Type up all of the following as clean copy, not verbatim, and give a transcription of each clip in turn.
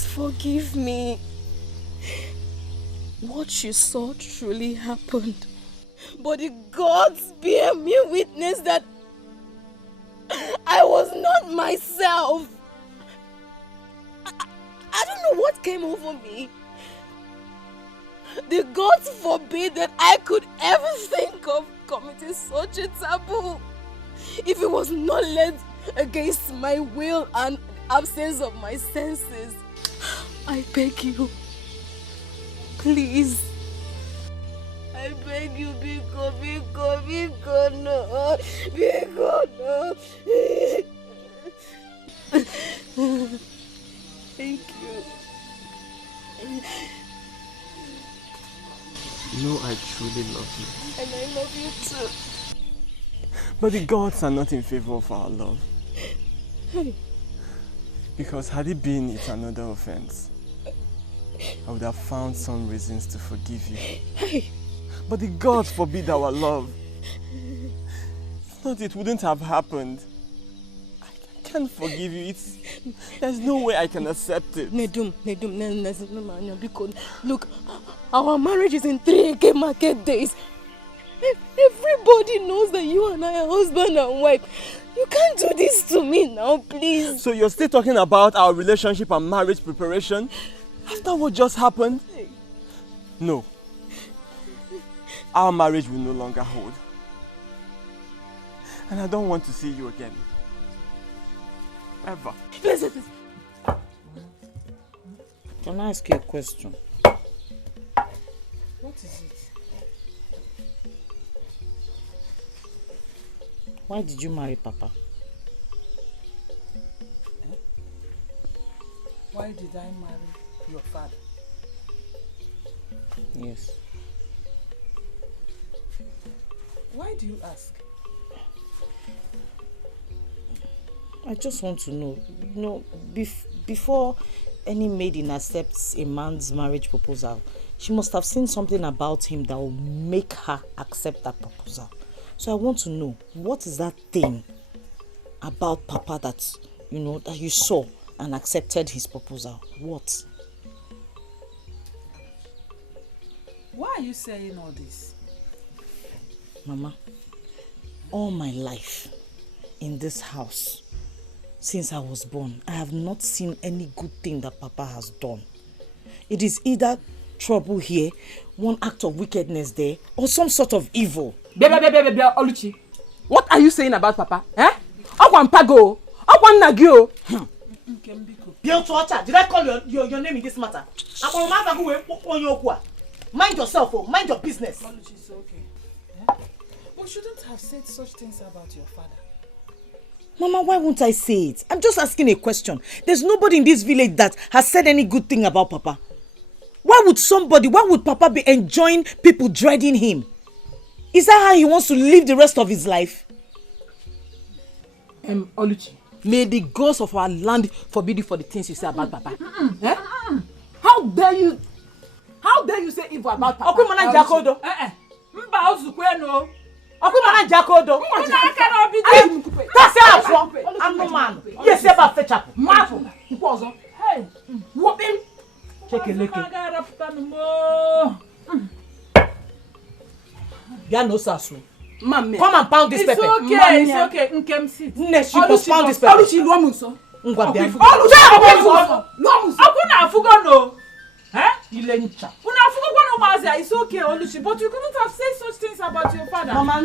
Please forgive me. What you saw truly happened. But the gods bear me witness that I was not myself. I don't know what came over me. The gods forbid that I could ever think of committing such a taboo if it was not led against my will and absence of my senses. I beg you, please. I beg you, Biko, no. Biko, no. Thank you. You know I truly love you. And I love you too. But the gods are not in favor of our love. Hey. Because had it been it's another offense, I would have found some reasons to forgive you. Hey. But the gods forbid our love. If not, it wouldn't have happened. I can't forgive you. There's no way I can accept it. Nedum, because look, our marriage is in 3 AK market days. Everybody knows that you and I are husband and wife. You can't do this to me now, please. So you're still talking about our relationship and marriage preparation after what just happened? No. Our marriage will no longer hold. And I don't want to see you again. Ever. Listen. Can I ask you a question? What is it? Why did you marry Papa? Why did I marry your father? Yes. Why do you ask? I just want to know, before any maiden accepts a man's marriage proposal, she must have seen something about him that will make her accept that proposal. So I want to know, what is that thing about Papa that, that you saw and accepted his proposal? What? Why are you saying all this? Mama, all my life in this house, since I was born, I have not seen any good thing that Papa has done. It is either trouble here, one act of wickedness there, or some sort of evil. Oluchi, what are you saying about Papa? Eh? Pago, Nagio. Did I call your name in this matter? Mind yourself, oh, mind your business. Oluchi, it's okay. We shouldn't have said such things about your father. Mama, why won't I say it? I'm just asking a question. There's nobody in this village that has said any good thing about Papa. Why would Papa be enjoying people dreading him? Is that how he wants to live the rest of his life? Oluchi, may the ghosts of our land forbid you for the things you say about Papa. How dare you say evil about Papa? Okumana Jakodo. Okumana Jakodo. That's I'm no man. Yes, about fetch up. Hey, whoop him. Check it, look. You no sasu. Come and pound this pepper. It's okay. Nkem sit. Next, you must pound this pepper. Oluchi luomunso. Ngwabia. Akuna afugo no. Ilencha. Una afugo no mazia. It's okay, Oluchi, but you couldn't have said such things about your father. Mama,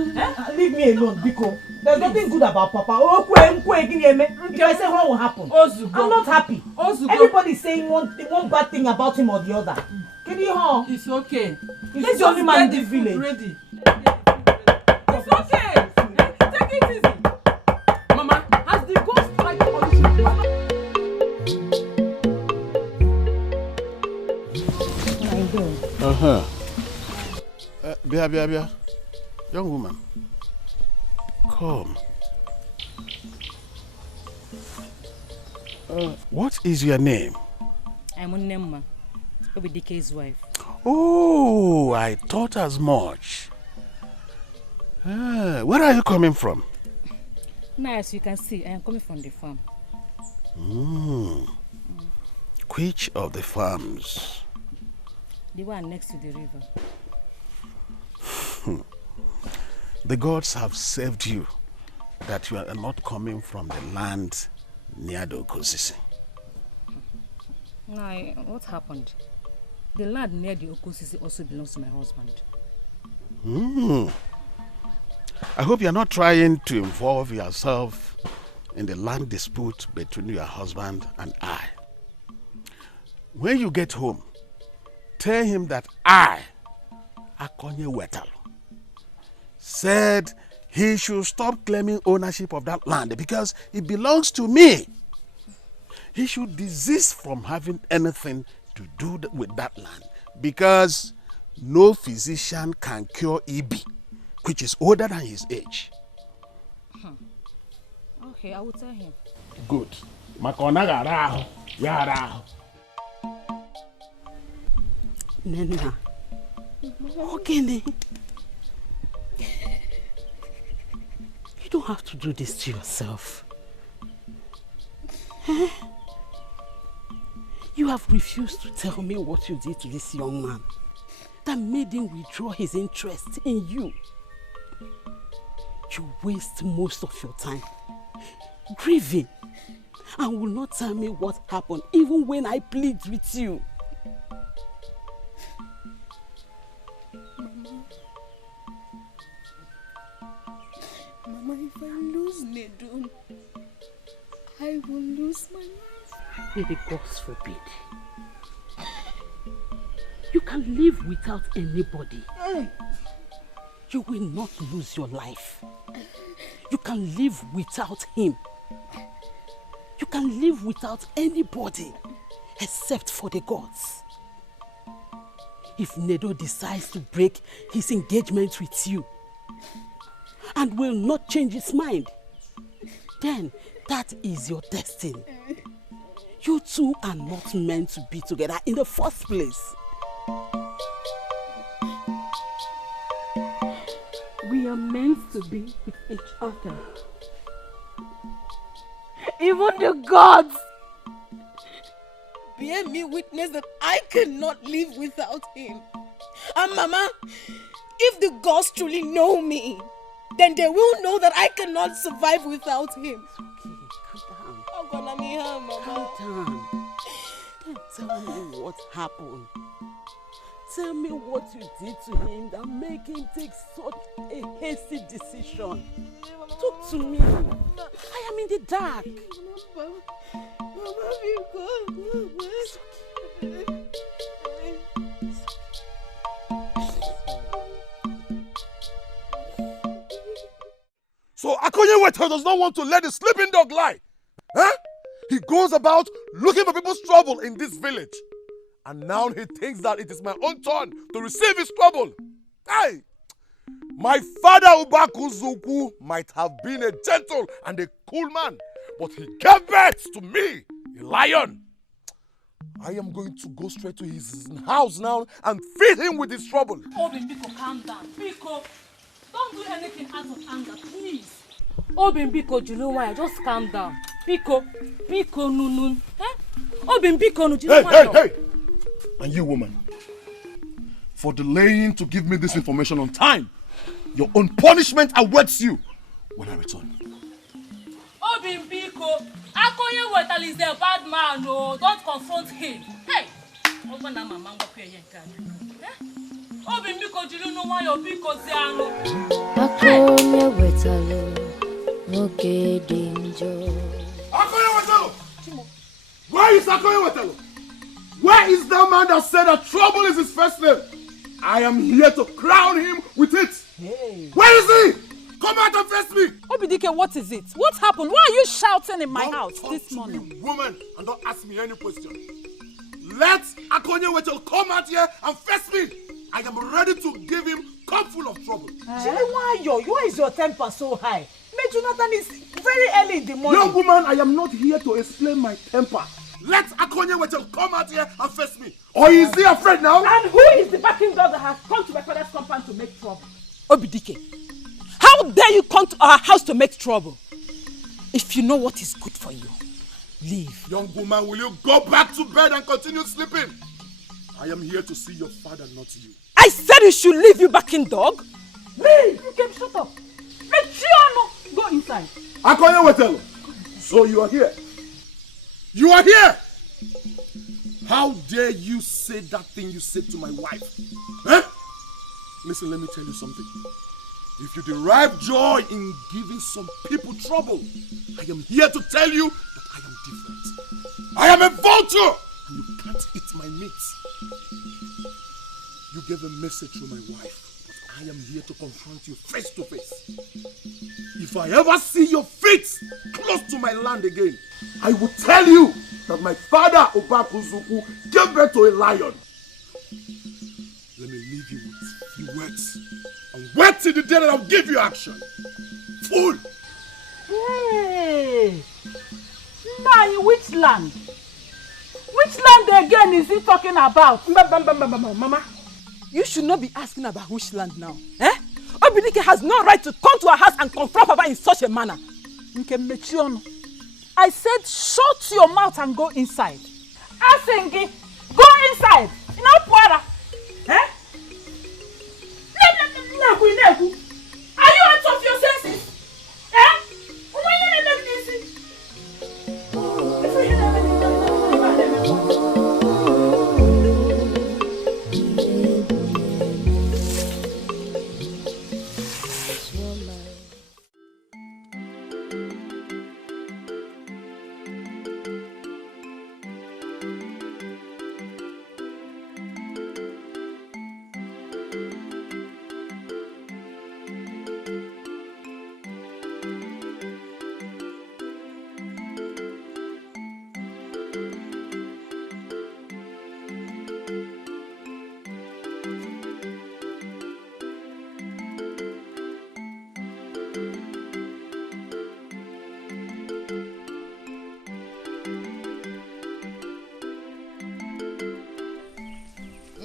leave me alone, because there's nothing good about Papa. If I say what will happen, I'm not happy. Everybody's saying one bad thing about him or the other. It's okay. He's the only man in this village. Ready. It's okay. Take it easy. Mama, as the ghost fight Oluchi. Bia. Young woman. Come. What is your name? I'm Onemma. I'll be Dikeh's wife. Oh, I thought as much. Where are you coming from? Now, as you can see, I am coming from the farm. Which of the farms? The one next to the river. The gods have saved you that you are not coming from the land near the Okosisi. No, what happened? The land near the Okosisi also belongs to my husband. I hope you are not trying to involve yourself in the land dispute between your husband and I. When you get home, tell him that I, Akonye Wetal, said he should stop claiming ownership of that land because it belongs to me. He should desist from having anything to do with that land because no physician can cure EB, which is older than his age. Okay, I will tell him. Good. Nena, okay. You don't have to do this to yourself. Eh? You have refused to tell me what you did to this young man that made him withdraw his interest in you. You waste most of your time grieving and will not tell me what happened even when I plead with you. Mama, if I lose Nedun, I will lose my life. May the gods forbid. You can live without anybody. You will not lose your life. You can live without him. You can live without anybody except for the gods. If Nedo decides to break his engagement with you and will not change his mind, then that is your destiny. You two are not meant to be together in the first place. We are meant to be with each other. Even the gods bear me witness that I cannot live without him. And Mama, if the gods truly know me, then they will know that I cannot survive without him. It's okay, calm down. I'm gonna need him, Mama. Calm down. Then tell me what happened. Tell me what you did to him that made him take such a hasty decision. Talk to me. I am in the dark. Mama, you go. It's okay. So Akonye Wetal does not want to let the sleeping dog lie. Huh? He goes about looking for people's trouble in this village. And now he thinks that it is my own turn to receive his trouble. Hey! My father Ubakuzuku might have been a gentle and a cool man, but he gave birth to me, a lion. I am going to go straight to his house now and feed him with his trouble. Obi, Biko, calm down. Biko, don't do anything out of anger, please. Obi, Biko, you know why? Just calm down. Biko, Nunun. Obi, Biko, you know why? Hey! And you, woman, for delaying to give me this information on time, your own punishment awaits you when I return. Obi, Biko, Akonye Wetal is a bad man, no. Don't confront him. Hey! Obi, Biko, you know why your Biko Ziano? Akonye Wetal, okay, danger. Akonye Wetal! Where is Akonye Wetal? Where is that man that said that trouble is his first name? I am here to crown him with it. Hey. Where is he? Come out and face me. Obidike, what is it? What happened? Why are you shouting in my house this morning? You, woman, and don't ask me any question. Let Akonye Wetal come out here and face me. I am ready to give him cup full of trouble. Why is your temper so high? Jonathan is very early in the morning. Young woman, I am not here to explain my temper. Let Akonye Wetal come out here and face me. Or is he afraid now? And who is the backing dog that has come to my father's compound to make trouble? Obidike, how dare you come to our house to make trouble? If you know what is good for you, leave. Young woman, will you go back to bed and continue sleeping? I am here to see your father, not you. I said you should leave you backing dog. Me! You can shut up. Rejection! Go inside. Akonya Wetelo. So you are here. You are here! How dare you say that thing you said to my wife? Huh? Listen, let me tell you something. If you derive joy in giving some people trouble, I am here to tell you that I am different. I am a vulture! And you can't eat my meat. You gave a message to my wife, but I am here to confront you face to face. If I ever see your feet close to my land again, I will tell you that my father Obakuzuku gave birth to a lion. Let me leave you with a few words. And wait till the day that I'll give you action. Fool! Hey! Now in which land? Which land again is he talking about? Mama, you should not be asking about which land now. Eh? Obidike has no right to come to our house and confront Papa in such a manner. I said shut your mouth and go inside. Asengi, go inside. You know Puara. Eh? Are you out of your senses? Eh?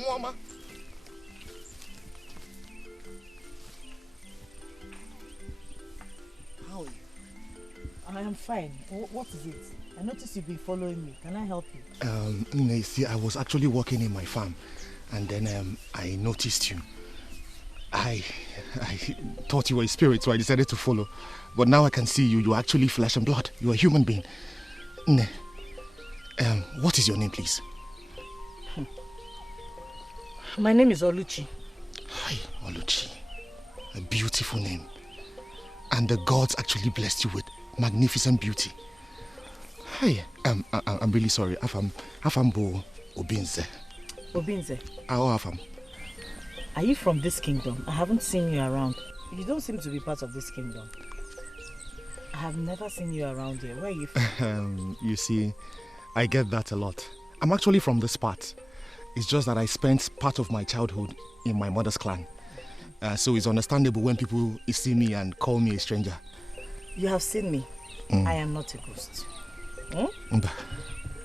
Mama. How are you? I am fine. What is it? I noticed you've been following me. Can I help you? You see, I was actually working in my farm, and then I noticed you. I thought you were a spirit, so I decided to follow. But now I can see you. You're actually flesh and blood. You're a human being. What is your name, please? My name is Oluchi. Hi, Oluchi. A beautiful name. And the gods actually blessed you with magnificent beauty. Hi, I'm really sorry. Afambo Obinze. Obinze? Afam. Are you from this kingdom? I haven't seen you around. You don't seem to be part of this kingdom. I have never seen you around here. Where are you from? You see, I get that a lot. I'm actually from this part. It's just that I spent part of my childhood in my mother's clan. So it's understandable when people see me and call me a stranger. You have seen me. I am not a ghost.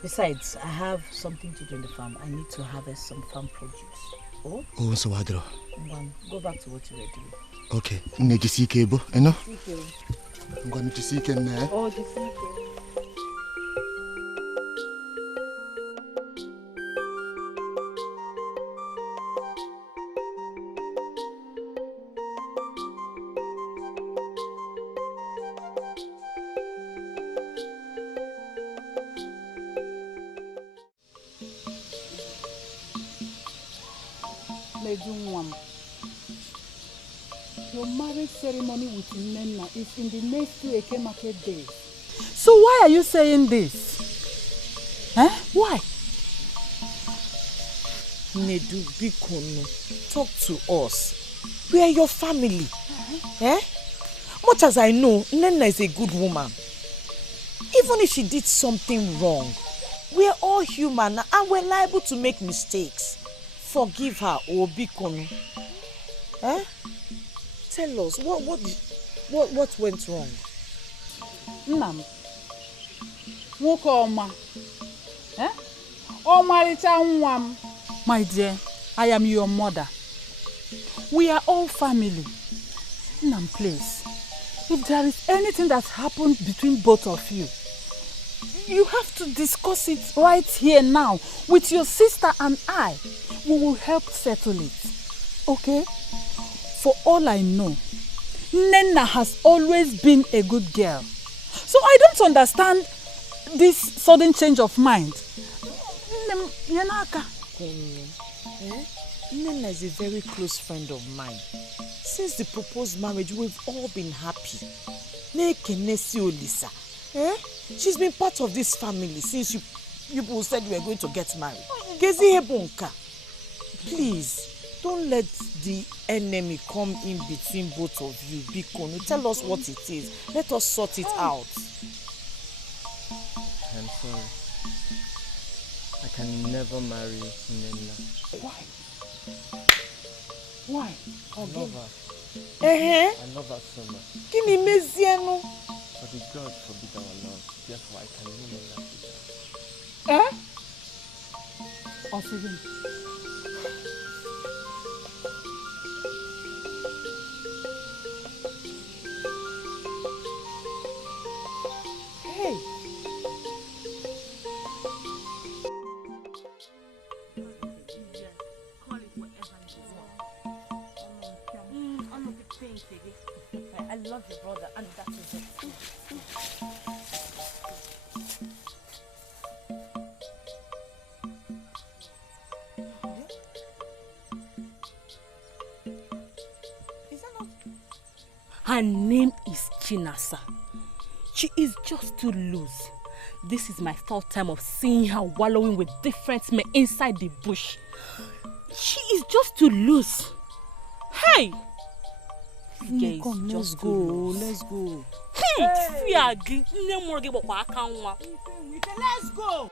Besides, I have something to do in the farm. I need to harvest some farm produce. Oh, so Adro. Go back to what you were doing. Okay. Nejisike, you know? I'm going to see you now. Oh, Jisike. Your marriage ceremony with Nenna is in the next 2 Eke market days. So why are you saying this? Eh? Why? Nedu, Bikono, talk to us. We are your family. Eh? Much as I know, Nenna is a good woman. Even if she did something wrong, we are all human and we're liable to make mistakes. Forgive her, Bikono. Eh? Tell us, what went wrong? Nam. Nwoke ọma. Eh? Ọmarịcha nwa m. My dear, I am your mother. We are all family. Nam, please. If there is anything that's happened between both of you, You have to discuss it right here now with your sister and I. We will help settle it. Okay? For all I know, Nnenna has always been a good girl. So I don't understand this sudden change of mind. Nnenna is a very close friend of mine. Since the proposed marriage, we've all been happy. She's been part of this family since you people said you were going to get married. Please, don't let the enemy come in between both of you. Bikono, tell us what it is. Let us sort it out. I'm sorry. I can never marry Nnenna. Why? Why? I love her. I love her so much. Kini meziano? But the God forbid our love. Therefore, I can no longer do that. Osigin. Hey. I love your brother, and that is it. Her name is Chinasa. She is just too loose. This is my third time of seeing her wallowing with different men inside the bush. She is just too loose. Hey! Yes, let's go. Let's go. Let's go.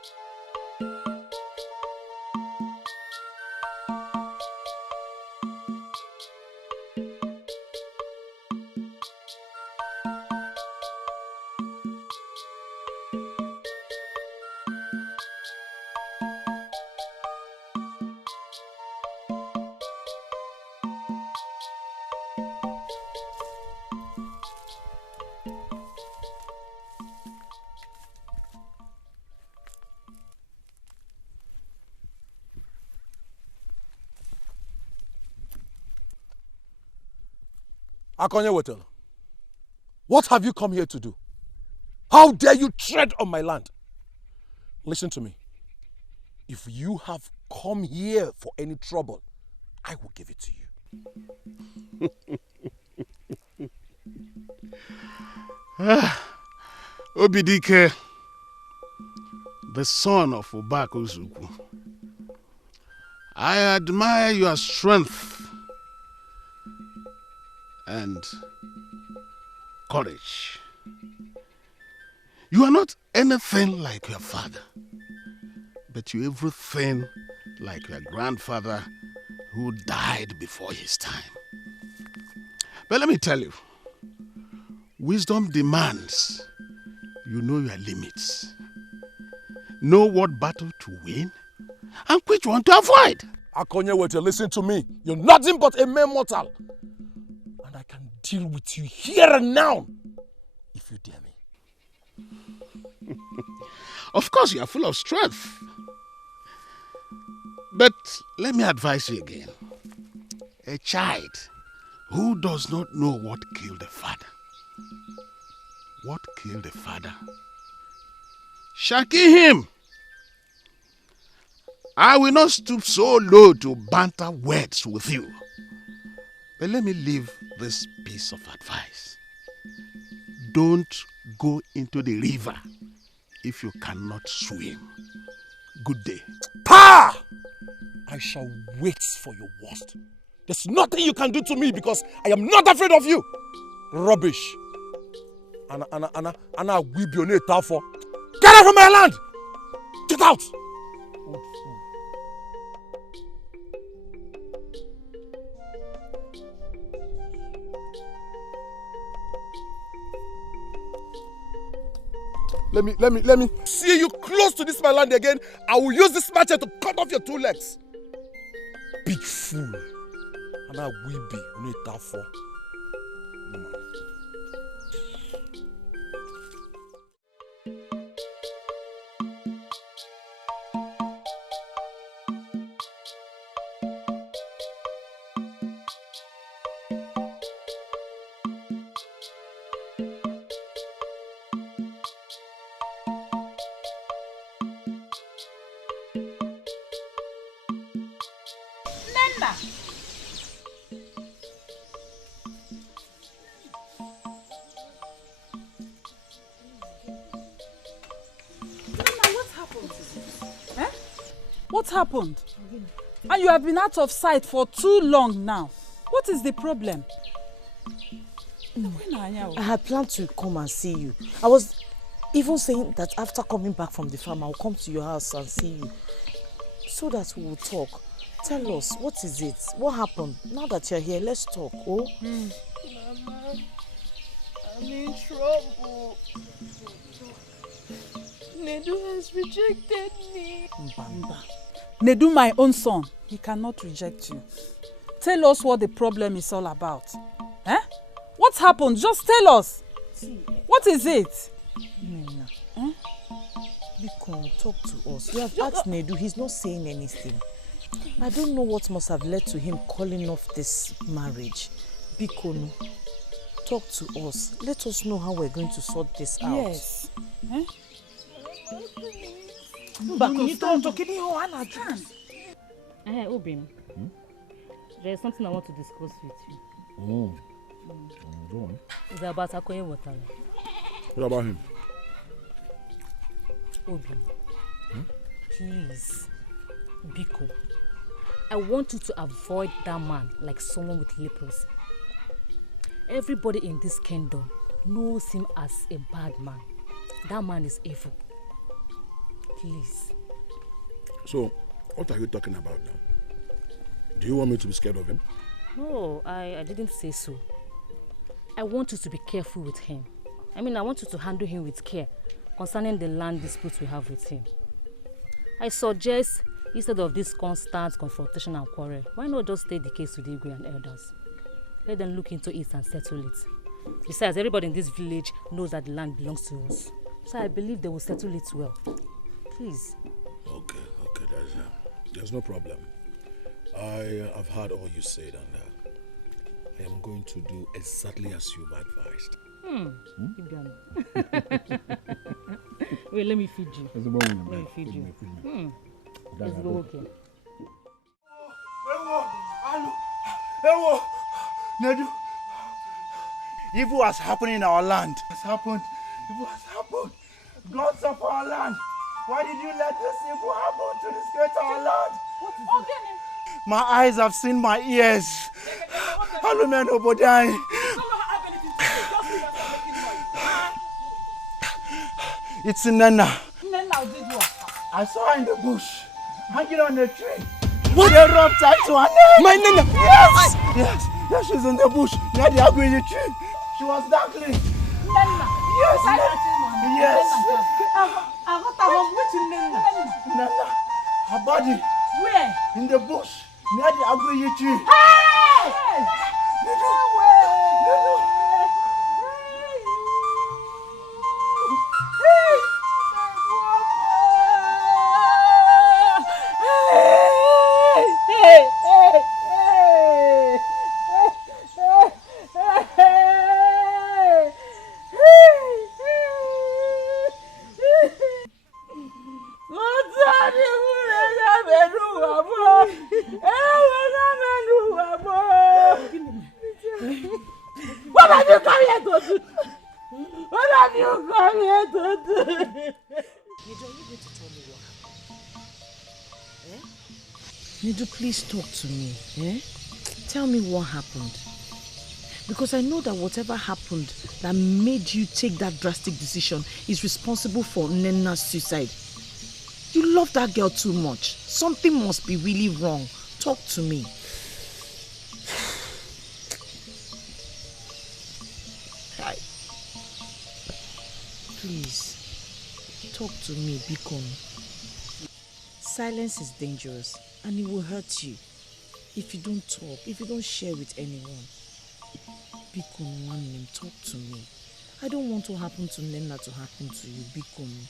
Akonye Wetel, what have you come here to do? How dare you tread on my land? Listen to me. If you have come here for any trouble, I will give it to you. Dikeh, the son of Ubakuzuku, I admire your strength and courage. You are not anything like your father, but you everything like your grandfather who died before his time. But let me tell you, wisdom demands you know your limits, know what battle to win, and which one to avoid. Akonye Wetel, listen to me. You're nothing but a mere mortal. And I can deal with you here and now if you dare me. Of course, you are full of strength. But let me advise you again. A child who does not know what killed the father, what killed the father, shall kill him. I will not stoop so low to banter words with you. But let me leave this piece of advice. Don't go into the river if you cannot swim. Good day. Pa! I shall wait for your worst. There's nothing you can do to me because I am not afraid of you. Rubbish. Anna, we be on it for. Get out from my land! Get out! Let me see you close to this my land again. I will use this machete to cut off your two legs. Big fool. And I will be on it for. Nena! What happened? Eh? What happened? And you have been out of sight for too long now. What is the problem? I had planned to come and see you. I was even saying that after coming back from the farm, I'll come to your house and see you. So that we will talk. Tell us, what is it? What happened? Now that you're here, let's talk, oh? Mama, I'm in trouble. Nedu has rejected me. Mbamba. Nedu, my own son, he cannot reject you. Tell us what the problem is all about. Eh? What happened? Just tell us. What is it? Nena, Biko, talk to us. You have asked Nedu, he's not saying anything. I don't know what must have led to him calling off this marriage. Biko, talk to us. Let us know how we're going to sort this out. Yes. Eh? Obin, there's something I want to discuss with you. Go on. It's about Akoye Watala. What about him? Obin, please, Biko, I want you to avoid that man like someone with leprosy. Everybody in this kingdom knows him as a bad man. That man is evil. Please. So, what are you talking about now? Do you want me to be scared of him? No, I didn't say so. I want you to be careful with him. I mean, I want you to handle him with care concerning the land disputes we have with him. I suggest, instead of this constant confrontation and quarrel, why not just take the case to the Igwe and elders? Let them look into it and settle it. Besides, everybody in this village knows that the land belongs to us. So I believe they will settle it well. Please. Okay, there's no problem. I have heard all you said and I am going to do exactly as you've advised. Wait, let me feed you. Let me feed you. Let's go, okay. Nedu, evil has happened in our land. Evil has happened. Gods of our land. Why did you let this evil happen to disgrace our land? What is it? My eyes have seen my ears. It's Nena. I saw her in the bush, hanging on a tree. What? The rope tied to her neck. My Nena! Yes, she's in the bush near the agri tree. She was darkly. Nena. Yes. Yes. Nena. Her body. Where? In the bush near the agri tree. Hey! Nedu. What have you come here to do? What have you come here to do? Nido, are you going to tell me what happened? Nido, please talk to me. Tell me what happened. Because I know that whatever happened that made you take that drastic decision is responsible for Nena's suicide. You love that girl too much. Something must be really wrong. Talk to me. Please, talk to me, Bikon. Silence is dangerous and it will hurt you if you don't talk, if you don't share with anyone. Bikon, one name, talk to me. I don't want what happened to Nena to happen to you, Bikon.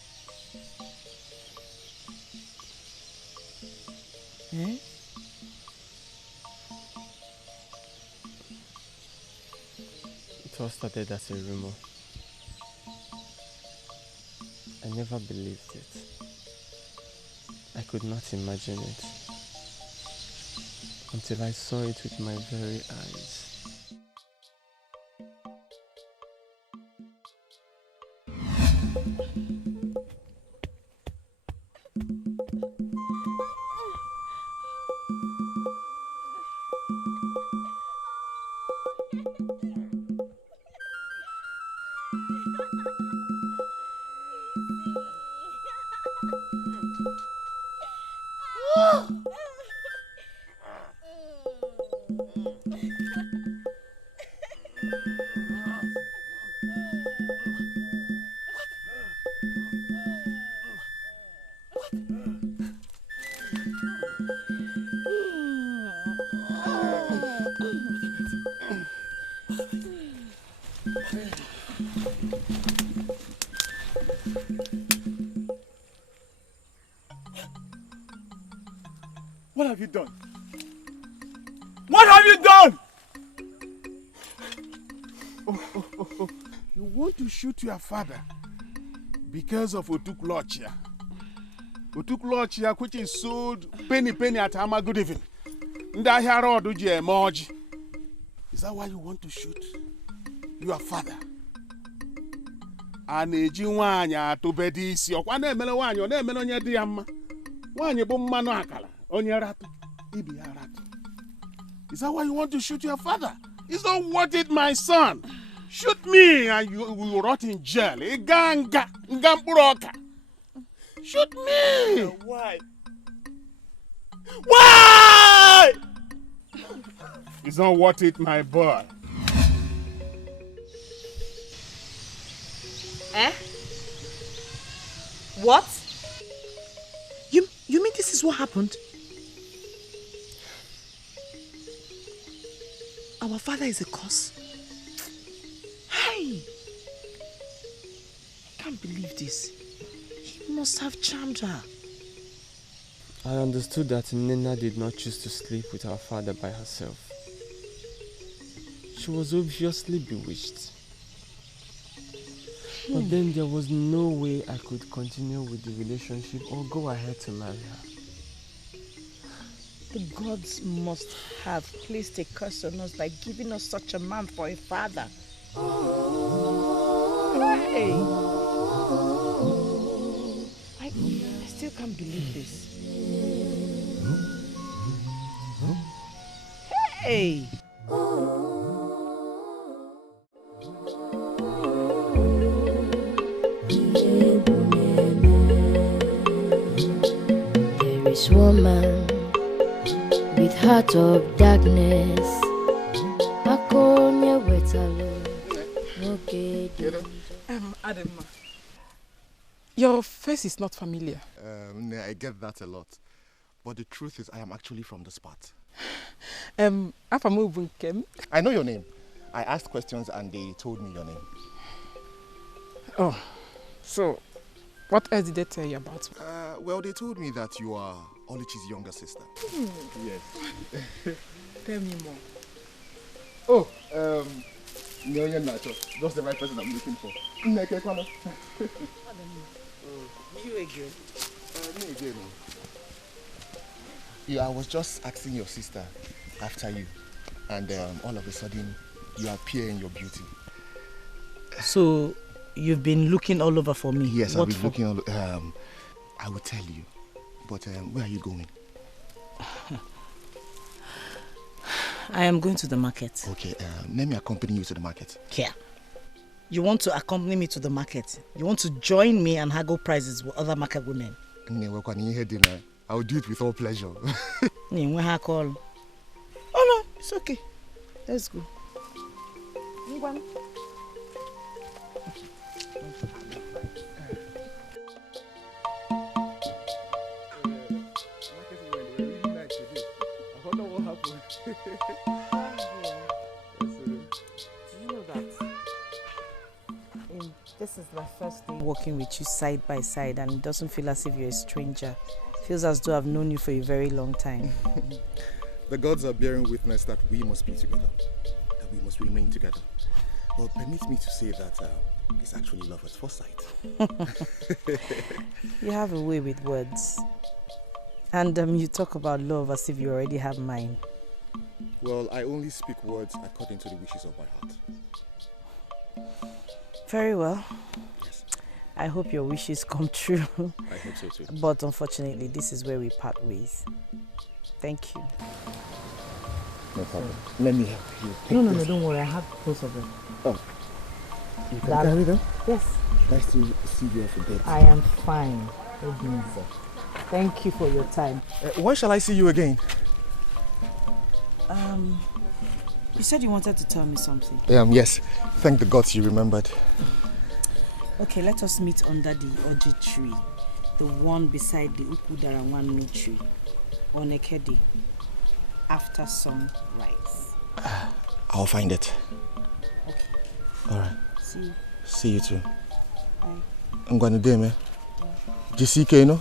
It all started as a rumor. I never believed it. I could not imagine it. until I saw it with my very eyes. What have you done? What have you done? Oh. You want to shoot your father because of Oluchi. Oluchi, which is sold penny at Hama Good Evening. Is that why you want to shoot your father? Aneji wanya to bedisi okwa na emele wanya o na emele onye di ya mma. Wanya bụ mmanụ akala onye ratu ibi ya ratu. Is that why you want to shoot your father? It's not worth it, my son. Shoot me and you will rot in jail. Iganga ngampuroka. Shoot me. Why? Why? It's not worth it, my boy. Eh? What? You mean this is what happened? Our father is a curse. Hey! I can't believe this. He must have charmed her. I understood that Nena did not choose to sleep with our father by herself. She was obviously bewitched. But then there was no way I could continue with the relationship or go ahead to marry her. The gods must have placed a curse on us by giving us such a man for a father. Hey! I still can't believe this. Hey! There is woman with heart of darkness. Adema, your face is not familiar. I get that a lot. But the truth is, I am actually from the spot. I know your name. I asked questions and they told me your name. Oh, so what else did they tell you about me? Well, they told me that you are Oluchi's younger sister. Yes. Tell me more. Oh, just the right person I'm looking for. You again? Me again. Yeah, I was just asking your sister after you, and all of a sudden you appear in your beauty. So you've been looking all over for me? Yes, I've been looking all over. I will tell you, but where are you going? I am going to the market. Okay, let me accompany you to the market. Here. You want to accompany me to the market? You want to join me and haggle prices with other market women? I will do it with all pleasure. Oh no, it's okay. Let's go. This is my first day walking with you side by side, and it doesn't feel as if you're a stranger. It feels as though I've known you for a very long time. The gods are bearing witness that we must be together, that we must remain together. Well, permit me to say that it's actually love at first sight. You have a way with words. And you talk about love as if you already have mine. Well, I only speak words according to the wishes of my heart. Very well. Yes. I hope your wishes come true. I hope so too. But unfortunately, this is where we part ways. Thank you. No problem. Let me help you. No, don't worry. I have both of them. Oh. You can carry them? Yes. Nice to see you off the bed. I am fine. Thank you for your time. When shall I see you again? You said you wanted to tell me something. Yes. Thank the gods you remembered. Okay, let us meet under the Oji tree. The one beside the Ukudarawanu tree. On Ekedi. After sunrise. I'll find it. Okay. Alright. See you. See you too. Bye. I'm going to do it, Jisike, no?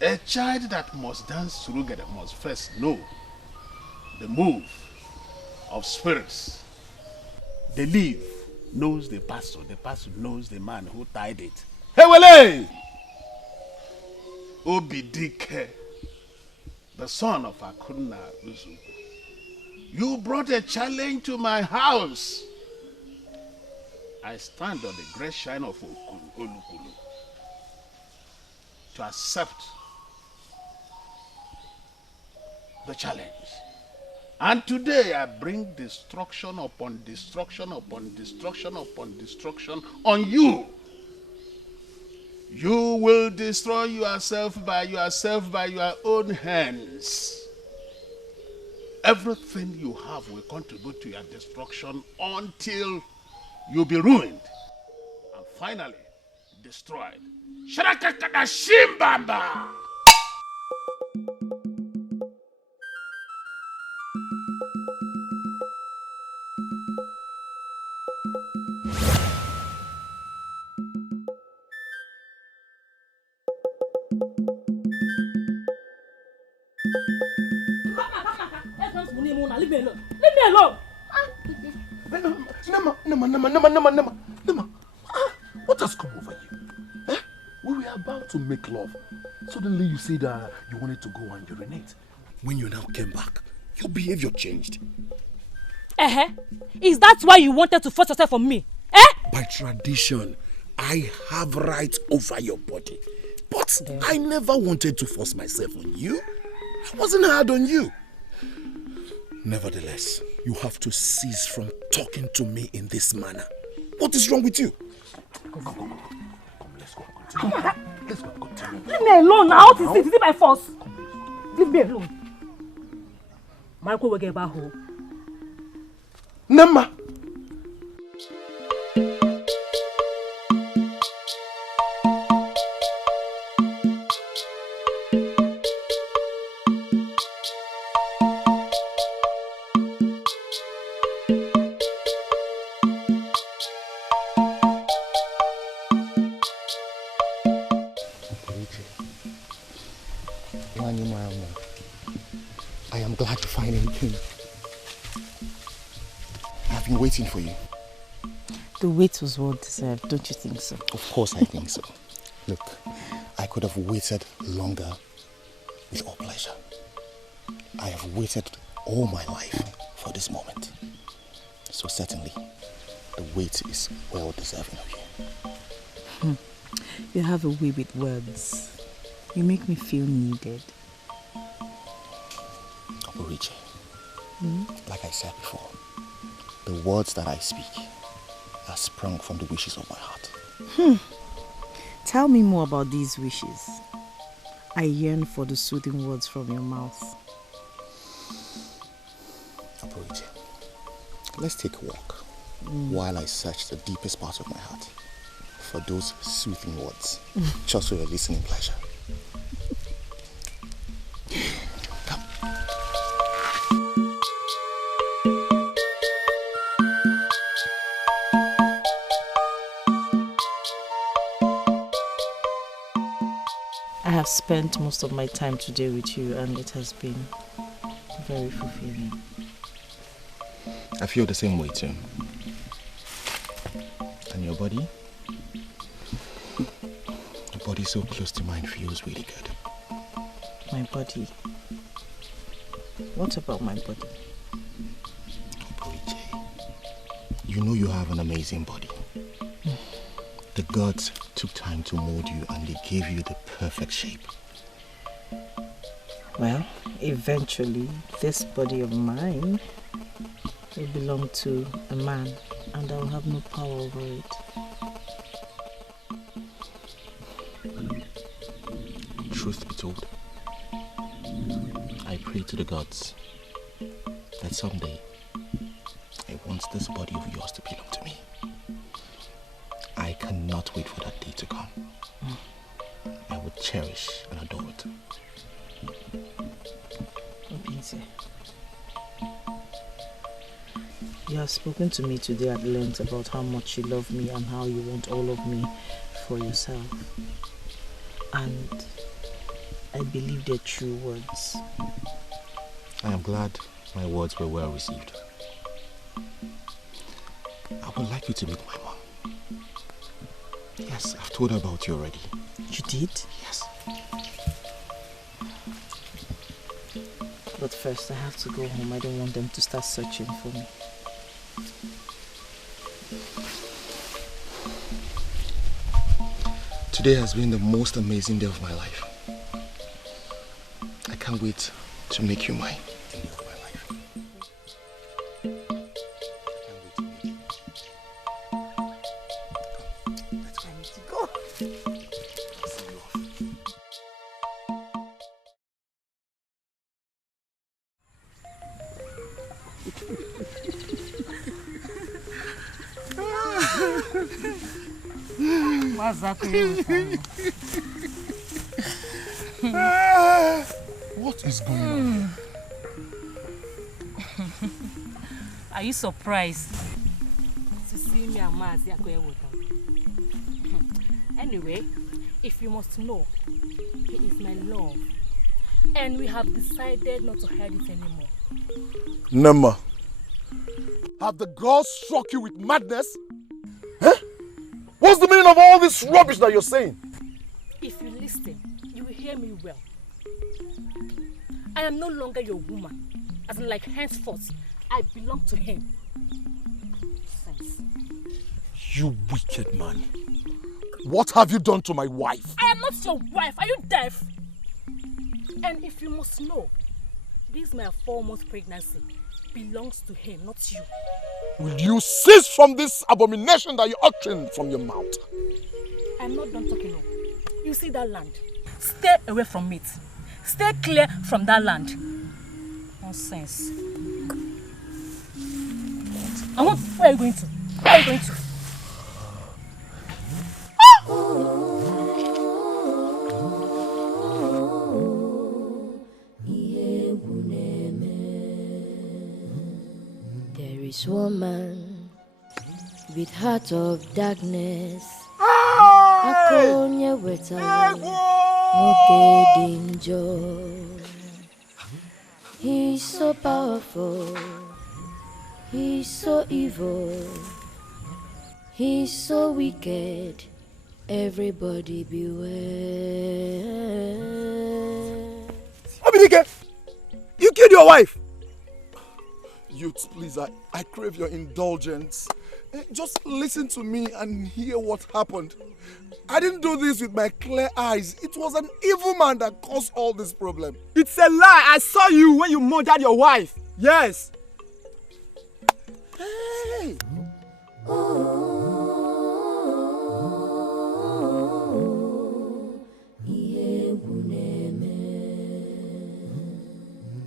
A child that must dance together must first know the move of spirits. The leaf knows the pastor knows the man who tied it. Hey, Wale! Dikeh, the son of Akuna Uzu, you brought a challenge to my house. I stand on the great shine of Olukulu to accept the challenge. And today I bring destruction upon destruction upon destruction upon destruction on you. You will destroy yourself by your own hands. Everything you have will contribute to your destruction until you be ruined and finally destroyed. Sharakakada Shimbamba! Leave me alone. Leave me alone. Nema. What has come over you? Eh? We were about to make love. Suddenly you said you wanted to go and urinate. When you now came back, your behavior changed. Is that why you wanted to force yourself on me? By tradition, I have rights over your body. But I never wanted to force myself on you. I wasn't hard on you. Nevertheless, you have to cease from talking to me in this manner. What is wrong with you? Come, let's go and continue. Let's go and continue. Leave me alone now. What is it? Is it by force? Leave me alone. Marco will get back home. Nema! I am glad you finally came. I've been waiting for you. The wait was well deserved, don't you think so? Of course I think so. Look, I could have waited longer with all pleasure. I have waited all my life for this moment. So certainly, the wait is well deserving of you. You have a way with words. You make me feel needed. Oluchi, like I said before, the words that I speak are sprung from the wishes of my heart. Tell me more about these wishes. I yearn for the soothing words from your mouth. Oluchi, let's take a walk while I search the deepest part of my heart for those soothing words, just for your listening pleasure. Come. I have spent most of my time today with you and it has been very fulfilling. I feel the same way too. And your body? Your body so close to mine feels really good. My body? What about my body? Oluchi, you know you have an amazing body. The gods took time to mold you and they gave you the perfect shape. Well, eventually, this body of mine will belong to a man and I will have no power over it. Truth be told, I pray to the gods that someday I want this body of yours to belong to me. I cannot wait for that day to come. I would cherish and adore it. Obinze, you have spoken to me today at length about how much you love me and how you want all of me for yourself. And I believe they're true words. I am glad my words were well received. I would like you to meet my mom. Yes, I've told her about you already. You did? Yes. But first I have to go home. I don't want them to start searching for me. Today has been the most amazing day of my life. I can't wait to make you mine. What is going on? Are you surprised to see me and Mazi Akoyewotan? Anyway, if you must know, he is my love. And we have decided not to hide it anymore. Nema, have the gods struck you with madness? Huh? What's the meaning of all this rubbish that you're saying? If you listen, you will hear me well. I am no longer your woman. As in, like, henceforth, I belong to him. Sense. You wicked man. What have you done to my wife? I am not your wife. Are you deaf? And if you must know, this my 4-month pregnancy belongs to him, not you. Will you cease from this abomination that you're uttering from your mouth? I'm not done talking now. You see that land? Stay away from it. Stay clear from that land. Nonsense. Where are you going to? Where are you going to? There is woman with heart of darkness. Akonya weta moke danger. He's so powerful. He's so evil. He's so wicked. Everybody beware. Dikeh, you killed your wife. Youths, please, I crave your indulgence. Just listen to me and hear what happened. I didn't do this with my clear eyes. It was an evil man that caused all this problem. It's a lie. I saw you when you murdered your wife. Yes. Hey!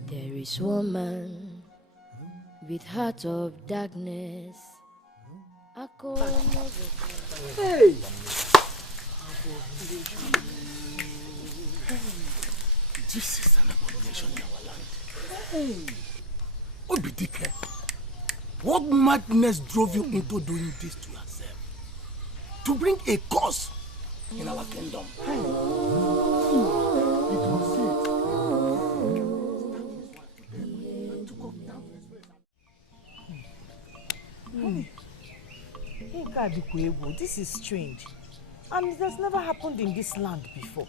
There is woman with heart of darkness. Hey! This is an abomination in our land. Hey! Dikeh, what madness drove you into doing this to yourself? To bring a curse in our kingdom. This is strange. And it has never happened in this land before.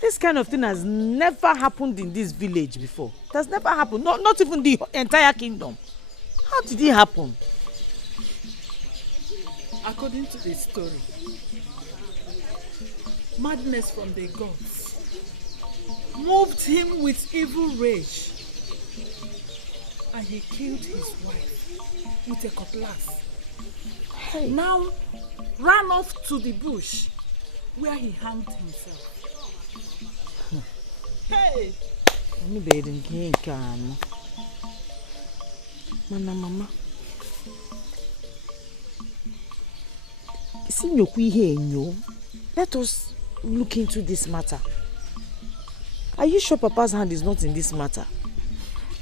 This kind of thing has never happened in this village before. It has never happened. Not even the entire kingdom. How did it happen? According to the story, madness from the gods moved him with evil rage, and he killed his wife with a cutlass. Hey. Now ran off to the bush where he hanged himself. Hey! Mama. Let us look into this matter. Are you sure Papa's hand is not in this matter?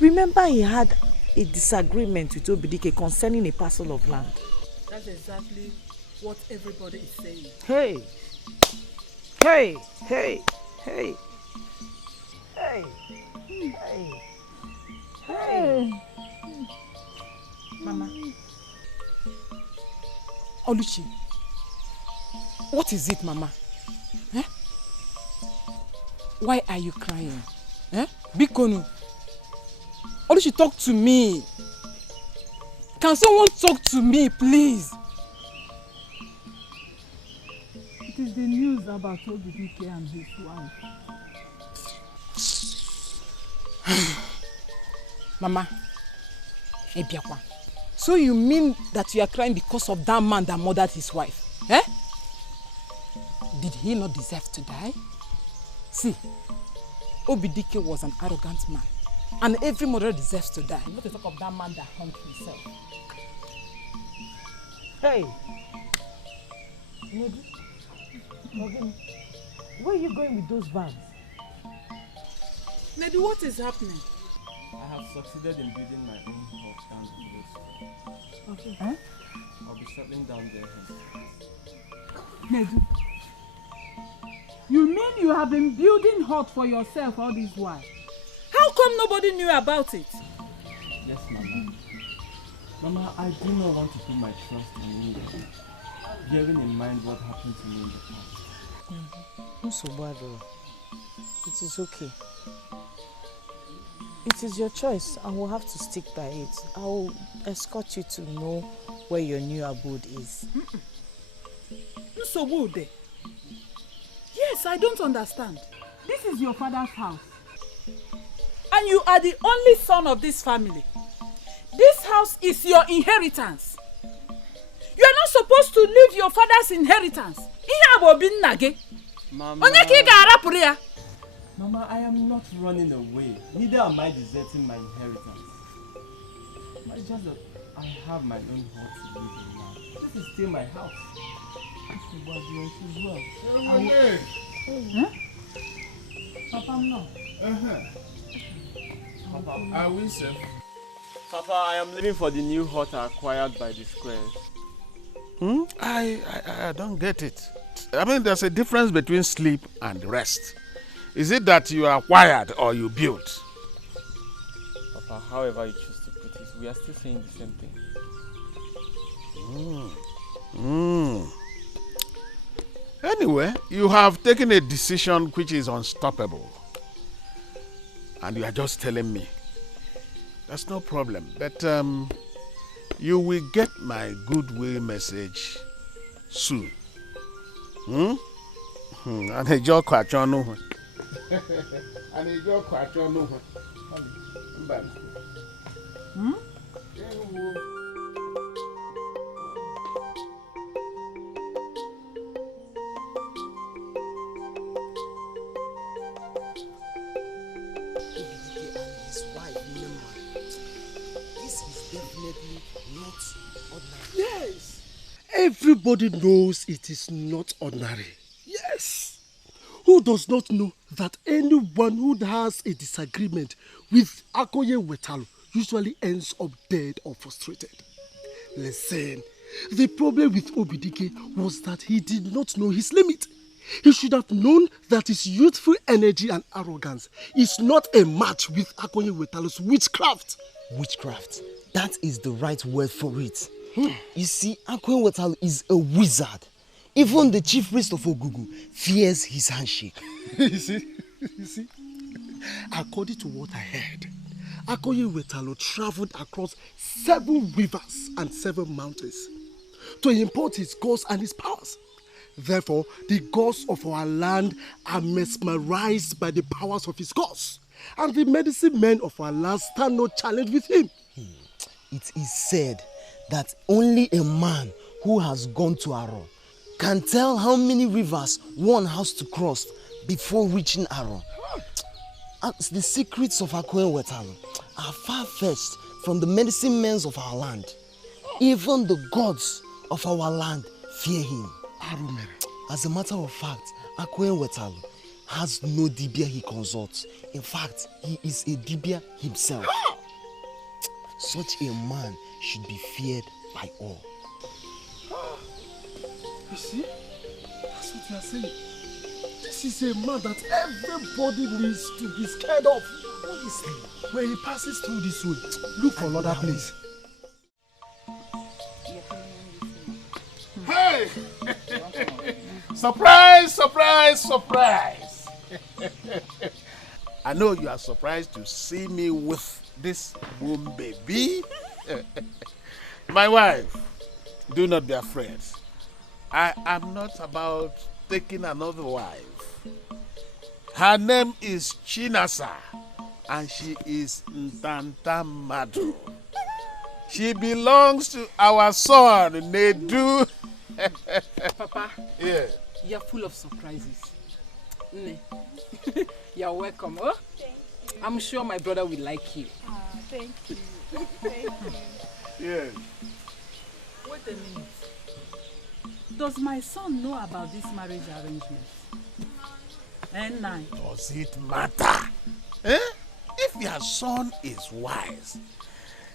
Remember he had a disagreement with Dikeh concerning a parcel of land. That's exactly what everybody is saying. Hey! Mama. Oluchi. What is it, Mama? Eh? Why are you crying? Eh? Bikonu. Oluchi, talk to me. Can someone talk to me, please? It is the news about Dikeh and his wife. Mama. Ebiakwa. So you mean that you are crying because of that man that murdered his wife? Eh? Did he not deserve to die? See, Dikeh was an arrogant man, and every murderer deserves to die. Not to talk of that man that hung himself. Hey! Where are you going with those bags? Nedu, what is happening? I have succeeded in building my own hut down the village. Okay. Huh? I'll be settling down there. Nedu, you mean you have been building hut for yourself all this while? How come nobody knew about it? Yes, Mama. Mama, I do not want to put my trust in you, bearing in mind what happened to me in the past. Not so bad, though. It is okay. It is your choice, and we'll have to stick by it. I will escort you to know where your new abode is. So would. Yes, I don't understand. This is your father's house. And you are the only son of this family. This house is your inheritance. You are not supposed to leave your father's inheritance. Mama, Mama, I am not running away. Neither am I deserting my inheritance. It's just that I have my own hut to live in now. This is still my house. Papa, no. Papa, are we safe? Papa, I am leaving for the new hut acquired by the squares. I don't get it. I mean, there's a difference between sleep and rest. Is it that you acquired or you built? Papa, however you choose to put it, we are still saying the same thing. Anyway, you have taken a decision which is unstoppable. And you are just telling me. That's no problem. But you will get my goodwill message soon. And a joke question. And a joke question. Yes, everybody knows it is not ordinary. Yes, who does not know that anyone who has a disagreement with Akoye Wetalu usually ends up dead or frustrated? Listen, the problem with Dikeh was that he did not know his limit. He should have known that his youthful energy and arrogance is not a match with Akoye Wetalu's witchcraft. Witchcraft? That is the right word for it. You see, Akwenwetalu is a wizard. Even the chief priest of Ogugu fears his handshake. You see, according to what I heard, Akwenwetalu traveled across 7 rivers and 7 mountains to import his gods and his powers. Therefore, the gods of our land are mesmerized by the powers of his gods, and the medicine men of our land stand no challenge with him. It is said that only a man who has gone to Aro can tell how many rivers one has to cross before reaching Aro. The secrets of Akwenwetalu are far-fetched from the medicine men of our land. Even the gods of our land fear him. As a matter of fact, Akwenwetalu has no dibia he consults. In fact, he is a dibia himself. Such a man should be feared by all. You see? That's what you are saying. This is a man that everybody needs to be scared of. Honestly, when he passes through this way, look for another place. Hey! Surprise, surprise, surprise! I know you are surprised to see me with this womb baby. My wife, do not be afraid. I am not about taking another wife. Her name is Chinasa, and she is Ntantamadu. She belongs to our son, Nedu. Papa, yeah. You're full of surprises. You're welcome. Oh? I'm sure my brother will like you. Thank you. Thank you. Yeah. Wait a minute. Does my son know about this marriage arrangement? And does it matter? Eh? If your son is wise,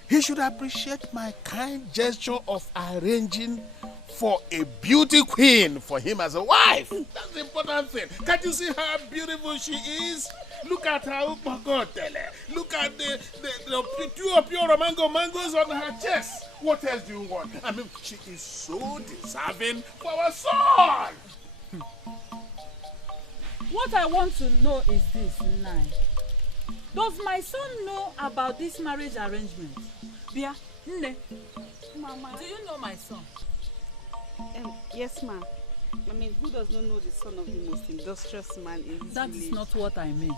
he should appreciate my kind gesture of arranging for a beauty queen for him as a wife. That's the important thing. Can't you see how beautiful she is? Look at her upakotele. Look at the pure mangoes on her chest. What else do you want? I mean, she is so deserving for our son. what I want to know is this, Nai. Does my son know about this marriage arrangement? Bia, Nne. Mama. Do you know my son? Yes, ma'am. I mean, who does not know the son of the most industrious man in this That village? is not what I mean.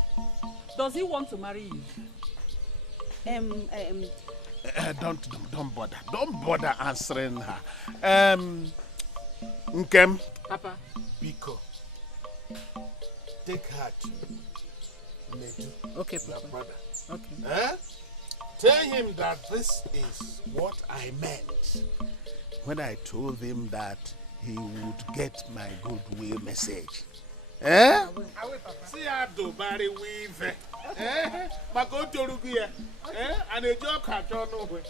Does he want to marry you? Don't bother. Don't bother answering her. Nkem. Papa. Biko. Take her to Nedu. Okay, your Papa. brother. Okay. Eh? Tell him that this is what I meant when I told him that he would get my goodwill message. Eh? See how do bari weave. Eh? Mako torugia. Eh? And a joke catch on over.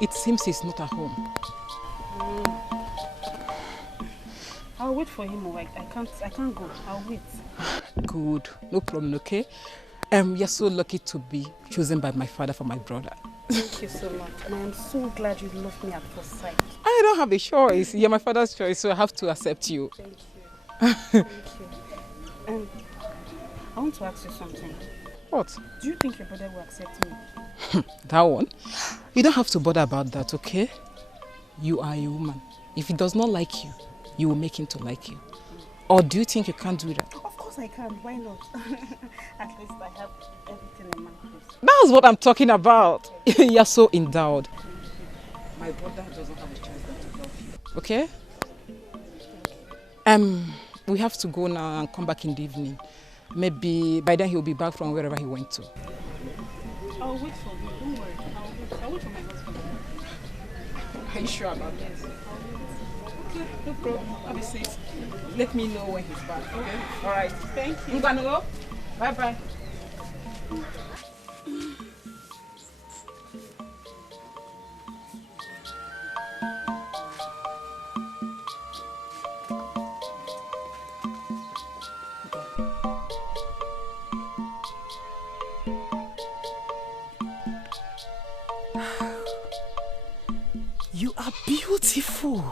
It seems he's not at home. I'll wait for him. I can't go. I'll wait. Good. No problem, okay? You're so lucky to be chosen by my father for my brother. Thank you so much. And I'm so glad you loved me at first sight. I don't have a choice. You're my father's choice, so I have to accept you. Thank you. Thank you. I want to ask you something. What? Do you think your brother will accept me? That one? You don't have to bother about that, okay? You are a woman. If he does not like you, you will make him to like you. Or do you think you can't do that? Of course I can. Why not? At least I have everything in my place. That's what I'm talking about. You're so endowed. My brother doesn't have a choice than to love you. Okay? We have to go now and come back in the evening. Maybe by then he'll be back from wherever he went to. I'll wait for you. Don't worry. I'll wait for my husband. Are you sure about that? Okay, no problem. Have a seat. Let me know when he's back. Okay. All right. Thank you. I'm gonna go. Bye bye. You are beautiful.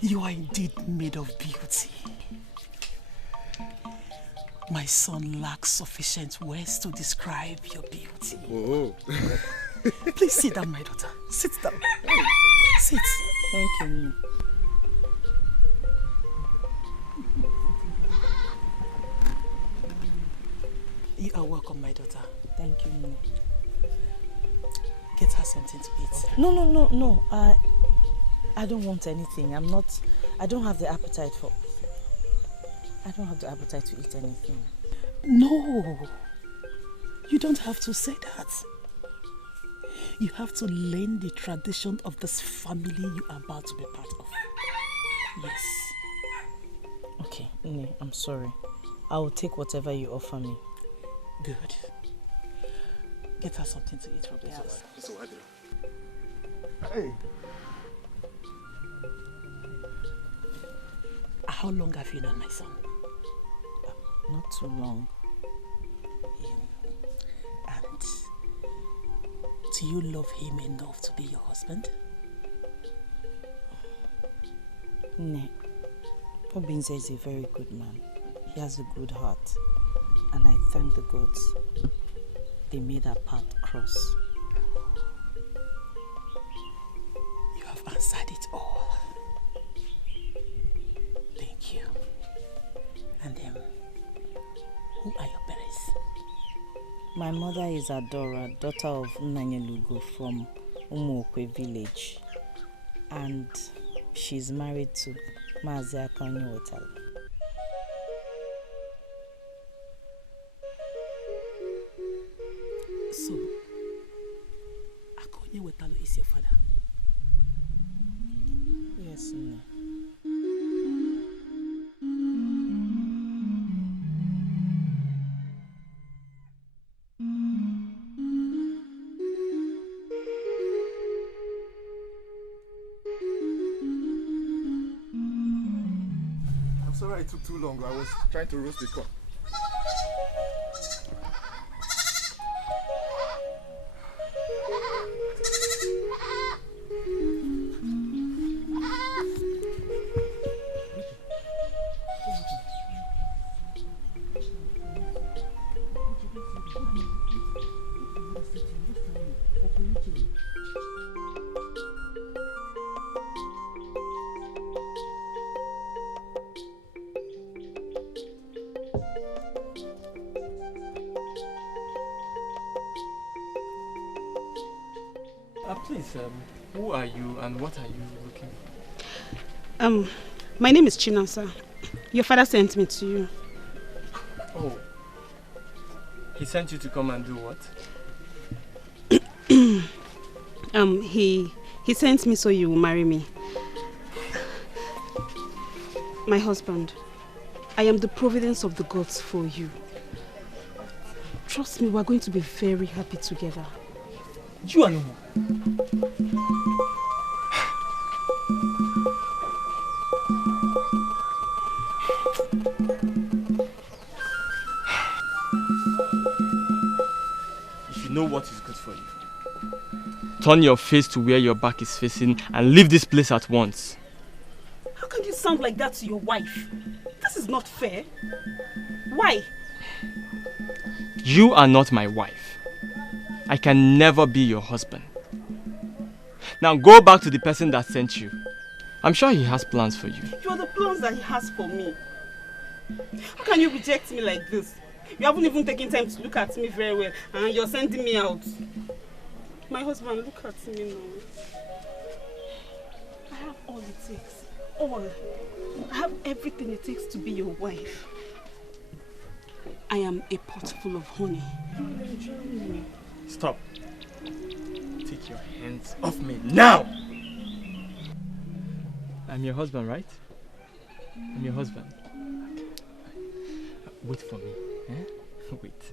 You are indeed made of beauty. My son lacks sufficient words to describe your beauty. Oh. Please sit down, my daughter. Sit down. Sit. Thank you. You are welcome, my daughter. Thank you. Get her something to eat. No. I don't want anything. I don't have the appetite to eat anything. No. You don't have to say that. You have to learn the tradition of this family you are about to be part of. Yes. Okay, Nne, I'm sorry. I will take whatever you offer me. Good. Get her something to eat, Roberto. Hey. How long have you known my son? Not too long. And do you love him enough to be your husband? Nne, Obinze is a very good man. He has a good heart. And I thank the gods they made our path cross. You have answered it all. Thank you. And who are your parents? My mother is Adora, daughter of Nanyelugo from Umuokwe village. And she's married to Mazi Akonye Wetalo. So, Akonye Wetalo is your father? Yes, no. I'm sorry it took too long. I was trying to roast the corn. Please, who are you and what are you looking for? My name is Chinasa. Your father sent me to you. Oh. He sent you to come and do what? He sent me so you will marry me. My husband, I am the providence of the gods for you. Trust me, we're going to be very happy together. You are no more. If you know what is good for you, turn your face to where your back is facing and leave this place at once. How can you sound like that to your wife? This is not fair. Why? You are not my wife. I can never be your husband. Now go back to the person that sent you. I'm sure he has plans for you. You are the plans that he has for me. How can you reject me like this? You haven't even taken time to look at me very well and you're sending me out. My husband, look at me now. it takes. All. I have everything it takes to be your wife. I am a pot full of honey. Stop. Take your hands off me now! I'm your husband, right? I'm your husband. Wait for me. Eh? Wait.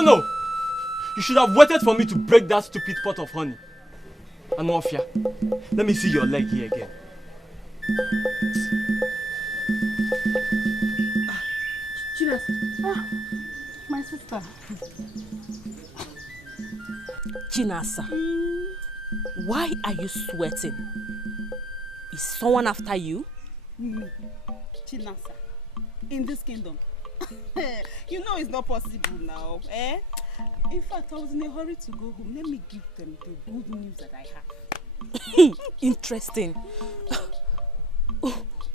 No! You should have waited for me to break that stupid pot of honey. Anofia, let me see your leg here again. Chinasa. My sister. Chinasa, why are you sweating? Is someone after you? Chinasa, in this kingdom. You know it's not possible now, eh? In fact, I was in a hurry to go home. Let me give them the good news that I have. Interesting.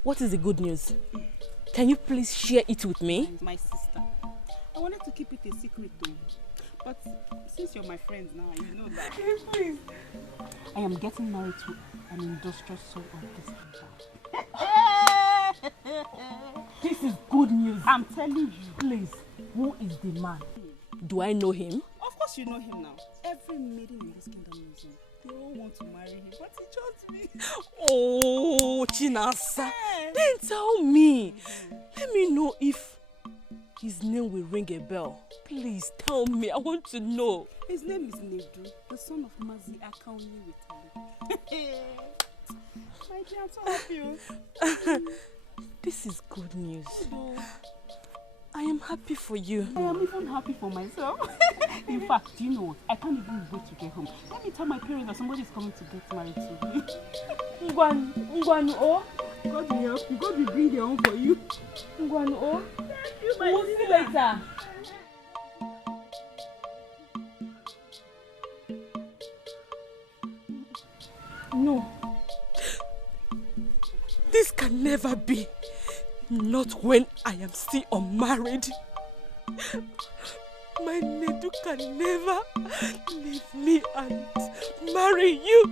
What is the good news? Can you please share it with me? My sister. I wanted to keep it a secret though. But since you're my friend now, you know that. Please. I am getting married to an industrial soul of this kingdom. This is good news. I'm telling you. Please, who is the man? Do I know him? Of course you know him now. Every maiden in this kingdom knows him. They all want to marry him, but he chose me. Oh, Chinasa, then tell me. Let me know if his name will ring a bell. Please tell me. I want to know. His name is Nedu, the son of Mazi Akauni Witali. My dear, I'm so happy. This is good news. I am happy for you. I am even happy for myself. In fact, do you know what? I can't even wait to get home. Let me tell my parents that somebody is coming to get married to me. Ngwanu, oh. God will help you. God will bring their own for you. Ngwanu, oh. Thank you, my We'll see later. No. This can never be. Not when I am still unmarried. My Nedu can never leave me and marry you.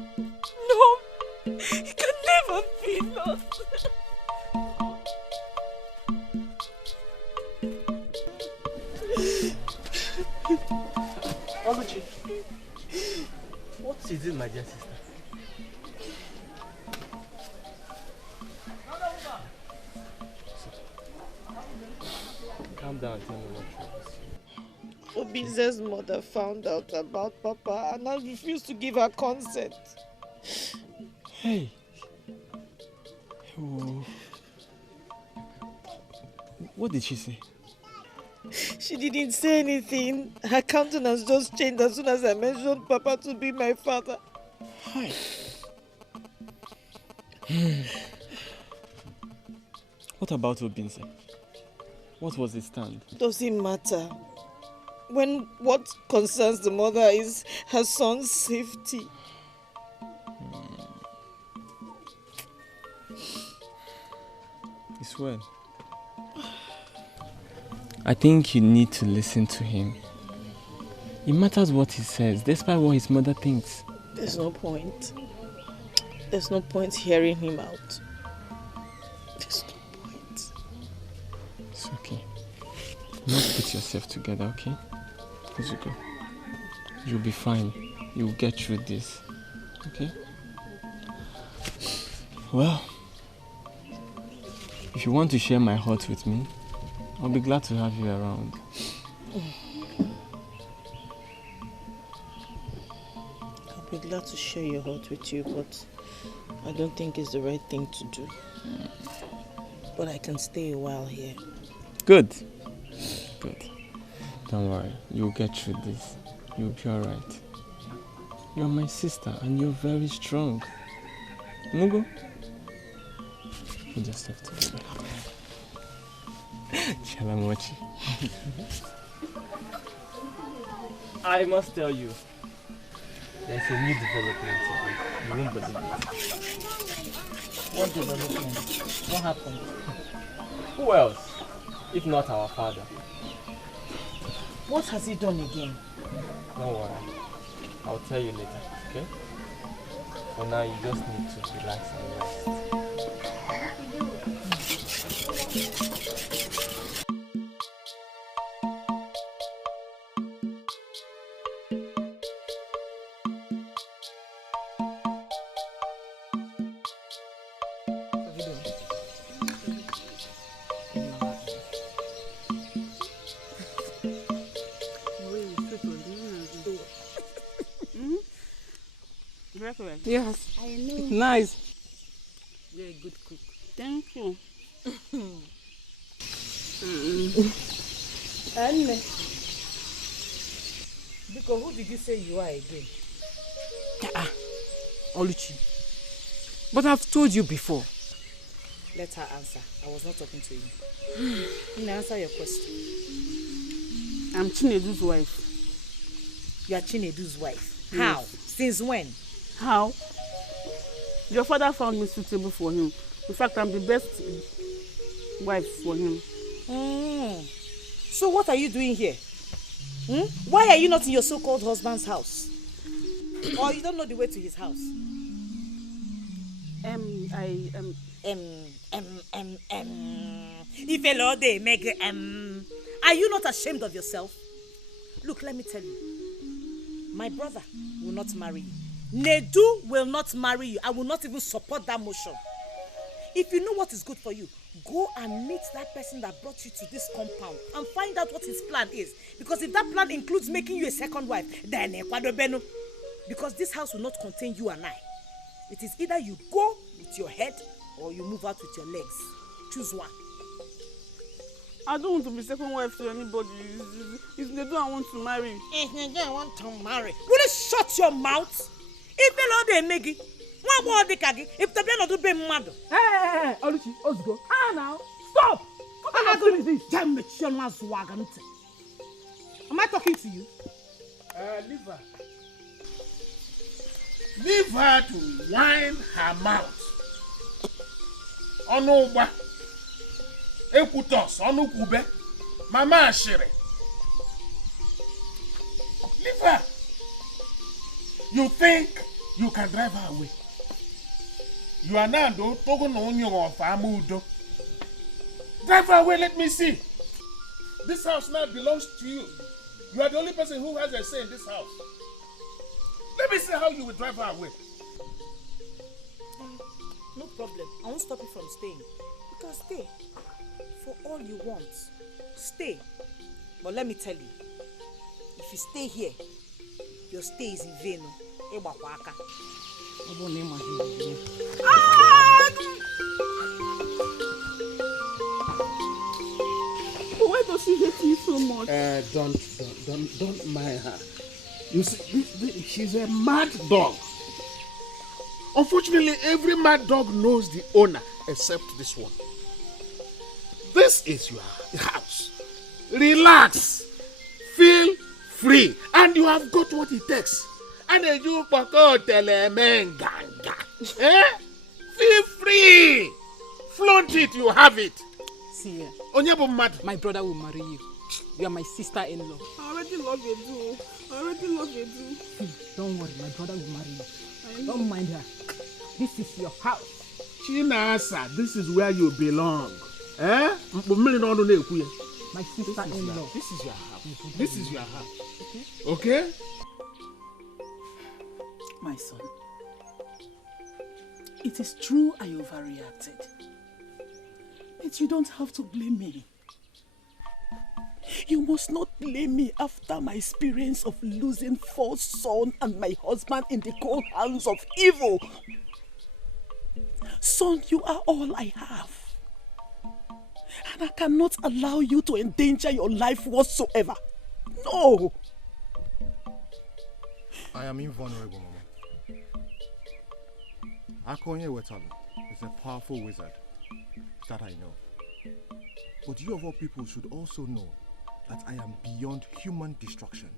No, he can never be lost. Oluchi, what is it, my dear sister? Calm down, tell me what Obize's mother found out about Papa and I refused to give her consent. Hey. Oh. What did she say? She didn't say anything. Her countenance just changed as soon as I mentioned Papa to be my father. Hi. What about Obinze? What was his stand? Doesn't matter. When what concerns the mother is her son's safety. It's well. I think you need to listen to him. It matters what he says, despite what his mother thinks. There's no point. There's no point hearing him out. There's no point. It's okay. You must put yourself together, okay? Please go. You'll be fine. You'll get through this. Okay? Well, if you want to share my heart with me, I'll be glad to have you around. I'll be glad to share your heart with you, but I don't think it's the right thing to do. But I can stay a while here. Good. Good. Don't worry. You'll get through this. You'll be alright. You're my sister and you're very strong. Mugo? You just have to do it. Chalamochi. I must tell you, there's a new development today. You won't believe it. What development? What happened? Who else, if not our father? What has he done again? Don't worry. I'll tell you later, okay? For now, you just need to relax and rest. Yes. I know. Nice. You're a good cook. Thank you. Anne. Because who did you say you are again? Oluchi. But I've told you before. Let her answer. I was not talking to you. Can I answer your question? I'm Chinedu's wife. You are Chinedu's wife? Yes. How? Since when? How? Your father found me suitable for him. In fact, I'm the best wife for him. So what are you doing here? Why are you not in your so-called husband's house? Or you don't know the way to his house? If a Lord they make are you not ashamed of yourself? Look, let me tell you. My brother will not marry you. Nedu will not marry you. I will not even support that motion. If you know what is good for you, go and meet that person that brought you to this compound and find out what his plan is. Because if that plan includes making you a second wife, then because this house will not contain you and I. It is either you go with your head or you move out with your legs. Choose one. I don't want to be second wife to anybody. It's Nedu I want to marry. It's Nedu I want to marry. Will you shut your mouth? If you know they make it, one more Dikeh. If the plan not be mad. Hey, Oluchi, let's go. Now, stop. What kind of thing is this? Am I talking to you? Leave her. Leave her to whine her mouth. Onuba. Ekutos, Onukube. Mama Ashire. Leave her. You think you can drive her away? You are now talking on your famudo. Drive her away, let me see. This house now belongs to you. You are the only person who has a say in this house. Let me see how you will drive her away. No problem. I won't stop you from staying. You can stay. For all you want. Stay. But let me tell you. If you stay here, your stay is in vain. Why does she hate me so much? Don't mind her. You see, she's a mad dog. Unfortunately, every mad dog knows the owner except this one. This is your house. Relax. Feel free. And you have got what it takes. And you feel free. Flaunt it, you have it. See here. My brother will marry you. You are my sister-in-law. I already love you, too. Don't worry, my brother will marry you. Don't mind her. This is your house. Chinasa, this is where you belong. My sister-in-law. This is your house. This is your house. Okay? My son, it is true I overreacted. But you don't have to blame me. You must not blame me after my experience of losing 4 sons and my husband in the cold hands of evil. Son, you are all I have. And I cannot allow you to endanger your life whatsoever. No! I am invulnerable, Mama. Akonye Wetalu is a powerful wizard. That I know. But you of all people should also know that I am beyond human destruction.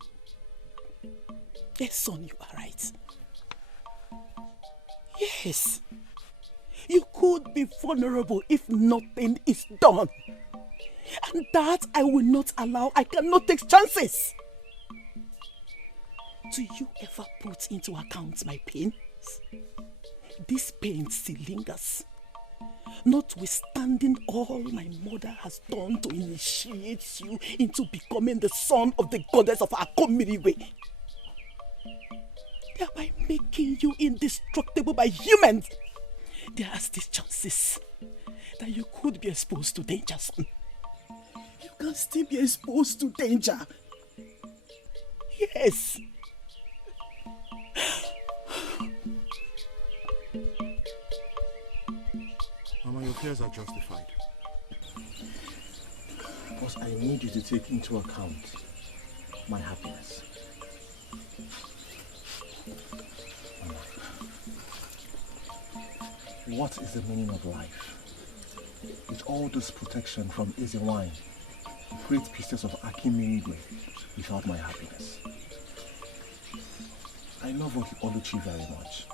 Yes, son, you are right. Yes. You could be vulnerable if nothing is done. And that I will not allow. I cannot take chances. Do you ever put into account my pains? This pain still lingers. Notwithstanding all my mother has done to initiate you into becoming the son of the goddess of Akomiriwe, thereby making you indestructible by humans, there are still chances that you could be exposed to danger, son. You can still be exposed to danger. Yes. Mama, your fears are justified. But I need you to take into account my happiness. Mama, what is the meaning of life? With all this protection from easy wine, great pieces of Akimirigwe without my happiness. I love Oluchi very much.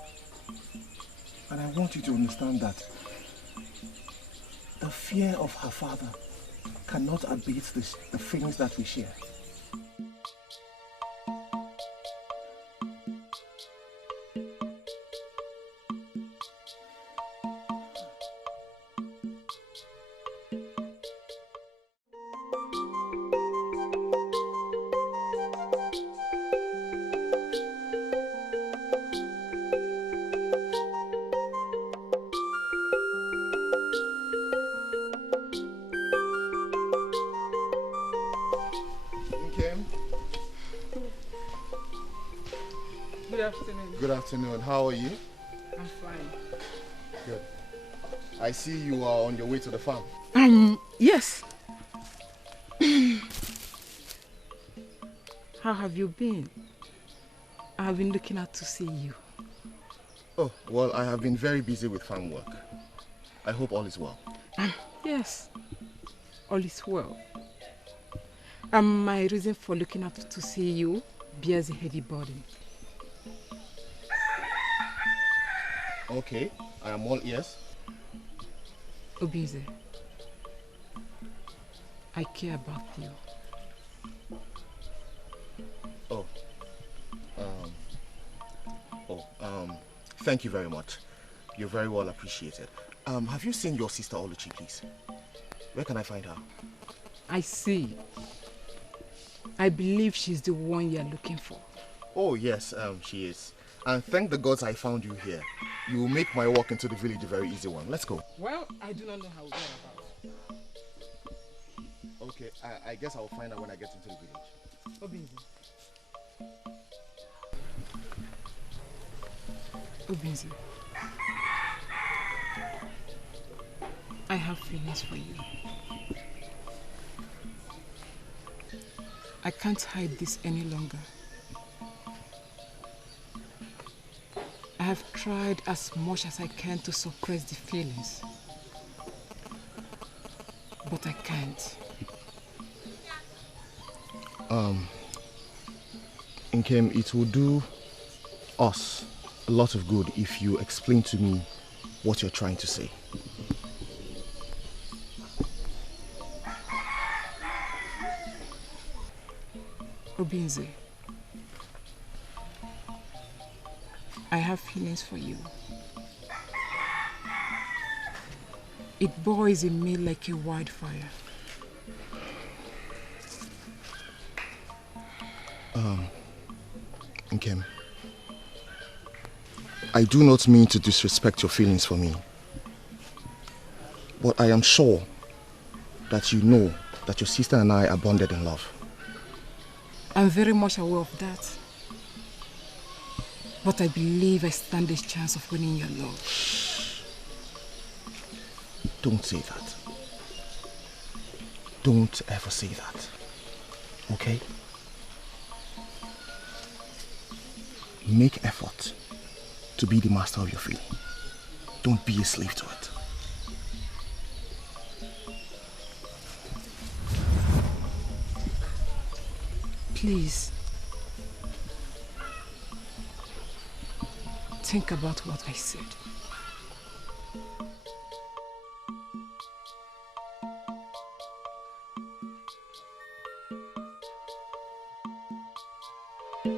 And I want you to understand that the fear of her father cannot abate the feelings that we share. Good afternoon. How are you? I'm fine. Good. I see you are on your way to the farm. Yes. How have you been? I have been looking out to see you. Oh, well, I have been very busy with farm work. I hope all is well. Yes, all is well. My reason for looking out to see you bears a heavy burden. Okay, I am all ears. Obize, I care about you. Thank you very much. You're very well appreciated. Have you seen your sister Oluchi, please? Where can I find her? I see. I believe she's the one you're looking for. Oh yes, she is. And thank the gods I found you here. You will make my walk into the village a very easy one. Let's go. Well, I do not know how we'll get about. Okay, I guess I'll find out when I get into the village. Obinze, I have feelings for you. I can't hide this any longer. I have tried as much as I can to suppress the feelings, but I can't. Nkem, it will do us a lot of good if you explain to me what you're trying to say. Obinze, I have feelings for you. It boils in me like a wildfire. Nkem, I do not mean to disrespect your feelings for me, but I am sure that you know that your sister and I are bonded in love. I'm very much aware of that. But I believe I stand a chance of winning your love. Don't say that. Don't ever say that. Okay? Make effort to be the master of your feeling. Don't be a slave to it. Please. Think about what I said. My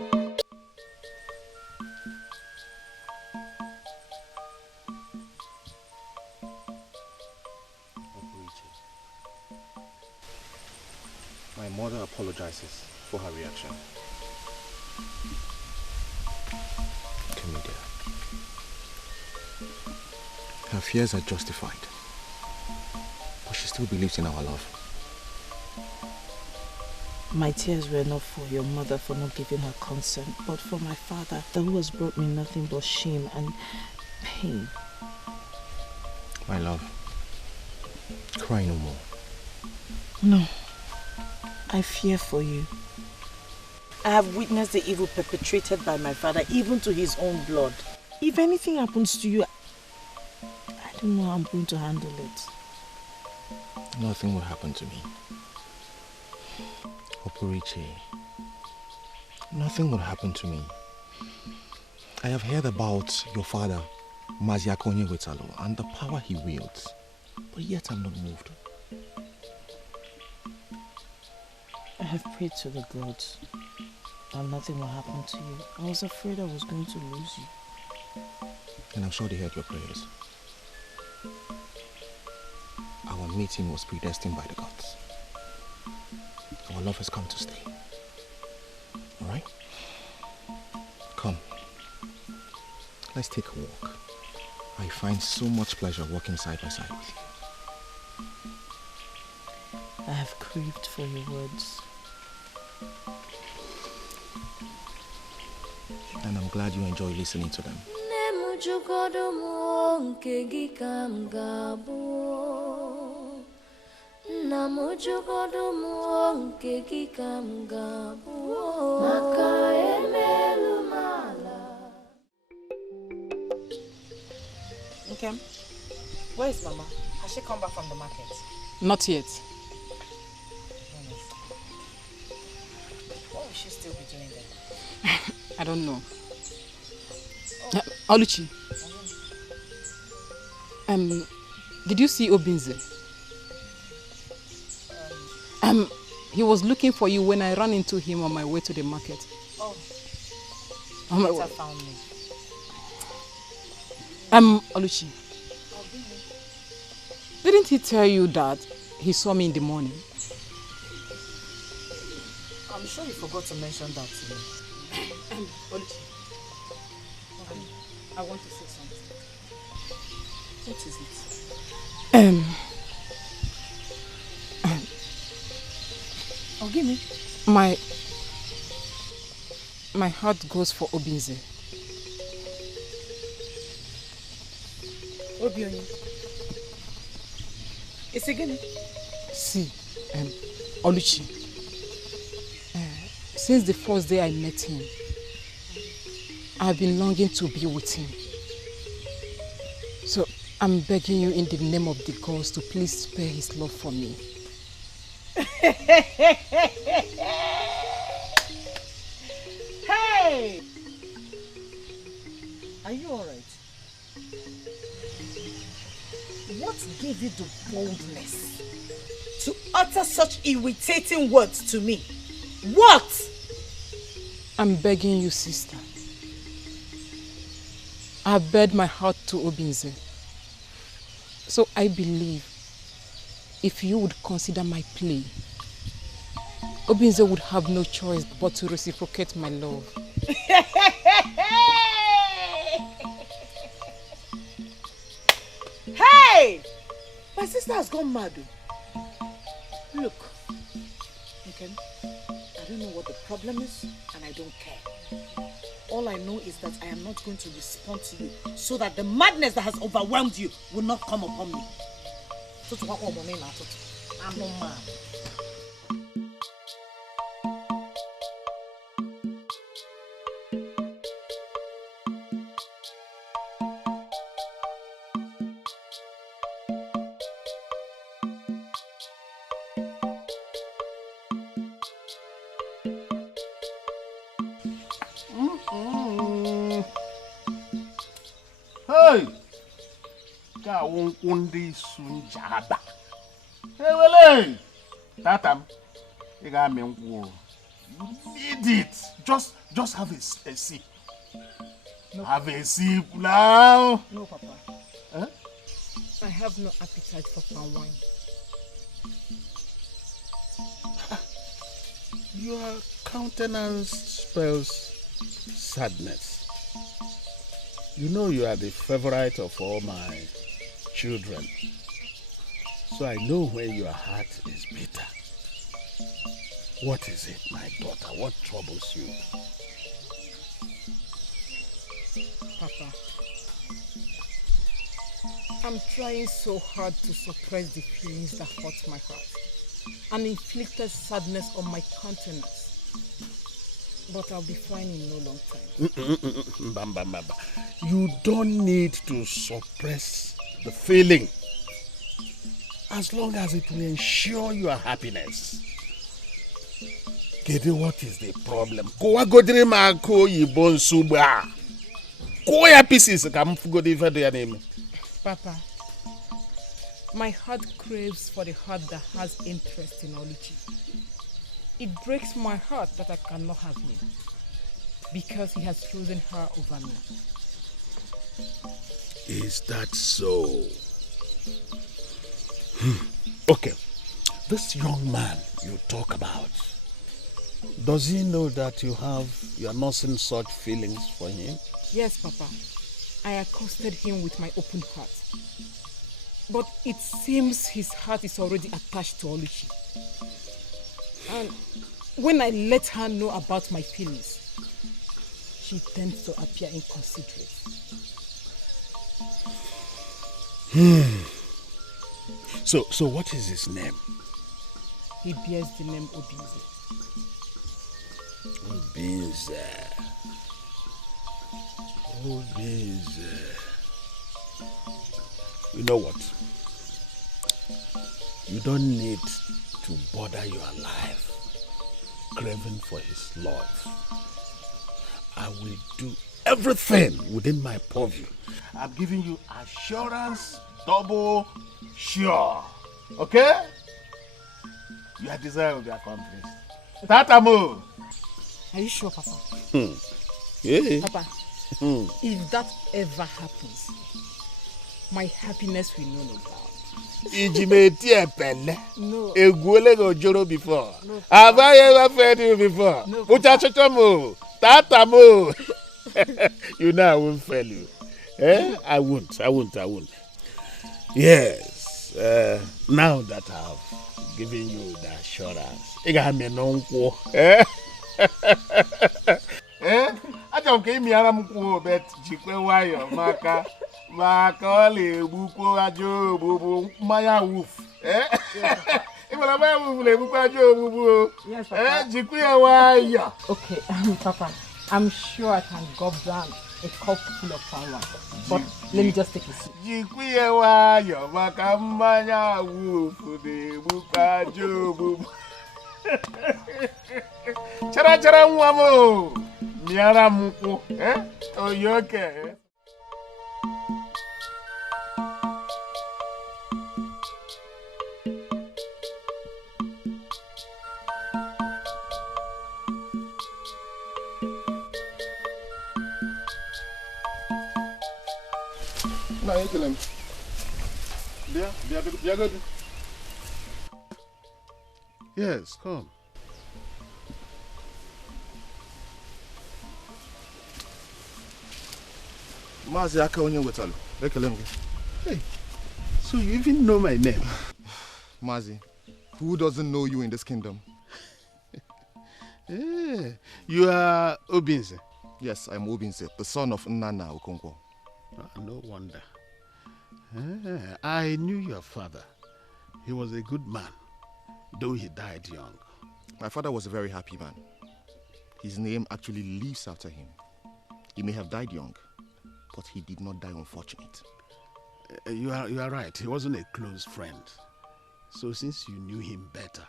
mother apologizes for her reaction. Come dear. Her fears are justified, but she still believes in our love. My tears were not for your mother for not giving her consent, but for my father, who has brought me nothing but shame and pain. My love, cry no more. No, I fear for you. I have witnessed the evil perpetrated by my father, even to his own blood. If anything happens to you, I don't know how I'm going to handle it. Nothing will happen to me. Oporiche, nothing will happen to me. I have heard about your father, Maziakonye Wetalo, and the power he wields, but yet I'm not moved. I have prayed to the gods that nothing will happen to you. I was afraid I was going to lose you. And I'm sure they heard your prayers. Our meeting was predestined by the gods. Our love has come to stay. Alright? Come. Let's take a walk. I find so much pleasure walking side by side with you. I have craved for your words. And I'm glad you enjoy listening to them. Okay. Where is Mama? Has she come back from the market? Not yet. What will she still be doing there? I don't know. Oluchi. Did you see Obinze? He was looking for you when I ran into him on my way to the market. Oh. On my Peter way. found me. Oluchi. Didn't he tell you that he saw me in the morning? I'm sure you forgot to mention that to me. Oluchi. I want to say something. What is it? Oh, give me. My heart goes for Obinze. Obionyi. It's again. See, Oluchi. Since the first day I met him, I've been longing to be with him. So I'm begging you in the name of the gods to please spare his love for me. Hey! Are you alright? What gave you the boldness to utter such irritating words to me? What? I'm begging you, sister. I bared my heart to Obinze. So I believe if you would consider my plea, Obinze would have no choice but to reciprocate my love. Hey! My sister has gone mad. Look, okay, I don't know what the problem is and I don't care. All I know is that I am not going to respond to you so that the madness that has overwhelmed you will not come upon me. I'm not mad. Hey! Ka wonkundi sunjaba. Hey, wele! Tatam, ị ga-amị nkwụ. You need it. Just have a sip. No. Have a sip now. No, Papa. Huh? I have no appetite for palm wine. Your countenance spells sadness. You know you are the favorite of all my children. So I know when your heart is bitter. What is it, my daughter? What troubles you? Papa, I'm trying so hard to suppress the feelings that hurt my heart and inflicted sadness on my countenance. But I'll be fine in no long time. You don't need to suppress the feeling as long as it will ensure your happiness. Kede, what is the problem? Kowa godiri ma ko yibon suba. Koya pieces kam fugodi fa do ya name. Papa, my heart craves for the heart that has interest in Oluchi. It breaks my heart that I cannot have him because he has chosen her over me. Is that so? Okay, this young man you talk about, does he know that you are nursing such feelings for him? Yes, Papa. I accosted him with my open heart. But it seems his heart is already attached to Oluchi. And when I let her know about my feelings, she tends to appear inconsiderate. So what is his name? He bears the name Obinze. Obinze. You know what? You don't need to bother your life craving for his love. I will do everything within my purview. I'm giving you assurance, double sure. Okay? Your desire will be accomplished. Tatamo! Are you sure, Papa? Yeah. Papa, if that ever happens, my happiness will know no bounds. No. Before. No. Have I ever fed you before? No. Tatamo. You know I won't fail you. Eh? I won't. Yes. Now that I've given you the assurance, I got me no. Eh? I don't give me a bet jikwe wayo maka ole buko ajo bubu maya woof. Eh? Even maya woof le buko ajo bubu. Yes, Papa. Jikwe wayo. Okay, Papa, I'm sure I can gob down a cup full of power. But let me just take a sip. Jikwe wayo maka maya woof le buko ajo bubu. Chara mwamo. Miara muko, eh? Oh, you okay? No, you kill him. They're good. Yes, come. Mazi aka onye wetalu. Ekele m gị. Hey, so you even know my name? Mazi, who doesn't know you in this kingdom? Hey, you are Obinze? Yes, I'm Obinze, the son of Nnanna Okonkwo. No wonder. I knew your father. He was a good man, though he died young. My father was a very happy man. His name actually lives after him. He may have died young, but he did not die unfortunate. You are right. He wasn't a close friend. So since you knew him better,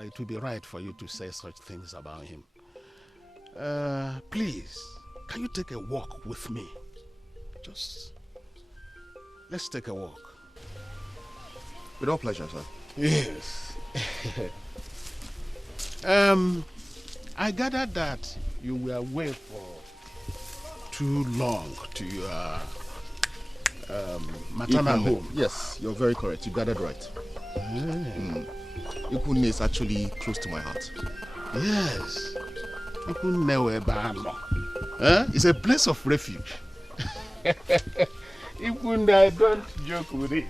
it would be right for you to say such things about him. Please, can you take a walk with me? Let's take a walk. With all pleasure, sir. Yes. I gathered that you were away for too long to your maternal home. Yes, you're very correct. You gathered right. Ikune is actually close to my heart. Yes. It's a place of refuge. Ikune, I don't joke with it.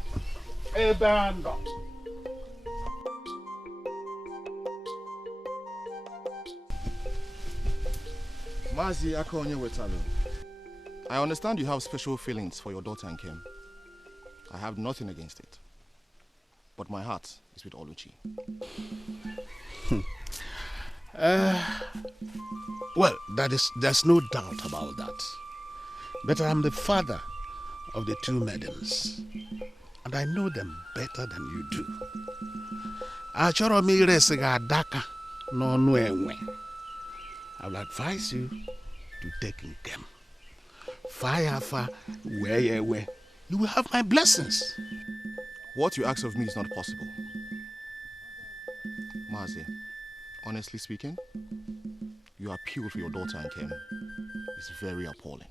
Mazi Akonye Wetalu, I understand you have special feelings for your daughter and Kim. I have nothing against it. But my heart is with Oluchi. Well, there's no doubt about that. But I'm the father of the two maidens, and I know them better than you do. I will advise you to take them. Fire, where you will have my blessings. What you ask of me is not possible. Mazi, honestly speaking, your appeal for your daughter and Kim is very appalling.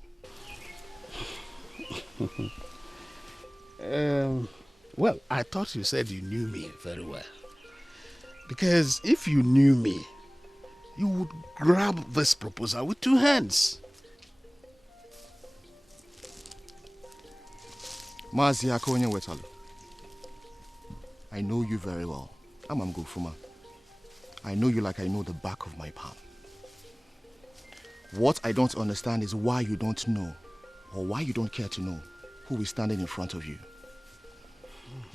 Well, I thought you said you knew me very well. Because if you knew me, you would grab this proposal with two hands. Mazi Akonye Wetalu, I know you very well. I'm Gufuma. I know you like I know the back of my palm. What I don't understand is why you don't know, or why you don't care to know, who is standing in front of you.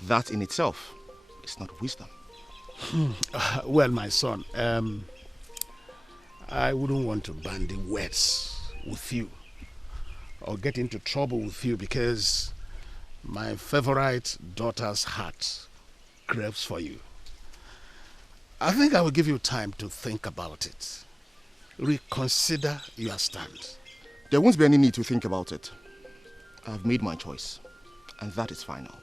That in itself is not wisdom. Well, my son, I wouldn't want to bandy words with you or get into trouble with you because my favorite daughter's heart craves for you. I think I will give you time to think about it. Reconsider your stand. There won't be any need to think about it. I've made my choice, and that is final.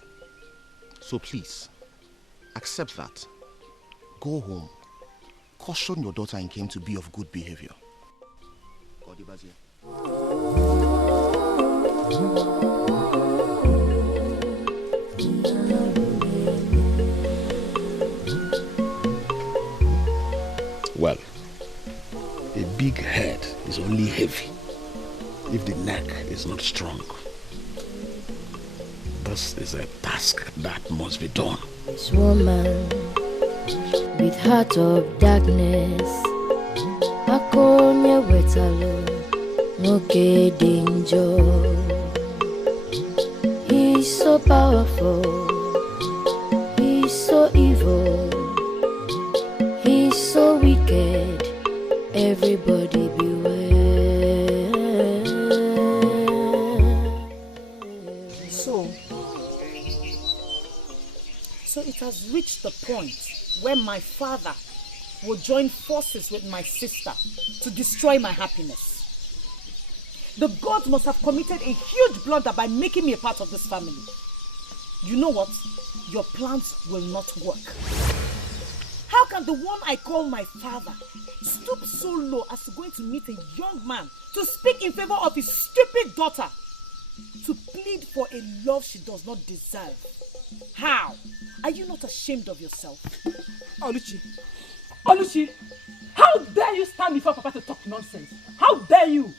So please, accept that. Go home. Caution your daughter and Kim to be of good behavior. Well, a big head is only heavy if the neck is not strong. This is a task that must be done. This woman with heart of darkness, Akonye Wetalu, Noke danger. He's so powerful, he's so evil, he's so wicked. Everybody beware. So it has reached the point where my father will join forces with my sister to destroy my happiness. The gods must have committed a huge blunder by making me a part of this family. You know what? Your plans will not work. How can the one I call my father stoop so low as to going to meet a young man to speak in favor of his stupid daughter, to plead for a love she does not deserve? How? Are you not ashamed of yourself? Oluchi, how dare you stand before Papa to talk nonsense? How dare you?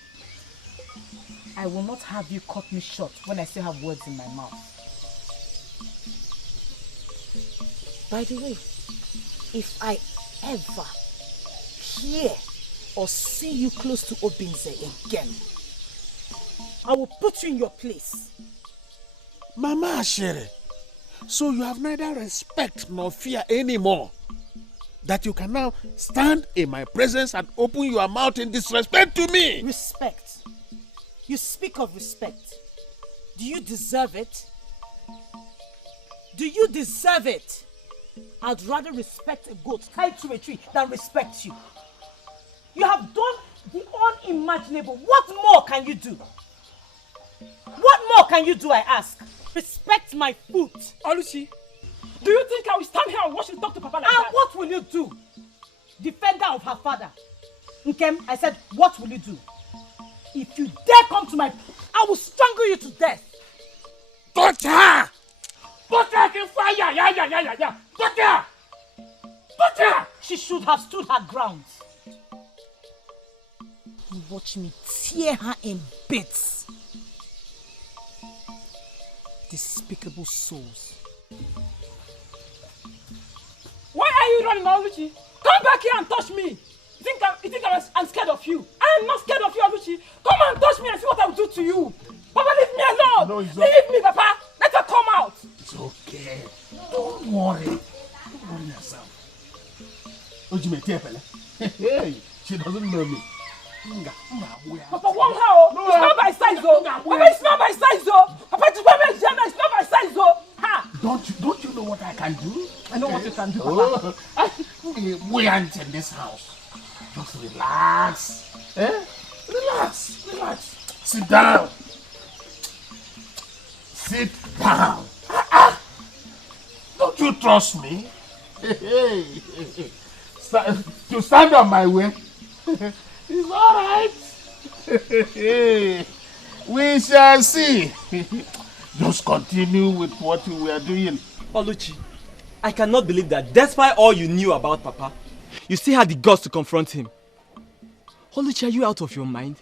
I will not have you cut me short when I still have words in my mouth. By the way, if I ever hear or see you close to Obinze again, I will put you in your place. Mama Ashere, so you have neither respect nor fear anymore. That you can now stand in my presence and open your mouth in disrespect to me. Respect? You speak of respect. Do you deserve it? Do you deserve it? I'd rather respect a goat tied to a tree than respect you. You have done the unimaginable. What more can you do? What more can you do, I ask? Respect my foot. Oluchi, do you think I will stand here and watch you talk to Papa like that? And what will you do? Defender of her father. Nkem, I said, what will you do? If you dare come to my... I will strangle you to death. Touch her! Touch her in fire! Yeah. Touch her! Touch her! She should have stood her ground. You watch me tear her in bits. Despicable souls. Why are you running, Oluchi? Come back here and touch me. You think I'm scared of you? I am not scared of you, Oluchi. Come and touch me and see what I will do to you. Papa, leave me alone. No, it's leave me, Papa. Let her come out. It's okay. Don't worry. Don't worry yourself. Hey, she doesn't know me. Papa, one how? No, it's not by size, though. Papa, it's not by size, though. Papa, it's not by size, though. Ha! Don't you know what I can do? I know what you can do, Papa. We aren't in this house. Just relax. Relax. Sit down. Sit down. Don't you trust me? To stand on my way. It's all right. We shall see. Just continue with what you were doing. Oluchi, I cannot believe that despite all you knew about Papa, you still had the guts to confront him. Oluchi, are you out of your mind?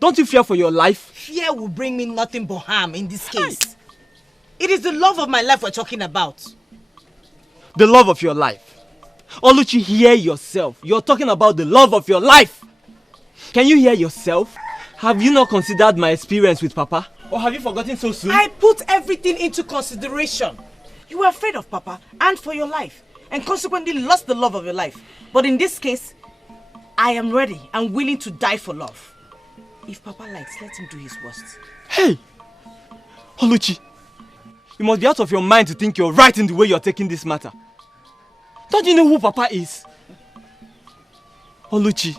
Don't you fear for your life? Fear will bring me nothing but harm in this case. It is the love of my life we're talking about. The love of your life. Oluchi, hear yourself. You're talking about the love of your life. Can you hear yourself? Have you not considered my experience with Papa? Or have you forgotten so soon? I put everything into consideration. You were afraid of Papa and for your life, and consequently lost the love of your life. But in this case, I am ready and willing to die for love. If Papa likes, let him do his worst. Hey! Oluchi, you must be out of your mind to think you're right in the way you're taking this matter. Don't you know who Papa is? Oluchi,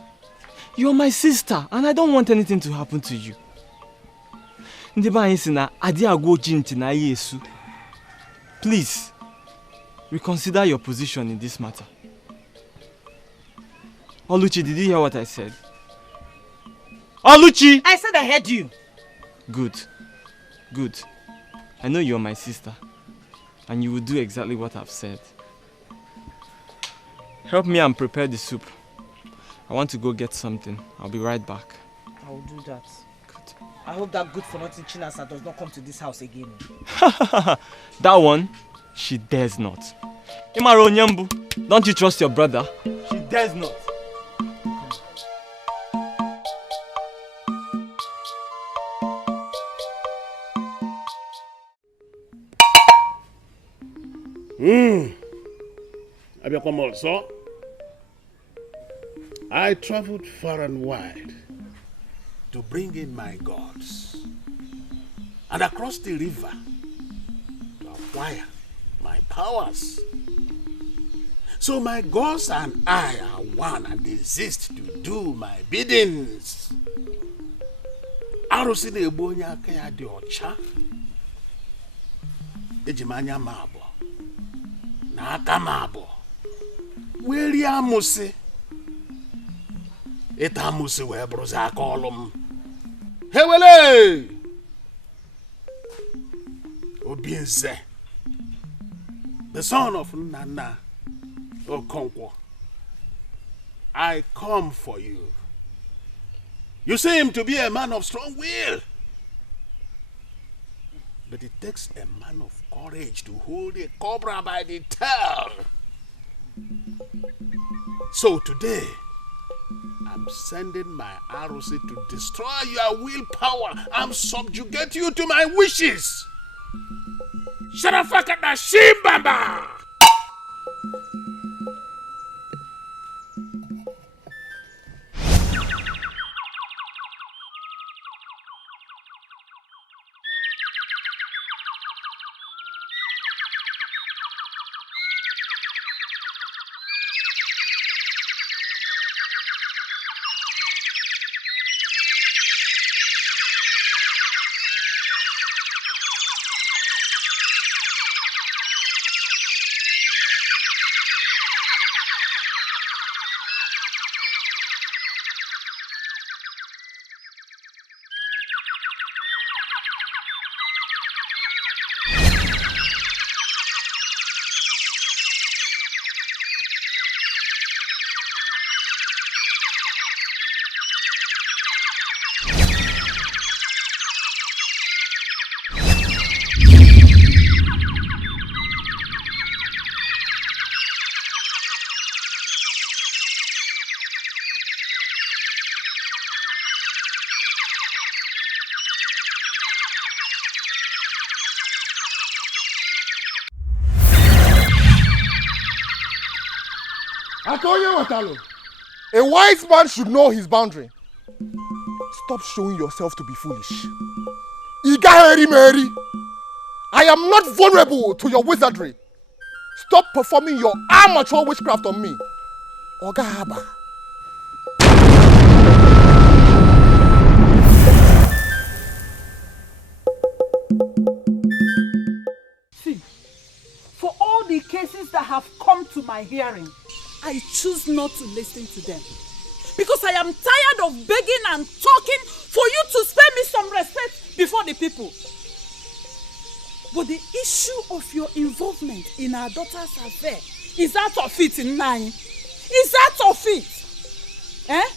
you're my sister and I don't want anything to happen to you. Please, reconsider your position in this matter. Oluchi, did you hear what I said? Oluchi! I said I heard you. Good. I know you're my sister and you will do exactly what I've said. Help me and prepare the soup. I want to go get something. I'll be right back. I will do that. Good. I hope that good-for-nothing Chinasa does not come to this house again. That one, she dares not. Imaro Nyambu, don't you trust your brother? She dares not. I traveled far and wide to bring in my gods and across the river to acquire my powers. So my gods and I are one and exist to do my biddings. Arusi na egbu onye aka ya dị ọcha. Ejimanya mabo na aka mabo. Weri amusi. Ita amusi we bruza aka olum. Hewele! Obiense, the son of Nana Okonkwo, I come for you. You seem to be a man of strong will, but it takes a man of courage to hold a cobra by the tail. So today, I'm sending my arrows to destroy your willpower and subjugate you to my wishes. Sharafaka na Shimbamba! A wise man should know his boundary. Stop showing yourself to be foolish. Igaheri Mary, I am not vulnerable to your wizardry. Stop performing your amateur witchcraft on me. Oga Haba. See, for all the cases that have come to my hearing, I choose not to listen to them. Because I am tired of begging and talking for you to spare me some respect before the people. But the issue of your involvement in our daughter's affair is out of it in mine. Is out of it. Eh?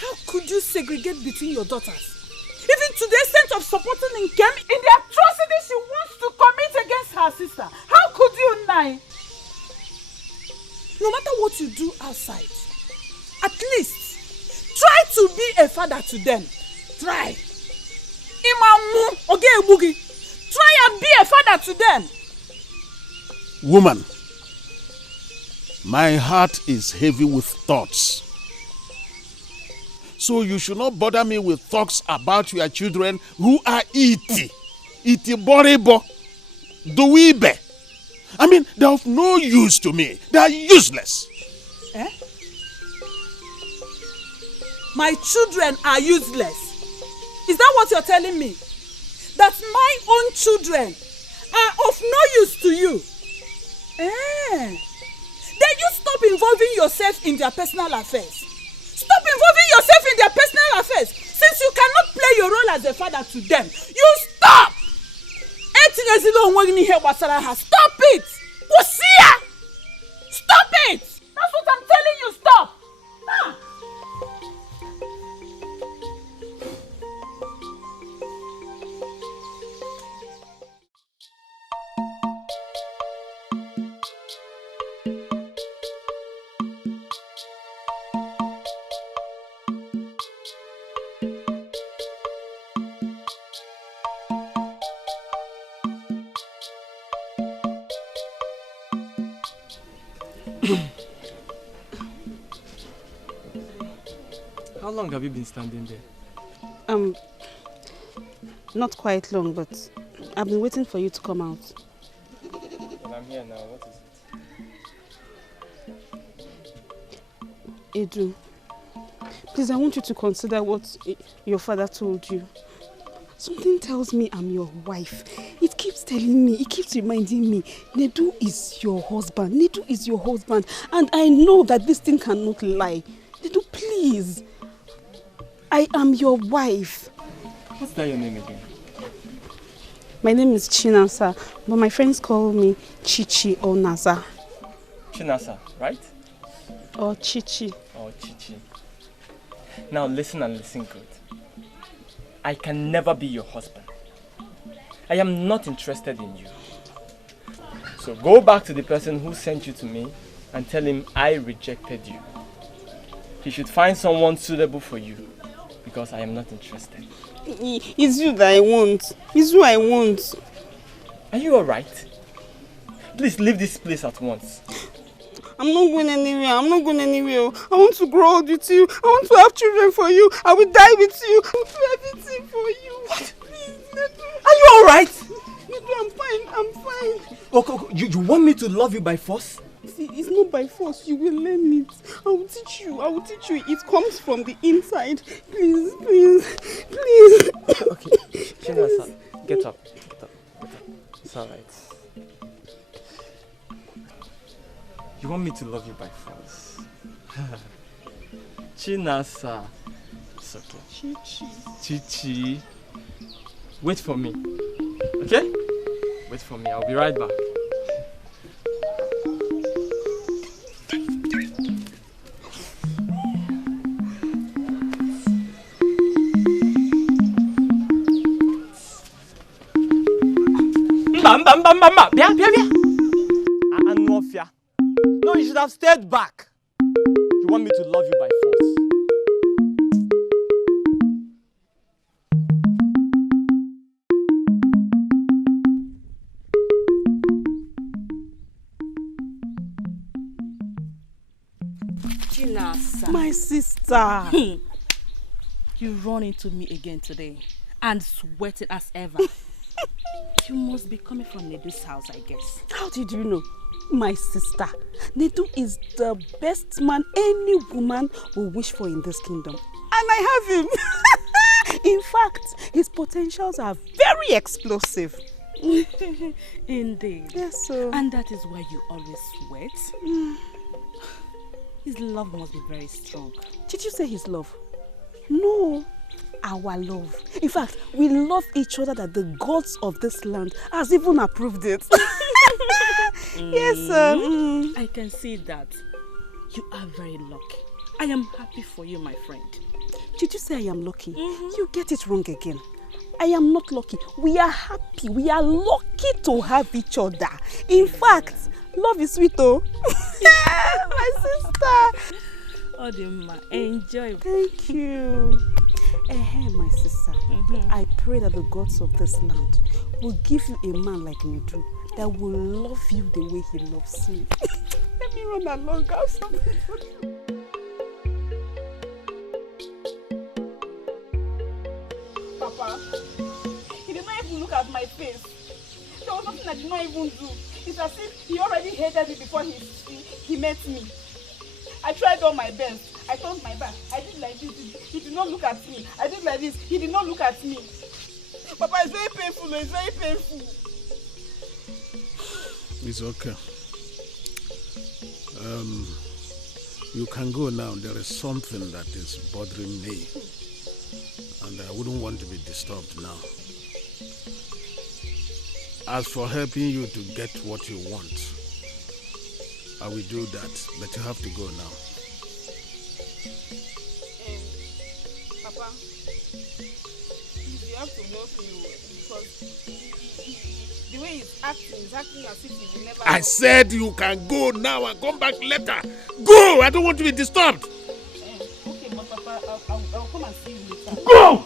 How could you segregate between your daughters? Even to the extent of supporting Nkem in the atrocity she wants to commit against her sister. How could you, Nai? No matter what you do outside, at least try to be a father to them. Try. Imamu oge ebugi. Try and be a father to them. Woman, my heart is heavy with thoughts. So you should not bother me with thoughts about your children who are iti boribo, duibe. I mean, they're of no use to me. They are useless. Eh? My children are useless. Is that what you're telling me? That my own children are of no use to you? Eh? Then you stop involving yourself in their personal affairs. Stop involving yourself in their personal affairs. Since you cannot play your role as a father to them, you stop! Stop it! Stop it! That's what I'm telling you, stop! Ah. How long have you been standing there? Not quite long, but I've been waiting for you to come out. Well, I'm here now. What is it? Edu, please, I want you to consider what your father told you. Something tells me I'm your wife. It keeps telling me, it keeps reminding me, Nedu is your husband. Nedu is your husband. And I know that this thing cannot lie. Nedu, please. I am your wife. What's that your name again? My name is Chinasa, but my friends call me Chichi or Nasa. Chinasa, right? Or Chichi. Or Chichi. Now listen and listen good. I can never be your husband. I am not interested in you. So go back to the person who sent you to me and tell him I rejected you. He should find someone suitable for you because I am not interested. It's you that I want. It's you I want. Are you alright? Please leave this place at once. I'm not going anywhere. I'm not going anywhere. I want to grow old with you. I want to have children for you. I will die with you. I will do everything for you. What? Please, Nedu. Are you alright? Nedu, I'm fine. I'm fine. Okay, you want me to love you by force? See, it's not by force. You will learn it. I will teach you. I will teach you. It comes from the inside. Please, please, please. Okay, Chinasa, get up. Get up. It's alright. You want me to love you by force? Chinasa. It's okay. Chichi. Chichi. Wait for me. Okay? Wait for me. I'll be right back. No, you should have stayed back. You want me to love you by force. sister. You run into me again today and sweating as ever. You must be coming from Nedu's house, I guess. How did you know? My sister, Nedu is the best man any woman will wish for in this kingdom. And I have him. In fact, his potentials are very explosive. Indeed. Yes, sir. And that is why you always sweat? His love must be very strong. Did you say his love? No, our love. In fact, we love each other that the gods of this land has even approved it. Yes, sir. I can see that. You are very lucky. I am happy for you, my friend. Did you say I am lucky? You get it wrong again. I am not lucky. We are happy. We are lucky to have each other. In fact, love is sweet, oh. My sister. Odima, enjoy. Thank you. My sister, I pray that the gods of this land will give you a man like Nedu that will love you the way he loves me. Let me run along. I have something for you. Papa, he did not even look at my face. There was nothing I did not even do. It's as if he already hated me before he met me. I tried all my best. I turned my back. I did like this. He did not look at me. I did like this. He did not look at me. Papa, it's very painful. It's very painful. It's okay. You can go now. There is something that is bothering me. And I wouldn't want to be disturbed now. As for helping you to get what you want, I will do that, but you have to go now. Papa, please, you have to help me because the way he's acting as if he will never. I said you can go now and come back later. Go! I don't want to be disturbed. Okay, but Papa, I'll come and see you later. Go!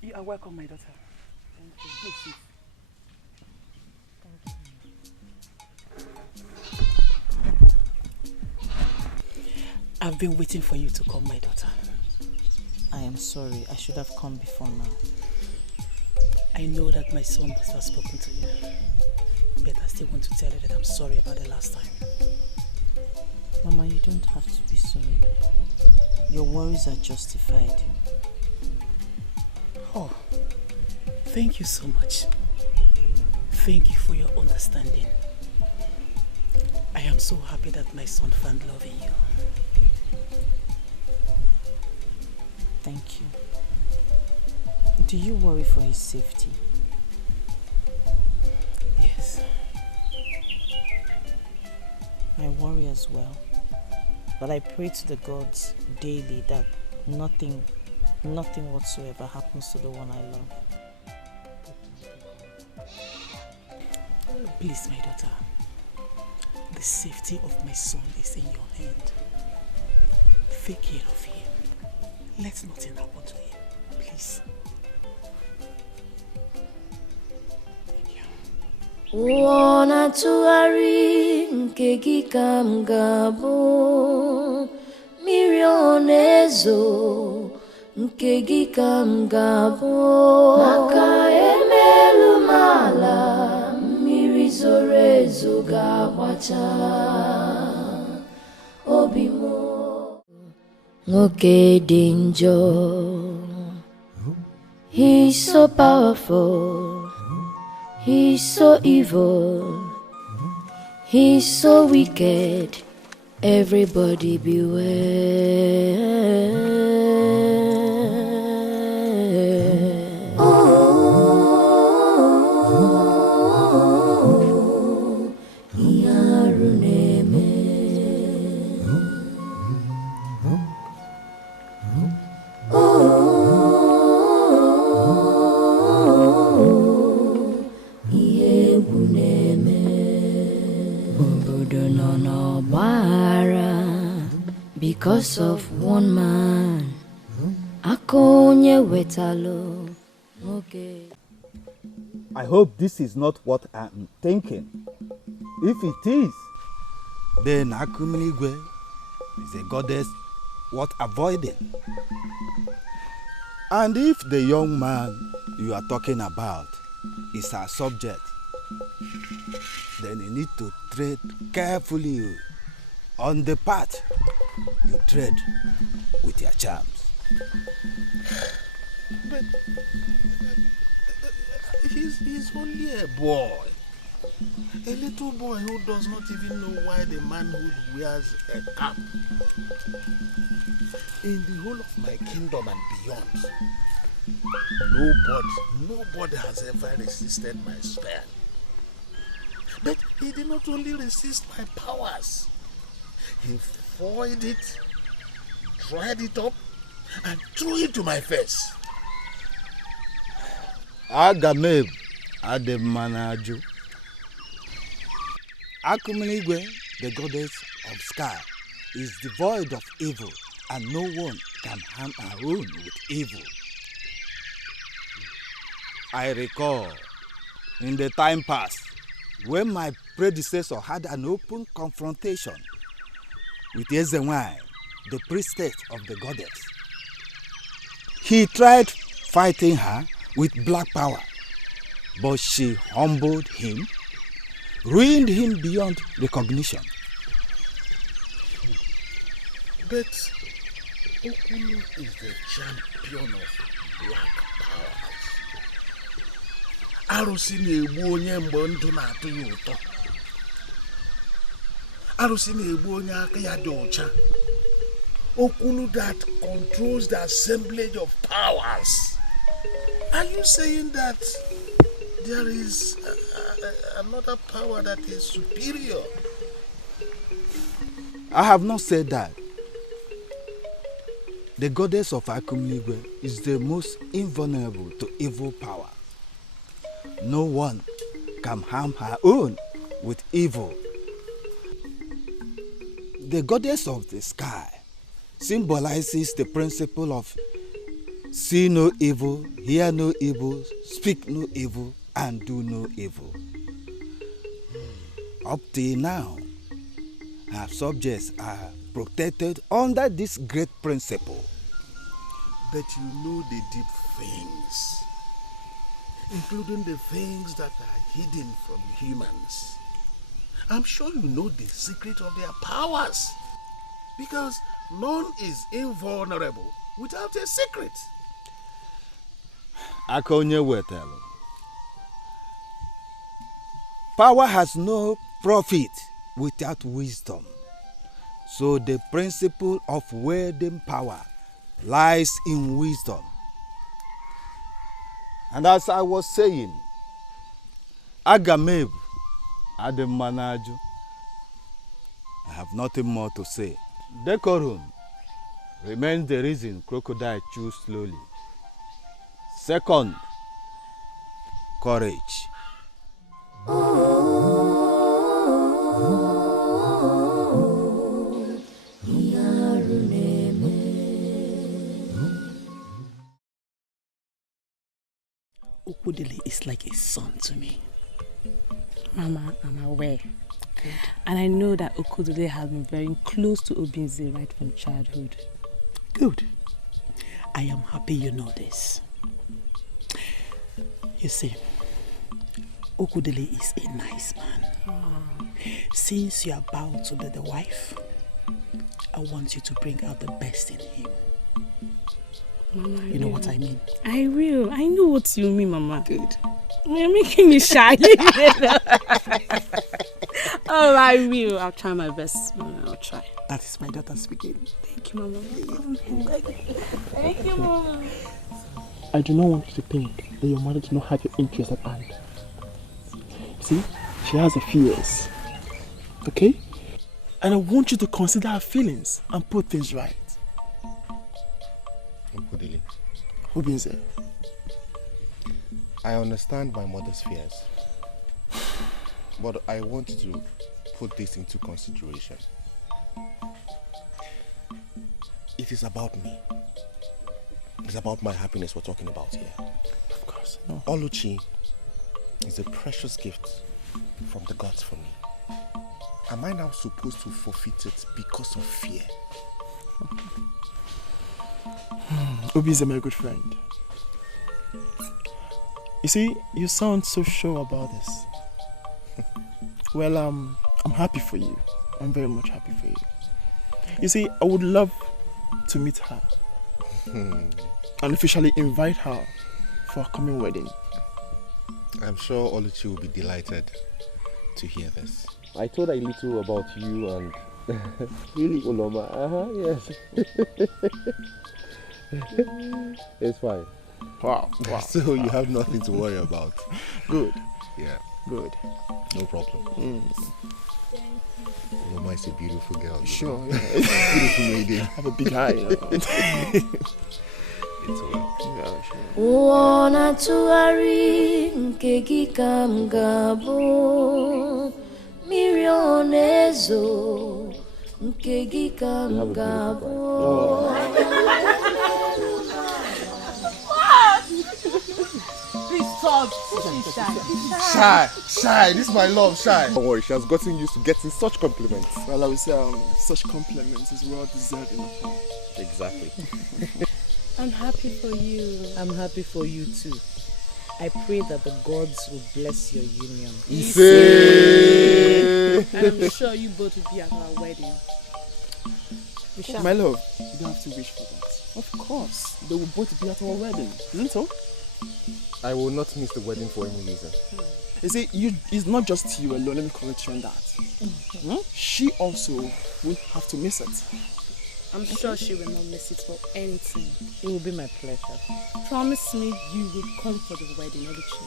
You are welcome, my daughter. Thank you. Please sit. I've been waiting for you to come, my daughter. I am sorry. I should have come before now. I know that my son must have spoken to you. But I still want to tell you that I'm sorry about the last time. Mama, you don't have to be sorry. Your worries are justified. Oh, thank you so much. Thank you for your understanding. I am so happy that my son found love in you. Thank you. Do you worry for his safety? Yes. I worry as well. But I pray to the gods daily that nothing whatsoever happens to the one I love. Please, my daughter, the safety of my son is in your hand. Take care of him. Let nothing happen to him, please. Wana tuari nke gị ka m ga-abụ, mmiri onezo nke gị ka m ga-abụ, maka emelu m ala, mmiri zoro ezo ga-agbacha obi m. Nwoke dị njọ, he's so powerful. He's so evil, he's so wicked, everybody beware. Oh, Yaruneme. Obodo nọ n'ọgbaghara. because of one man. Akonye wetalo. Okay. I hope this is not what I'm thinking. If it is, then Akumiligwe is a goddess worth avoiding. And if the young man you are talking about is our subject, then you need to tread carefully on the path you tread with your charms. But he's only a boy. A little boy who does not even know why the manhood wears a cap. In the whole of my kingdom and beyond, nobody has ever resisted my spell. But he did not only resist my powers, he foiled it, dried it up, and threw it to my face. Agameb Ademanaju. Akumiligwe, the goddess of sky, is devoid of evil, and no one can harm her own with evil. I recall in the time past when my predecessor had an open confrontation with Ezenwai, the priestess of the goddess. He tried fighting her with black power, but she humbled him, ruined him beyond recognition. But Okulu is the champion of black powers. Arụsị na-egbu onye mgbe ndụ na-atụ ya ụtọ. Arụsị na-egbu onye aka ya dị ọcha. Okulu that controls the assemblage of powers. Are you saying that there is another power that is superior? I have not said that. The goddess of Akumiligwe is the most invulnerable to evil power. No one can harm her own with evil. The goddess of the sky symbolizes the principle of see no evil, hear no evil, speak no evil, and do no evil. Up till now, her subjects are protected under this great principle. But you know the deep things, including the things that are hidden from humans. I'm sure you know the secret of their powers, because none is invulnerable without a secret. Akonye wetelu. Power has no profit without wisdom. So the principle of wielding power lies in wisdom. And as I was saying, Agameb Ademanaju, I have nothing more to say. Decorum remains the reason crocodile chews slowly. Second, courage. Okudele is like a son to me. Mama, I'm aware. Good. And I know that Okudele has been very close to Obinze right from childhood. Good. I am happy you know this. You see, Okudele is a nice man. Since you are about to be the wife, I want you to bring out the best in him. Mama, you know what I mean? I will. I know what you mean, Mama. Good. You're making me shy. Oh, I will. I'll try my best. Mama, I'll try. That is my daughter speaking. Thank you, Mama. Thank you, Mama. I do not want you to think that your mother does not have your interest at hand. See, she has her fears. Okay? And I want you to consider her feelings and put things right. Okudele, Obinze, I understand my mother's fears, but I want you to put this into consideration. It is about me. It's about my happiness we're talking about here. Of course. No. Oluchi is a precious gift from the gods for me. Am I now supposed to forfeit it because of fear? Obi is my good friend. You see, you sound so sure about this. Well, I'm happy for you. I'm very much happy for you. You see, I would love to meet her and officially invite her for a coming wedding. I'm sure Oluchi will be delighted to hear this. I told her a little about you and really, Uloma. Yes. It's fine. Wow. So you have nothing to worry about. Good. Yeah. Good. No problem. Uloma is a beautiful girl. Sure. Yeah. Beautiful lady. Have a big eye. It's well. Yeah, sure. Wanna tuari nkegi kamgabo Mirionezo nkegi kamgabo. Please stop. Shy. This is my love, Shy. Don't worry, she has gotten used to getting such compliments. Well, I would say such compliments is well deserving of her. Exactly. I'm happy for you. I'm happy for you too. I pray that the gods will bless your union. And I'm sure you both will be at our wedding. My love, you don't have to wish for that. Of course, they will both be at our wedding, isn't so? I will not miss the wedding for any reason. You see, it's not just you alone. Let me correct you on that. She also won't have to miss it. I'm sure she will not miss it for anything. It will be my pleasure. Promise me you will come for the wedding, Oluchi.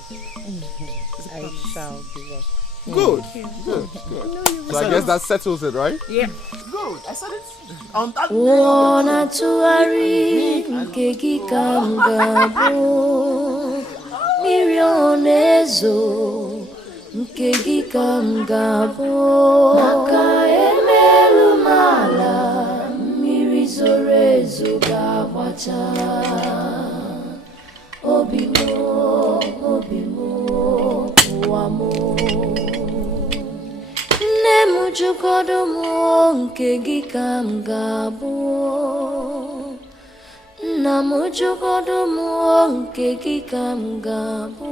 I shall be there. Good. Good. So I guess that settles it, right? Yeah. Good. I said it. On that Wanna tuari nkegi kamgabo Mirionezo nkegi kamgabo Maka emelu mala mirizorezo gabwacha Obimo uwamo Nemu jukodomo nkegi kamgabo Namu jukodomo nkegi kamgabo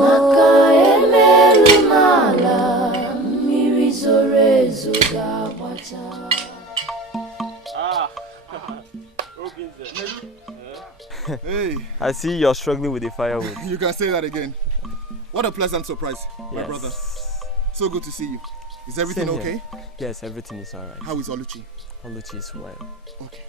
Maka emelu mala mirizorezo gabwacha. Hey. I see you're struggling with the firewood. You can say that again. What a pleasant surprise, my Yes. brother. So good to see you. Is everything Same okay? here. Yes, everything is alright. How is Oluchi? Oluchi is well. Okay.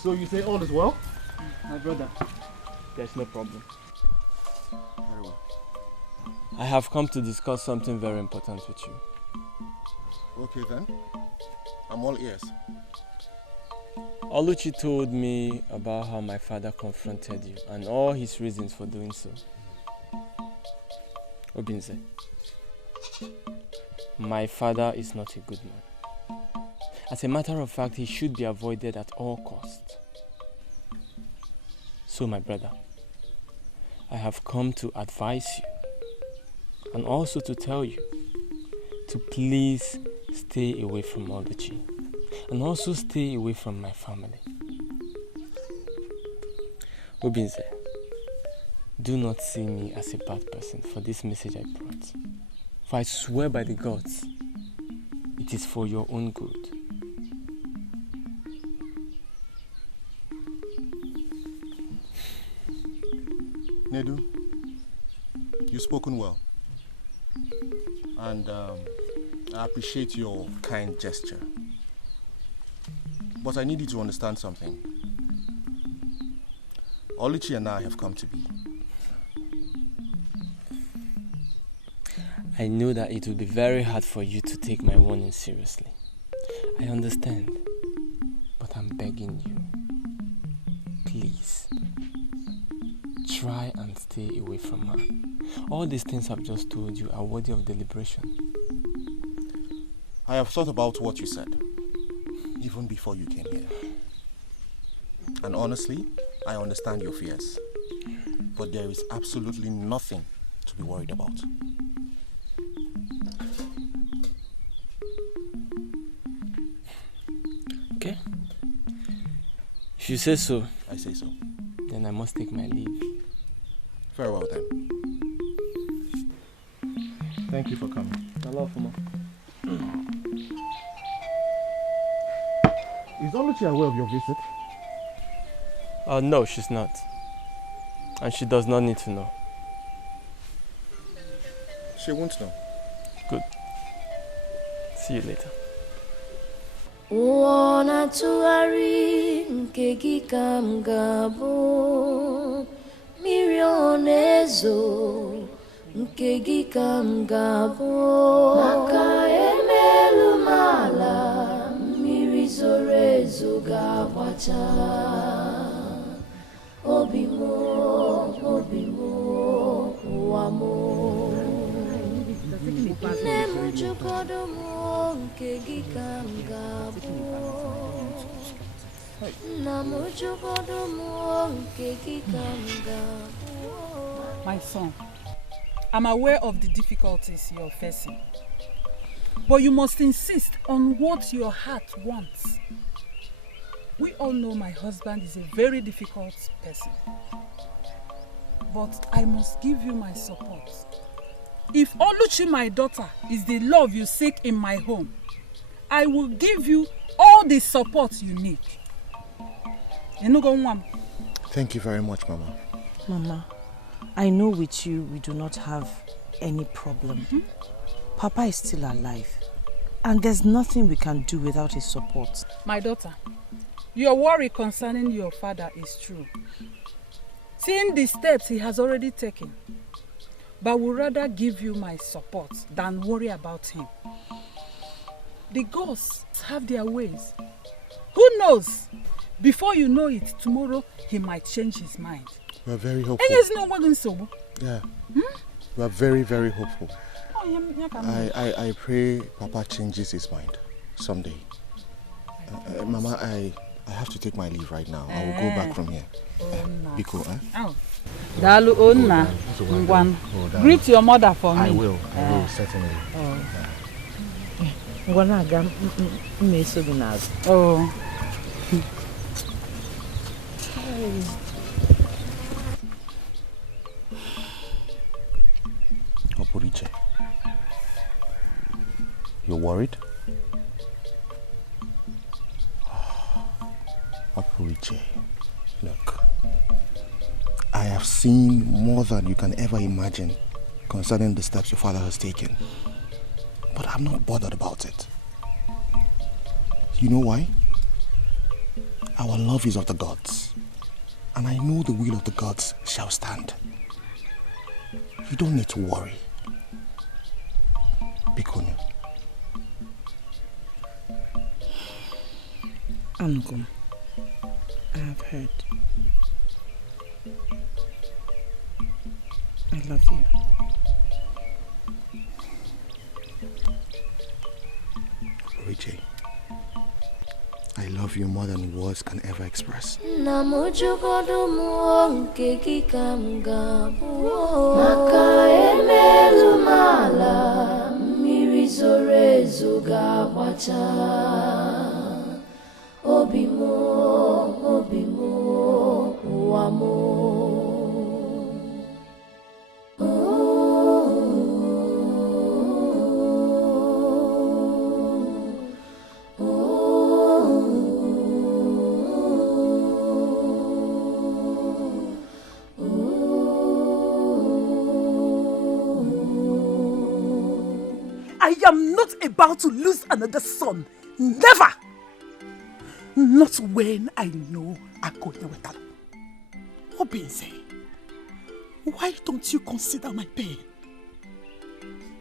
So you say all is well? My brother, there's no problem. Very well. I have come to discuss something very important with you. Okay then. I'm all ears. Oluchi told me about how my father confronted you and all his reasons for doing so. Obinze, my father is not a good man. As a matter of fact, he should be avoided at all costs. So, my brother, I have come to advise you and also to tell you to please stay away from Oluchi and also stay away from my family. Obinze, do not see me as a bad person for this message I brought. For I swear by the gods, it is for your own good. Nedu, you've spoken well. And I appreciate your kind gesture. But I need you to understand something. Oluchi and I have come to be. I know that it will be very hard for you to take my warning seriously. I understand. But I'm begging you. Please. try and stay away from her. All these things I've just told you are worthy of deliberation. I have thought about what you said, even before you came here. And honestly, I understand your fears. But there is absolutely nothing to be worried about. Okay. If you say so. I say so. Then I must take my leave. Very well then. Thank you for coming. Hello, Fuma. Is Oluchi aware of your visit? No, she's not. And she does not need to know. She won't know. Good. See you later. Wana tuari nke gị ka m ga-abụ, mmiri onezo nke gị ka m ga-abụ, maka emelu m ala, mmiri zoro ezo ga-agbacha. Obi m, ụwa m, nne m jụgodo m nke gị ka m ga-abụ, nna m jụgodo m nke gị ka m ga-abụ. My son, I'm aware of the difficulties you're facing, but you must insist on what your heart wants. We all know my husband is a very difficult person, but I must give you my support. If Oluchi, my daughter, is the love you seek in my home, I will give you all the support you need. Thank you very much, Mama. Mama, I know with you we do not have any problem. Papa is still alive, and there's nothing we can do without his support. My daughter, your worry concerning your father is true. Seeing the steps he has already taken, but would rather give you my support than worry about him. The gods have their ways. Who knows? Before you know it, tomorrow he might change his mind. We're very hopeful. Yeah. We are very, very hopeful. I pray Papa changes his mind someday. Mama, I have to take my leave right now. I will go back from here. Biko, Dalu Onna, Ngwan. Greet your mother for me. I will certainly. Oh. Oporiche, you're worried? Oporiche, look, I have seen more than you can ever imagine concerning the steps your father has taken. But I'm not bothered about it. You know why? Our love is of the gods, and I know the will of the gods shall stand. You don't need to worry. Bikono. Anukum, I have heard. I love you. Richie, I love you more than words can ever express. I am not about to lose another son. Never! Not when I know Akonya Wetalo. Obinze, why don't you consider my pain?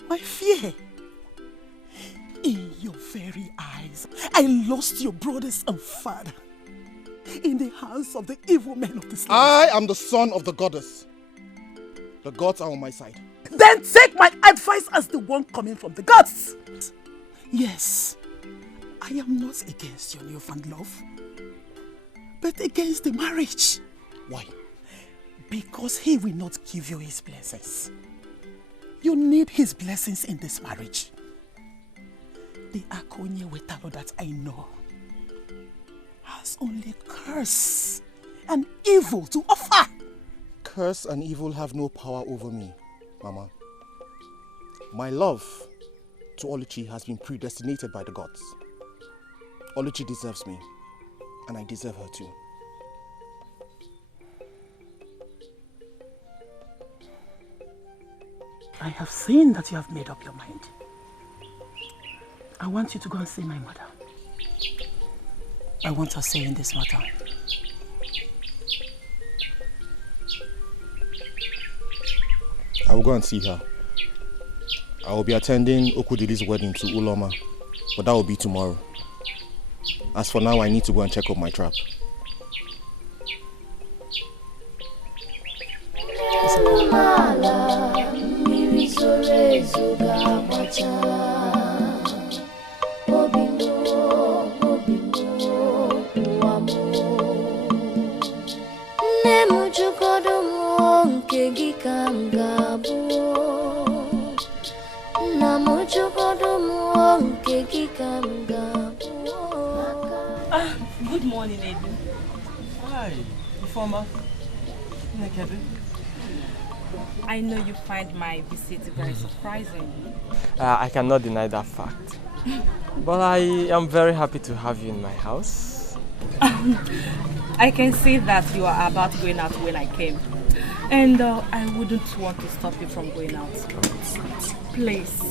My fear? In your very eyes, I lost your brothers and father in the hands of the evil men of this land. I am the son of the goddess. The gods are on my side. Then take my advice as the one coming from the gods. Yes, I am not against your newfound love, but against the marriage. Why? Because he will not give you his blessings. You need his blessings in this marriage. The Akonye Wetalo that I know has only curse and evil to offer. Curse and evil have no power over me, Mama. My love to Oluchi has been predestinated by the gods. Oluchi deserves me, and I deserve her too. I have seen that you have made up your mind. I want you to go and see my mother. I want her say in this matter. I will go and see her. I will be attending Okudili's wedding to Uloma, but that will be tomorrow. As for now, I need to go and check up my trap. Good morning, Edu. Hi, Ifoma. I know you find my visit very surprising. I cannot deny that fact. But I am very happy to have you in my house. I can see that you are about going out when I came. And I wouldn't want to stop you from going out. Please,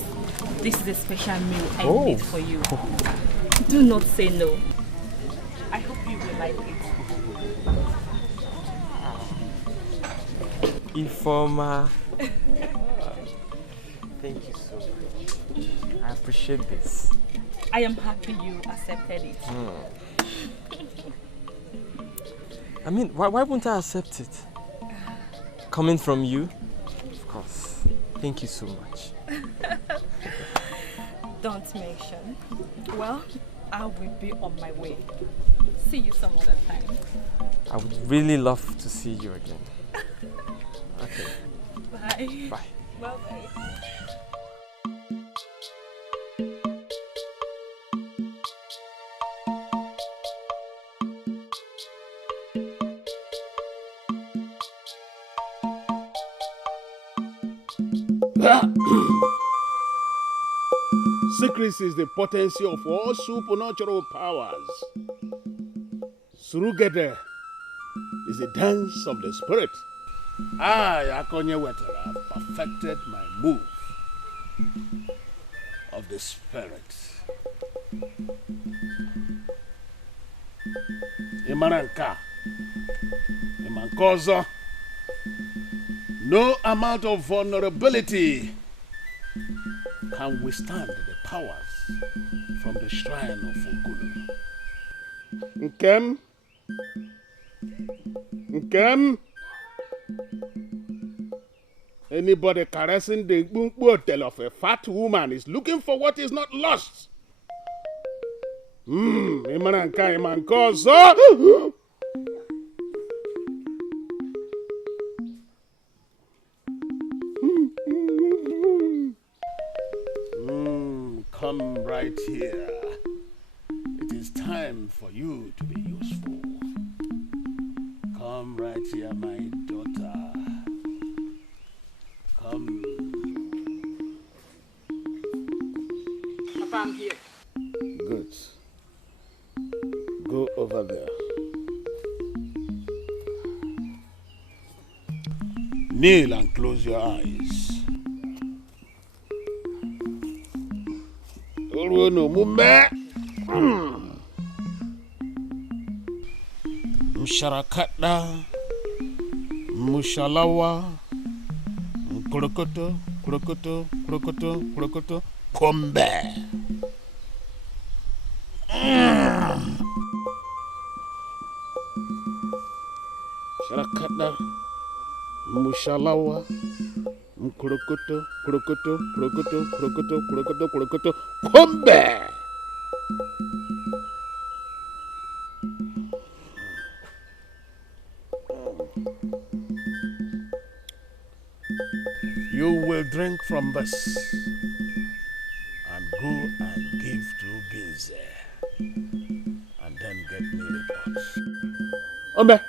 this is a special meal I made for you. Do not say no. I hope you will like it. Ifoma. Thank you so much. I appreciate this. I am happy you accepted it. I mean, why won't I accept it? Coming from you? Of course. Thank you so much. Don't mention. Well, I will be on my way. See you some other time. I would really love to see you again. Okay. Bye. Bye. Bye-bye. Secrecy is the potency of all supernatural powers. Surugede is the dance of the spirit. I, Akonye Wetara, perfected my move of the spirit. Imananka, Imankozo, no amount of vulnerability can withstand the powers from the shrine of Okulu. Nkem? Anybody caressing the hotel of a fat woman is looking for what is not lost. Imananka, Imankozo. Come right here. It is time for you to be useful. Come right here, my daughter. Come. Papa, I'm here. Good. Go over there. Kneel and close your eyes. Msharakata, Mushalawa, Kurokoto, Kurokoto, Kurokoto, Kurokoto, Kombe. Sharakata, Mushalawa. Mkurokoto, kurokoto, kurokoto, kurokoto, kurokoto, kurokoto, kombe! You will drink from this and go and give to Ginze and then get me reports. Ombe!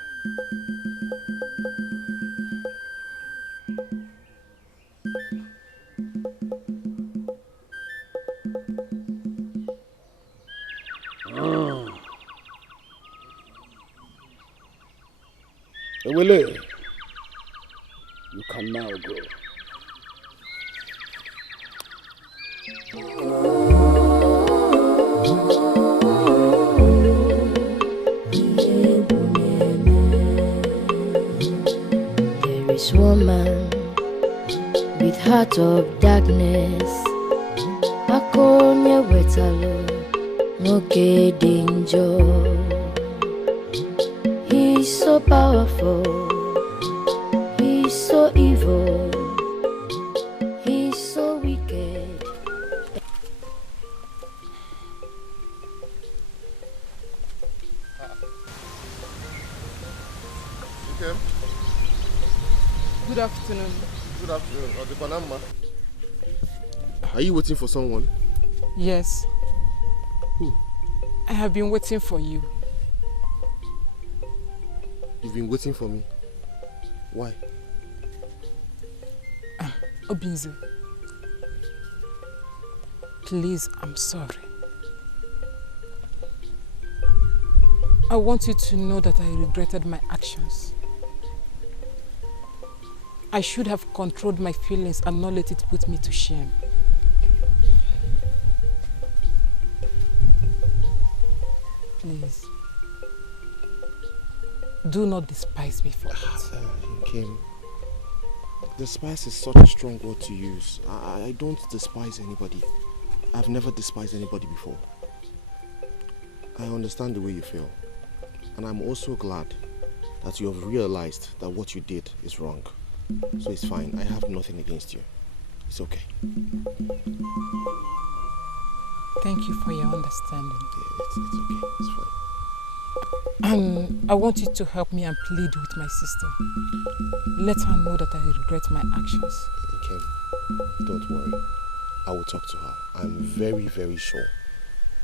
Ewele, you can now go. There is woman with heart of darkness. Akonye wetalo, moke danger. He's so powerful, he's so evil, he's so wicked. Okay. Good afternoon. Good afternoon. Odebanama. Are you waiting for someone? Yes. Who? I have been waiting for you. You've been waiting for me. Why? Obinze. Please, I'm sorry. I want you to know that I regretted my actions. I should have controlled my feelings and not let it put me to shame. Please. Do not despise me for it. Kim, despise is such a strong word to use. I don't despise anybody. I've never despised anybody before. I understand the way you feel. And I'm also glad that you have realized that what you did is wrong. So it's fine. I have nothing against you. It's okay. Thank you for your understanding. Yeah, it's okay. It's fine. And I want you to help me and plead with my sister. Let her know that I regret my actions. Kim, don't worry. I will talk to her. I'm very, very sure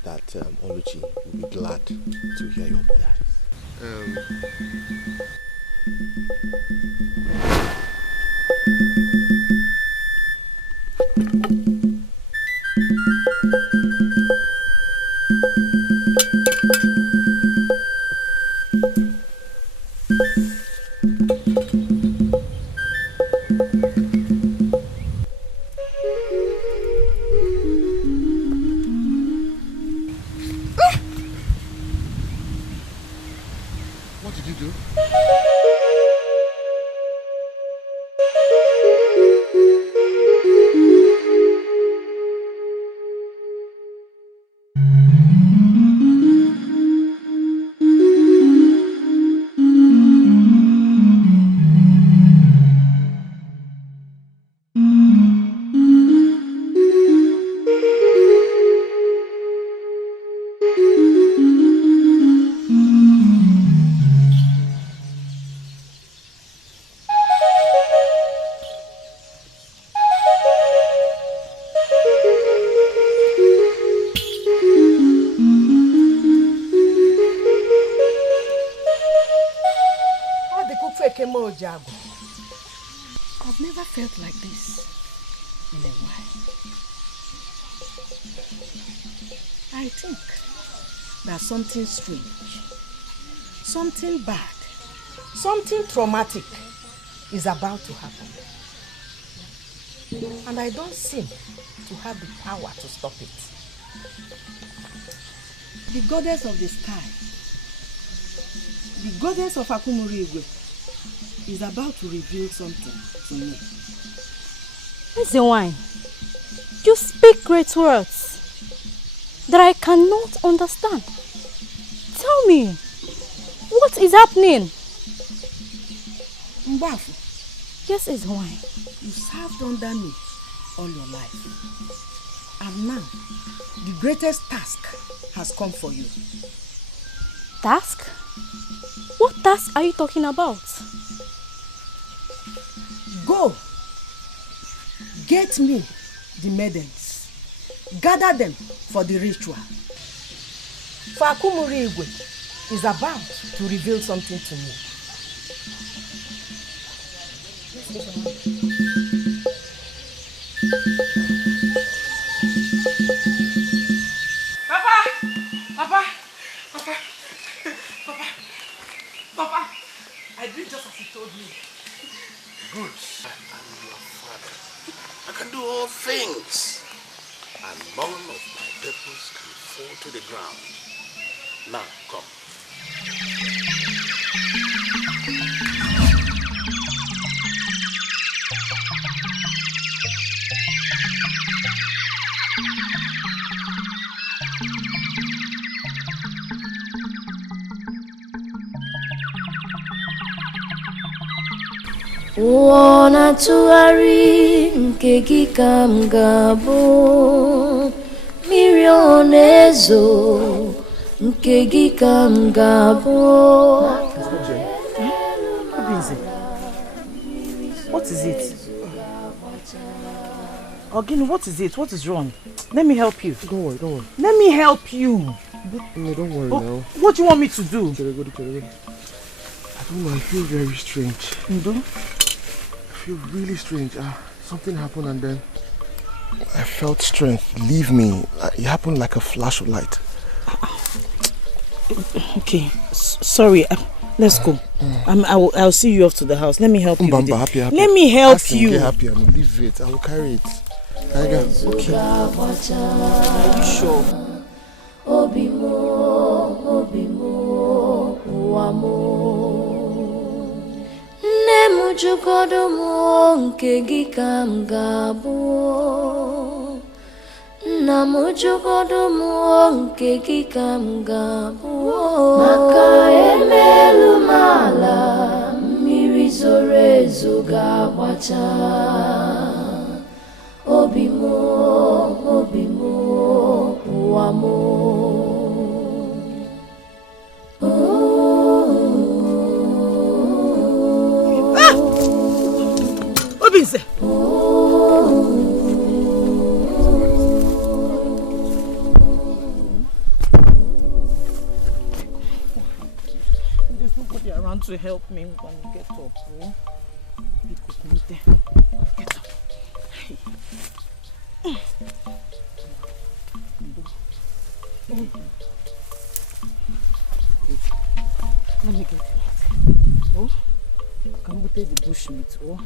that Oluchi will be glad to hear your apologies. What did you do? I've never felt like this in a while. I think that something strange, something bad, something traumatic is about to happen. And I don't seem to have the power to stop it. The goddess of the sky, the goddess of Akumuri Igwe, is about to reveal something to me. Ezewine, you speak great words that I cannot understand. Tell me, what is happening? Mbafu, Yes, it's why. You served under me all your life. And now, the greatest task has come for you. Task? What task are you talking about? Go. Get me the maidens. Gather them for the ritual. Fakumuri Igwe is about to reveal something to me. Papa, I did just as he told me. Good. I am your father. I can do all things. And none of my purpose can fall to the ground. Now, come. Wana tuari nke gị ka m ga-abụ, mmiri onezo nke gị ka m ga-abụ. What is it? Ogini, what is it? What is wrong? Let me help you. Don't worry, don't worry. Let me help you. No, don't worry now. What do you want me to do? I don't know, I feel very strange. You do? I feel really strange. Something happened and then I felt strength leave me. It happened like a flash of light. Okay, sorry. Let's go. I'll see you off to the house. Let me help you. Happy. Let me help you. Get happy and leave it. I will carry it. Okay. Are you sure? Nemu jugodo mo nke gị ka m ga-abụ. Nna m jugodo mo nke gị ka m ga-abụ. Maka emelu m ala, mmiri zoro ezo ga-agbacha. Obi mo, ụwa mo. Obinze! There's nobody around to help me when I get up, bro. Get up. Let me get it. Oh, can we take the bushmeat? Oh,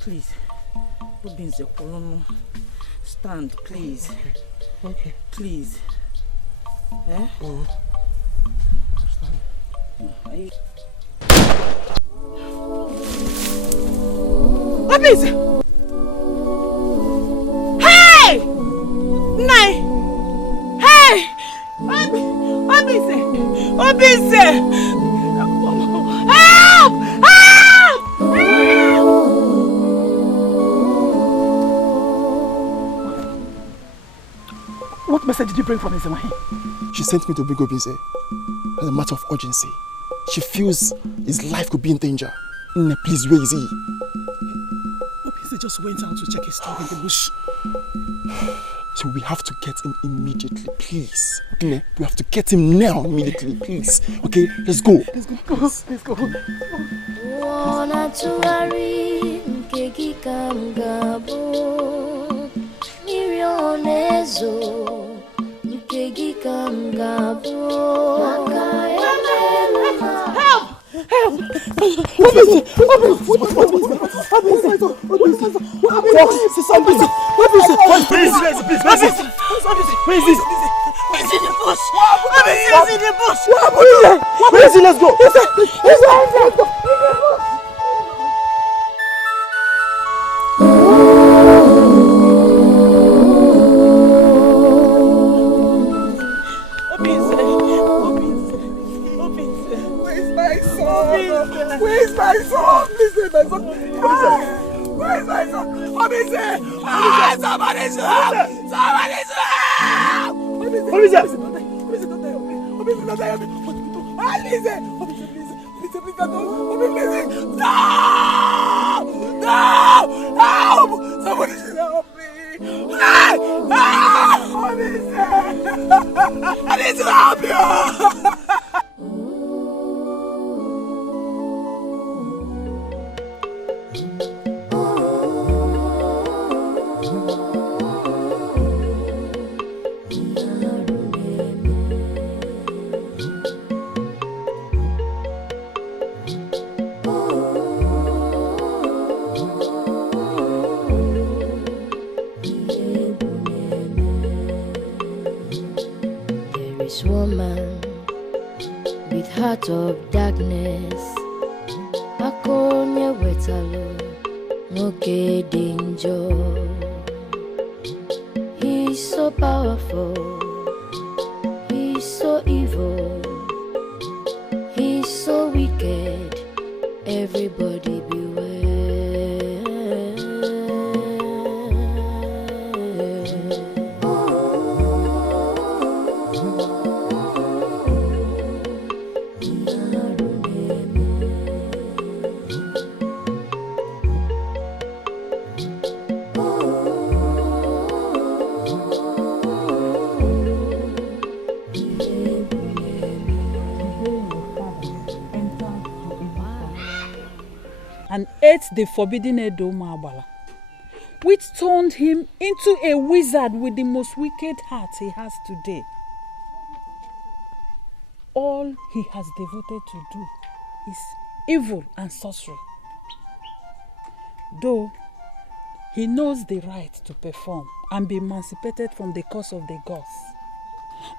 please. Obinze, stand, please. Okay. Please. Eh? Oh. Obinze! Hey! Nai! Hey! Obinze! Obinze! Help! Help! What message did you bring from Nzemahi? She sent me to bring Obinze as a matter of urgency. She feels his life could be in danger. Please, where is he? Obinze just went out to check his dog in the bush. So we have to get him immediately, please. We have to get him now, immediately, please. Okay, let's go. Let's go. Let's go. Wana tuari nke gị ka m ga-abụ. Mmiri onezo nke gị ka m ga-abụ. Maka emelu m ala. Help! Help! Let's go. Where's my son? Where's my son? Listen, my son. Somebody should help! Somebody should help! Police! Police, don't help me! Please! No! No! Help! Somebody should help me! Help! I need to help you! Woman with heart of darkness, akonye wetalo nwoke danger. He's so powerful, he's so evil, he's so wicked. Everybody beware. And ate the forbidden Edo Mabala, which turned him into a wizard with the most wicked heart he has today. All he has devoted to do is evil and sorcery. Though he knows the right to perform and be emancipated from the curse of the gods,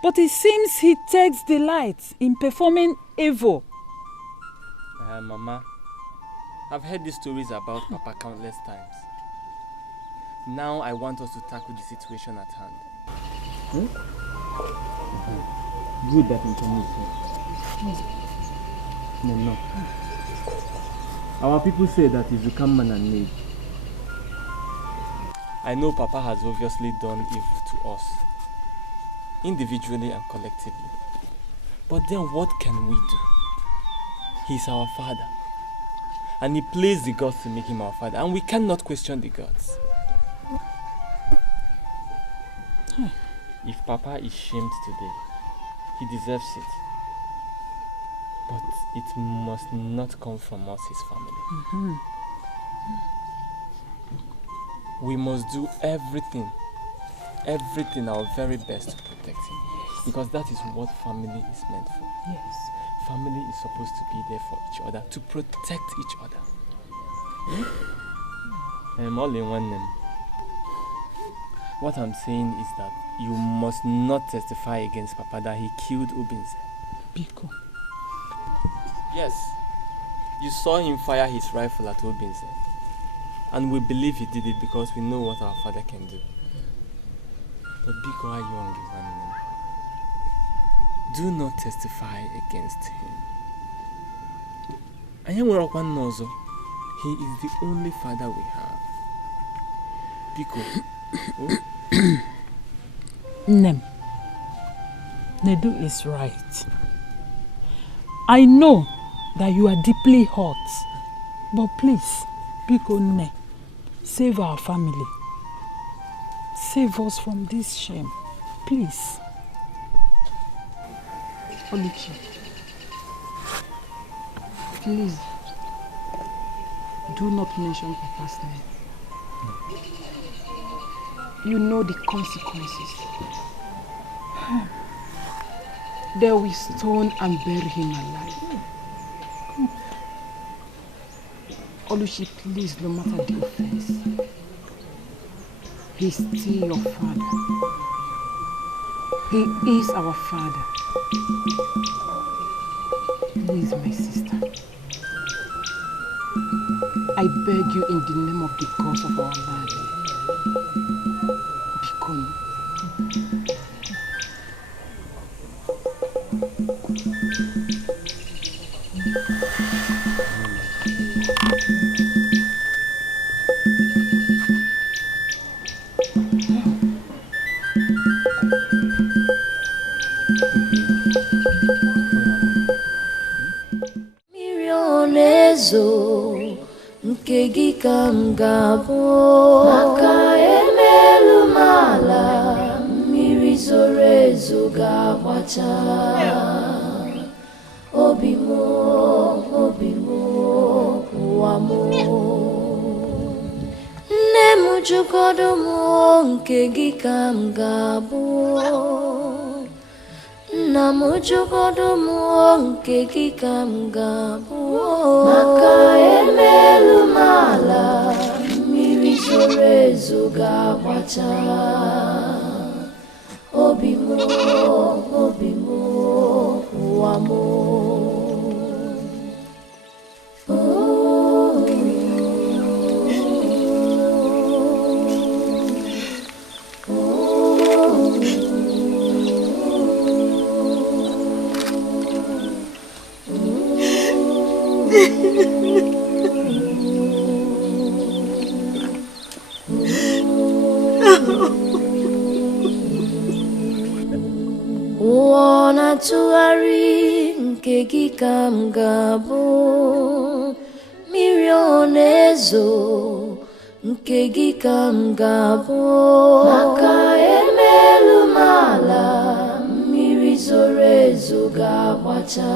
but it seems he takes delight in performing evil. Mama, I've heard these stories about Papa countless times. Now I want us to tackle the situation at hand. Good that information. No. Our people say that he's become man and maid. I know Papa has obviously done evil to us, individually and collectively. But then what can we do? He's our father. And he pleased the gods to make him our father, and we cannot question the gods. If Papa is shamed today, he deserves it. But it must not come from us, his family. We must do everything our very best to protect him. Because that is what family is meant for. Yes. Family is supposed to be there for each other, to protect each other. All in one name. What I'm saying is that you must not testify against Papa that he killed Obinze. Biko. Yes, you saw him fire his rifle at Obinze. And we believe he did it because we know what our father can do. But Biko Ayongi, do not testify against him. He is the only father we have. Biko. Nem. Nedu is right. I know that you are deeply hurt. But please, Biko Ne, save our family. Save us from this shame. Please. Oluchi, please do not mention Papa's name. You know the consequences. They will stone and bury him alive. Oluchi, please, no matter the offense, he's still your father. He is our father. Please, my sister, I beg you in the name of the gods of our land, Bikon. nke gị ka m ga-abụ maka emelu m ala mmiri zoro ezo ga-agbacha obi m ụwa m nne m jụgodo m nke gị ka m ga-abụ nna m jụgodo m nke gị ka m ga-abụ maka emelu m ala mmiri zoro ezo ga-agbacha obi m ụwa m ụwa na-atụgharị nke gị ka m ga-abụ mmiri ọ na-ezo nke gị ka m ga-abụ maka emelu m ala mmiri zoro ezo ga-agbacha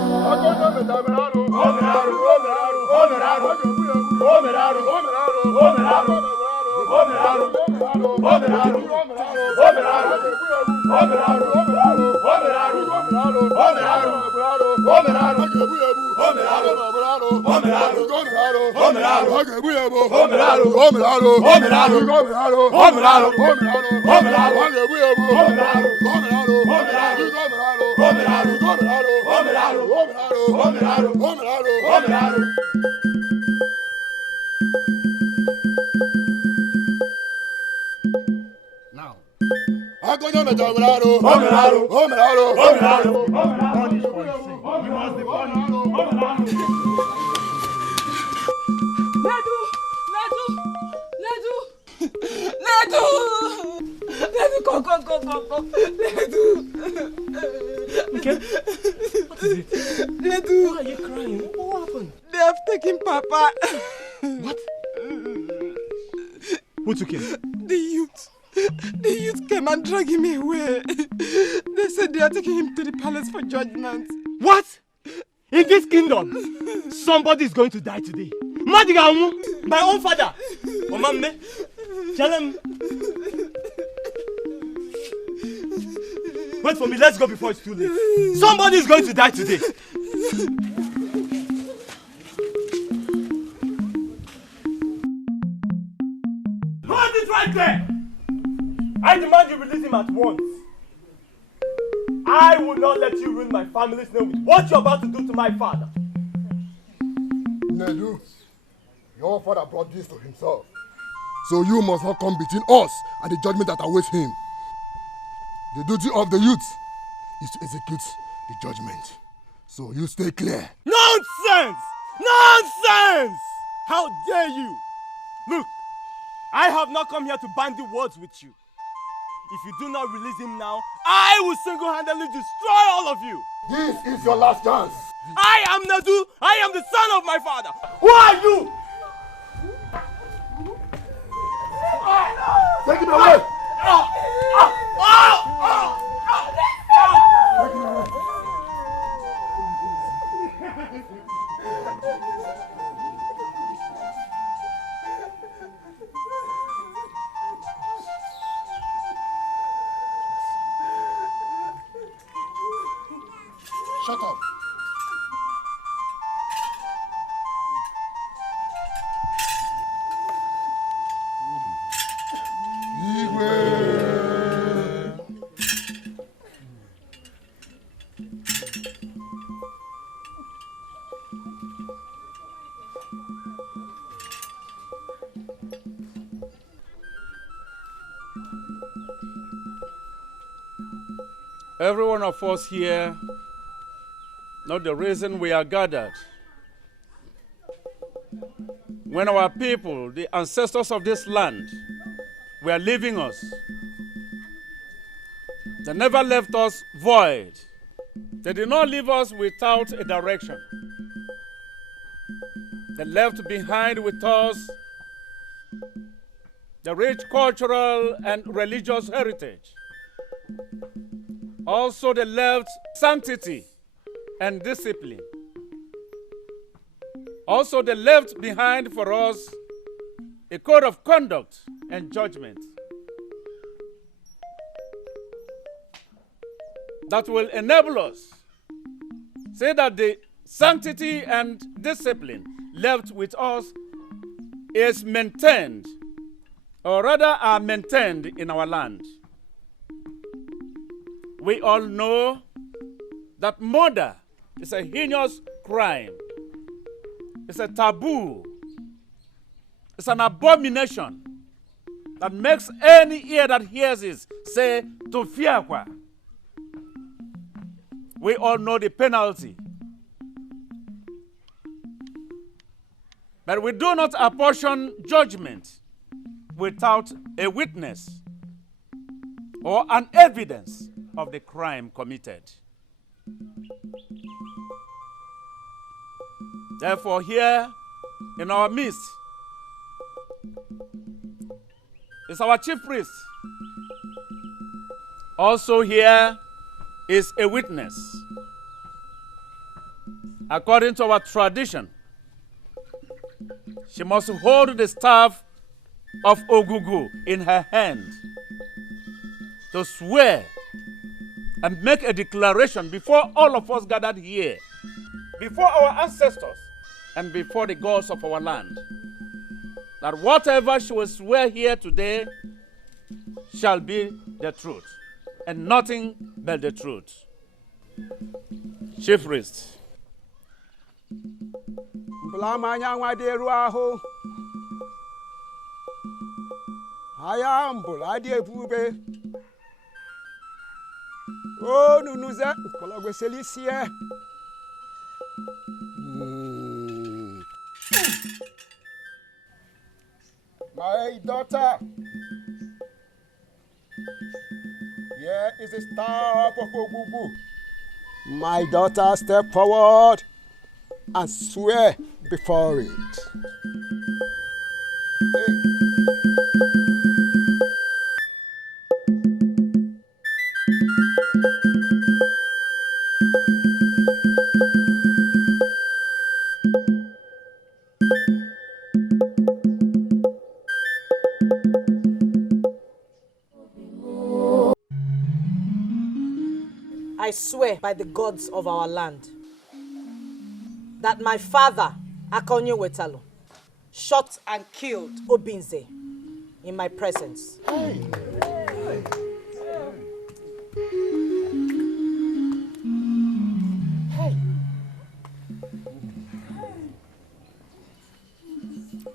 Okay. What is it? Ledu. Why are you crying? What happened? They have taken Papa. What? Who took him? The youth. The youth came and dragged him away. They said they are taking him to the palace for judgment. What? In this kingdom, somebody is going to die today. Madigamu, my own father. Omame, tell him. Wait for me, let's go before it's too late. Somebody is going to die today. Hold it right there! I demand you release him at once. I will not let you ruin my family's name with what you're about to do to my father. Nedu, your father brought this to himself. So you must not come between us and the judgment that awaits him. The duty of the youth is to execute the judgment. So you stay clear. Nonsense! Nonsense! How dare you! Look, I have not come here to bandy words with you. If you do not release him now, I will single-handedly destroy all of you. This is your last chance. I am Nadu. I am the son of my father. Who are you? Take him away. Shut up. Every one of us here know the reason we are gathered. When our people, the ancestors of this land, were leaving us, they never left us void. They did not leave us without a direction. They left behind with us the rich cultural and religious heritage. Also, they left sanctity and discipline. Also, they left behind for us a code of conduct and judgment that will enable us say that the sanctity and discipline left with us is maintained, or rather are maintained in our land. We all know that murder is a heinous crime. It's a taboo. It's an abomination that makes any ear that hears it say, to fear kwa. We all know the penalty. But we do not apportion judgment without a witness or an evidence of the crime committed. Therefore, here in our midst is our chief priest. Also here is a witness. According to our tradition, she must hold the staff of Ogugu in her hand to swear and make a declaration before all of us gathered here, before our ancestors and before the gods of our land, that whatever she will swear here today shall be the truth, and nothing but the truth. Chief priest. Oh, nunuza, kologwe selisie. My daughter, here is the staff of Ogugu. My daughter, step forward and swear before it. I swear by the gods of our land that my father, Akonye Wetalu, shot and killed Obinze in my presence.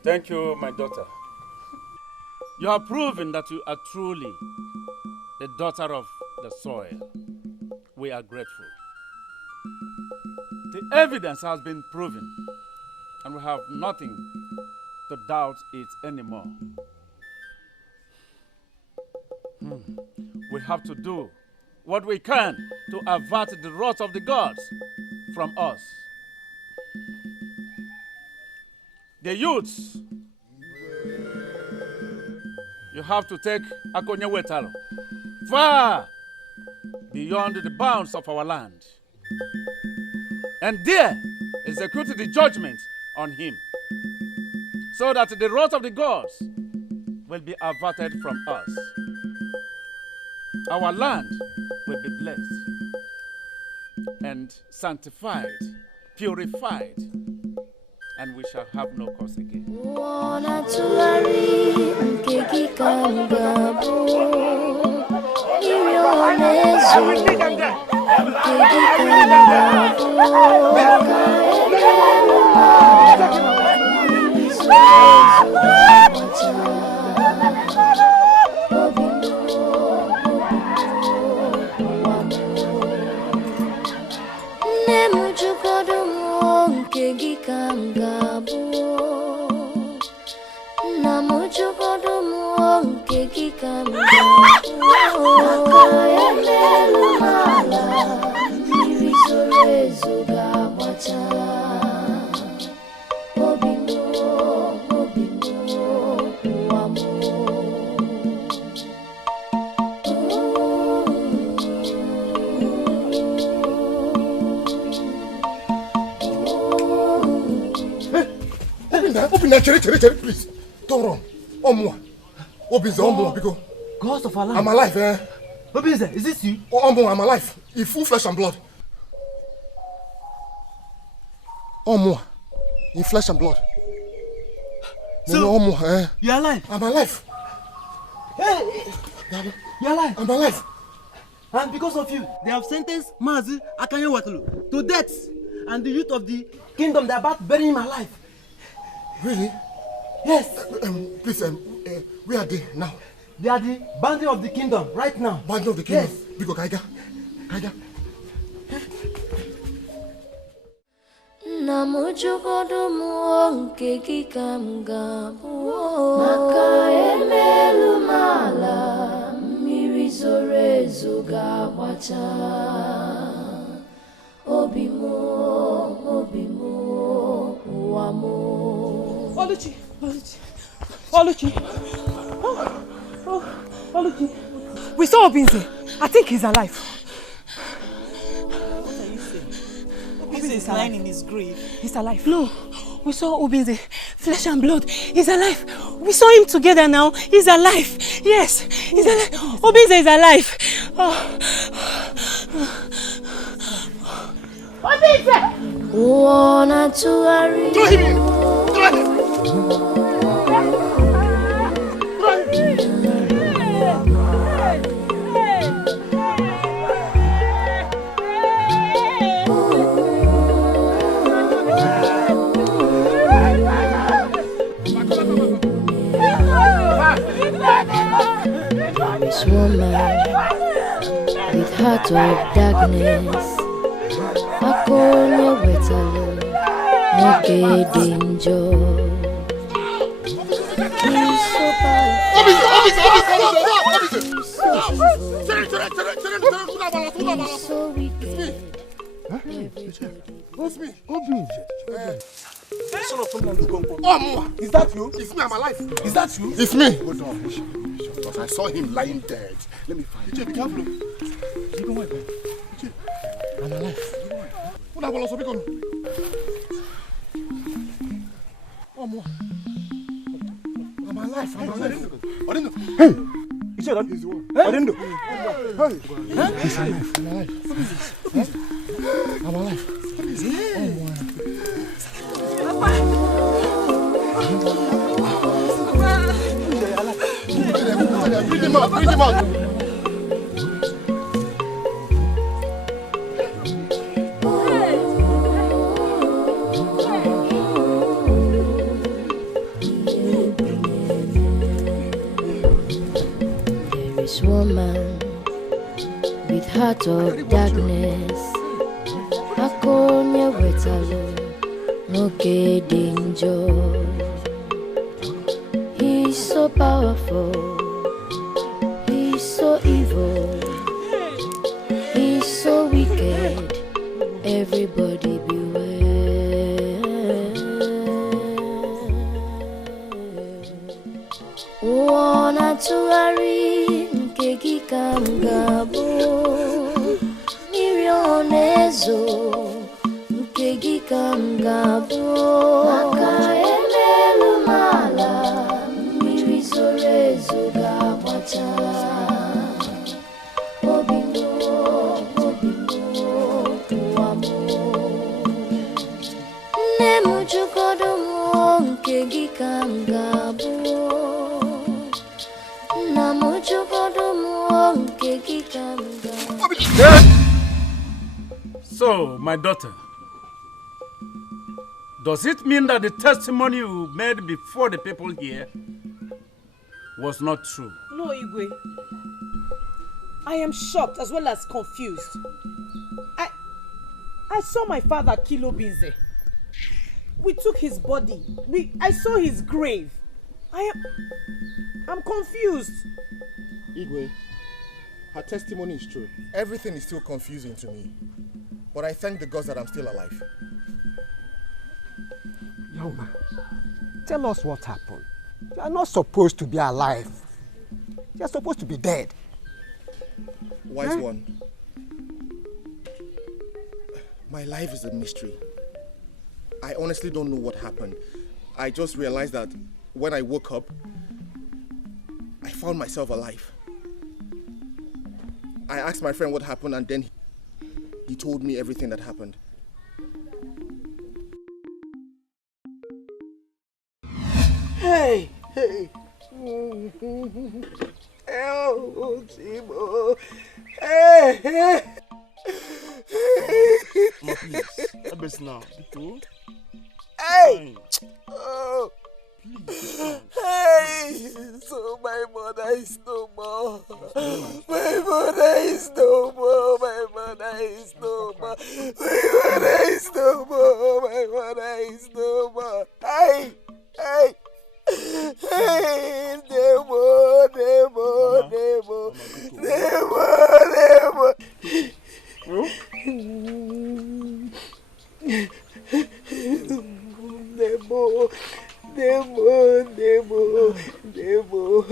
Thank you, my daughter. You have proven that you are truly the daughter of the soil. We are grateful. The evidence has been proven, and we have nothing to doubt it anymore. We have to do what we can to avert the wrath of the gods from us. The youths, you have to take Akonye Wetalu far beyond the bounds of our land, and there execute the judgment on him, so that the wrath of the gods will be averted from us. Our land will be blessed and sanctified, purified, and we shall have no cause again. Obi Cherry, please. Don't run. Omwa. Obinze, Omwa, because Gods of Allah. I'm alive, eh? Obinze, is this you? Omwa, I'm alive. In full flesh and blood. Omwa. In flesh and blood. So, Omwa, eh? You're alive? I'm alive. Hey! You're alive? I'm alive. And because of you, they have sentenced Mazi Akanyewatulu to death. And the youth of the kingdom, they're about to bury him alive. Really? Yes. Please, where are they now? They are the boundary of the kingdom right now. Boundary of the kingdom? Yes. Biko Kaiga. Namujugodo muonke kikamgabu maka emelu mala mirizorezo gawacha obimo wamo. Oluchi. Oluchi. We saw Obinze. I think he's alive. What are you saying? Obinze is lying in his grave. He's alive. No, we saw Obinze. Flesh and blood. He's alive. We saw him together now. He's alive. Yes, he's alive. Obinze is alive. Obinze! Wanna to this woman with heart of darkness, Akonya wetalo, no danger. So wicked. What's me? Is that you? It's me, I'm alive. Is that you? It's me. Hold on. Because I saw him lying dead. Let me find him. Be careful. I'm alive. I'm alive. I'm alive. Hey! He's the one. Hey! I'm alive. I'm alive. Bring him out. This woman with heart of darkness, Akonya wetalo, no danger. He's so powerful, he's so evil, he's so wicked. Everybody beware. Wanna to worry. Kamgabo mirionezo nkegi kamgabo maka emelu mala mirizorezo gawacha obimo wamo nemujugodo mu nkegi kamgabo So, my daughter, does it mean that the testimony you made before the people here was not true? No, Igwe. I am shocked as well as confused. I saw my father kill Obinze. We took his body. I saw his grave. I'm confused. Igwe, her testimony is true. Everything is still confusing to me. But I thank the gods that I'm still alive. Yoma, tell us what happened. You are not supposed to be alive. You are supposed to be dead. Wise one. My life is a mystery. I honestly don't know what happened. I just realized that when I woke up, I found myself alive. I asked my friend what happened, and then he told me everything that happened. Hey! Oh, Timo! Hey! Mama, please. Help us now. Hey! Oh! Hey! So my mother is no more. My mother is no more. My mother is no more. My mother is no more. My mother is no more. Hey! Hey! Hey! Demo! Demo! Demo! Demo! Demo! Demo! Nemo, Nemo, Nemo,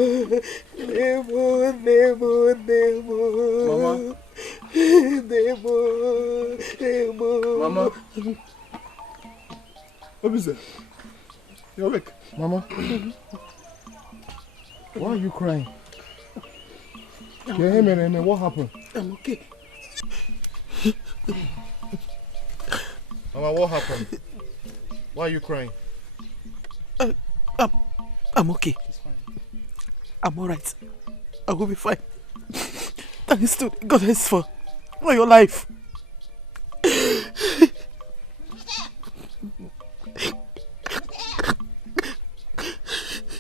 Nemo, Nemo, Nemo. Mama. Nemo, Nemo. Mama. What is it? You're awake. Mama. Why are you crying? What happened? I'm okay. Mama, what happened? Why are you crying? I'm okay. I'm alright. I will be fine. Thanks to the goddess for your life.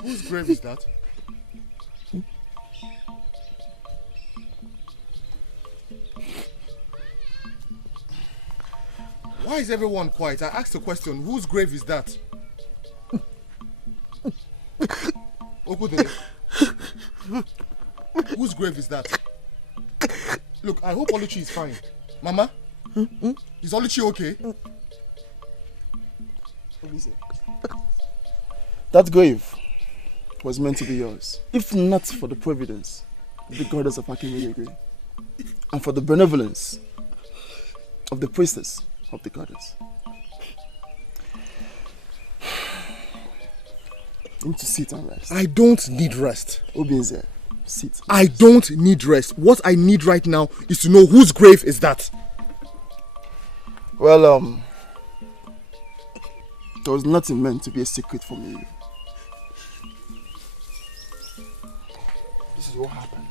Whose grave is that? Why is everyone quiet? I asked a question. Whose grave is that? Open the Whose grave is that? Look, I hope Oluchi is fine. Mama? Is Oluchi okay? That grave was meant to be yours, if not for the providence of the goddess of Akimiligwe, and for the benevolence of the priestess of the goddess. You need to sit and rest. I don't need rest. Obinze, sit. I don't need rest. What I need right now is to know whose grave is that. Well, there was nothing meant to be a secret from you. This is what happened.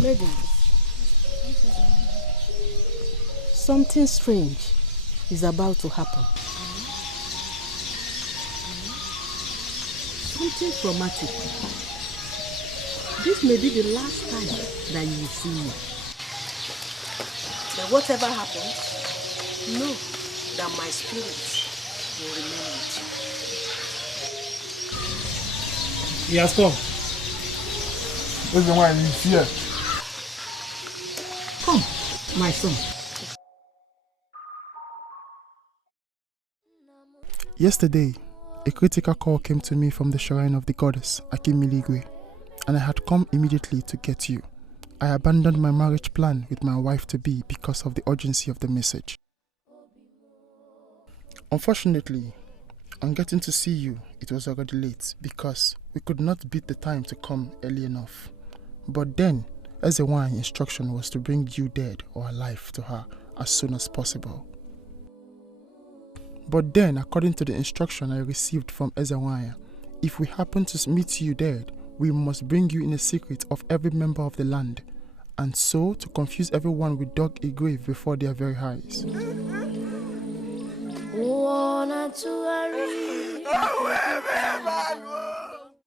Ladies, something strange is about to happen. Something traumatic. This may be the last time that you will see me. But whatever happens, know that my spirit will remain with you. He has come. This is why he's here. Come, my son. Yesterday, a critical call came to me from the shrine of the goddess Akimiligwe, and I had come immediately to get you. I abandoned my marriage plan with my wife-to-be because of the urgency of the message. Unfortunately, on getting to see you, it was already late because we could not beat the time to come early enough. But then, Ezewan's instruction was to bring you dead or alive to her as soon as possible. But then, according to the instruction I received from Ezewan, if we happen to meet you dead, we must bring you in a secret of every member of the land. And so, to confuse everyone, we dug a grave before their very eyes.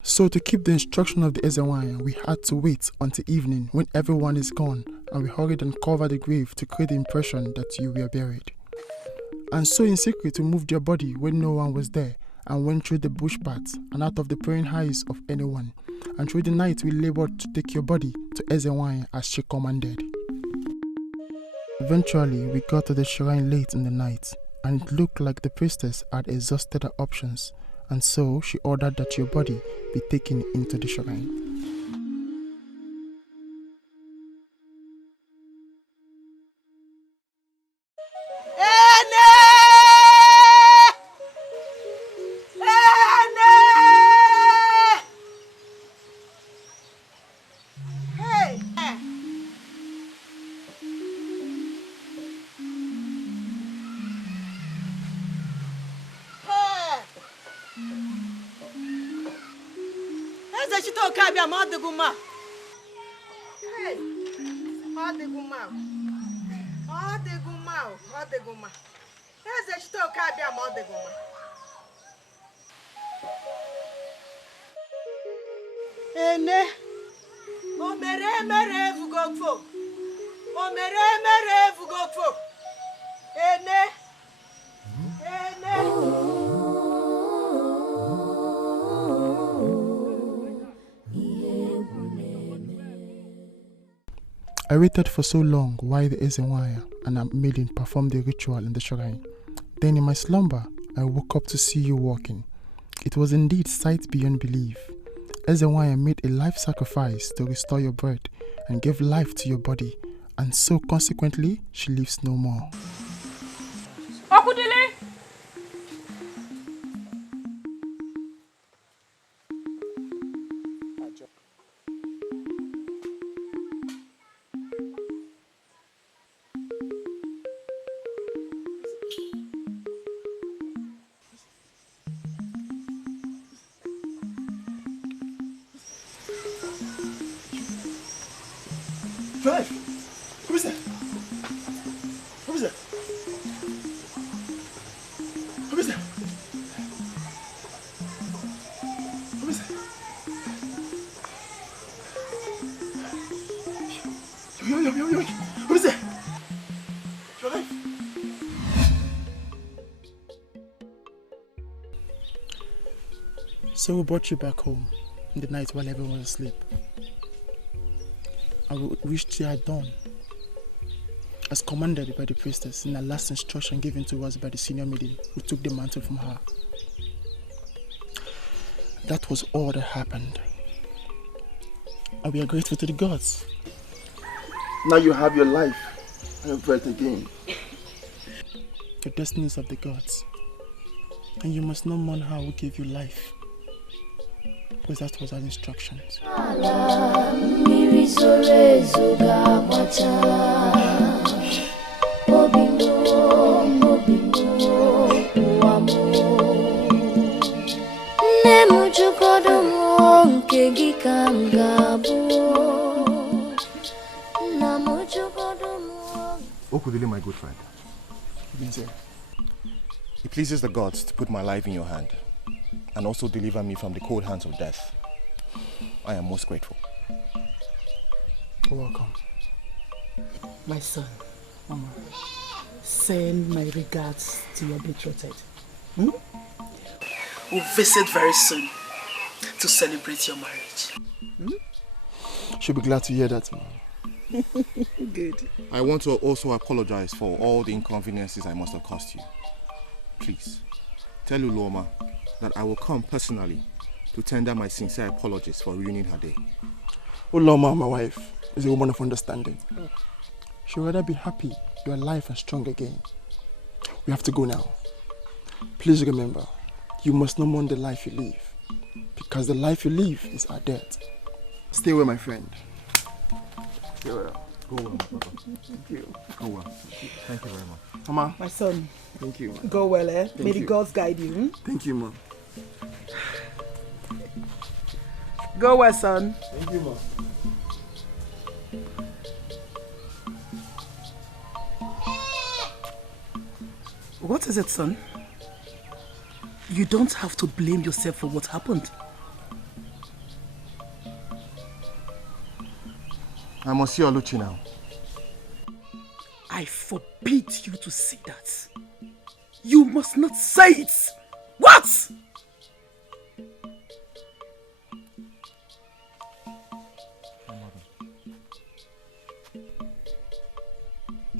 So to keep the instruction of the Ezewan, we had to wait until evening when everyone is gone, and we hurried and covered the grave to create the impression that you were buried. And so in secret we moved your body when no one was there, and went through the bush paths and out of the praying eyes of anyone. And through the night we labored to take your body to Ezewan as she commanded. Eventually we got to the shrine late in the night, and it looked like the priestess had exhausted her options, and so she ordered that your body be taken into the shrine. Ene, o mere vugokfo. O mere vugokfo. Ene, I waited for so long while the Ezenwaya and a maiden performed the ritual in the shrine. Then in my slumber, I woke up to see you walking. It was indeed sight beyond belief. Ezenwaya made a life sacrifice to restore your breath and give life to your body, and so consequently, she lives no more. Okudile! Drive! Who is that? Who is that? Who is that? Who is that? Yo. Who is that? Drive! So we brought you back home in the night while everyone was asleep. I wished you had done as commanded by the priestess in the last instruction given to us by the senior maiden who took the mantle from her. That was all that happened. And we are grateful to the gods. Now you have your life and your breath again. The destinies of the gods. And you must not mourn her who gave you life, because that was our instructions. Okudile, my good friend. It pleases the gods to put my life in your hand and also deliver me from the cold hands of death. I am most grateful. You're welcome. My son, Mama, send my regards to your betrothed. We'll visit very soon to celebrate your marriage. She'll be glad to hear that, man. Good. I want to also apologize for all the inconveniences I must have caused you. Please, tell Uloma that I will come personally to tender my sincere apologies for ruining her day. Uloma, my wife, is a woman of understanding. She'll rather be happy you're alive and strong again. We have to go now. Please remember, you must not mourn the life you live, because the life you live is our death. Stay well, my friend. Stay well. Go well, Papa. Thank you. Go well. Thank you very much. Mama. My son. Thank you. Man. Go well, eh? Thank May the you. gods guide you. Thank you, Mom. Go well, son. Thank you, Mom. What is it, son? You don't have to blame yourself for what happened. I must see Oluchi now. I forbid you to say that. You must not say it. What?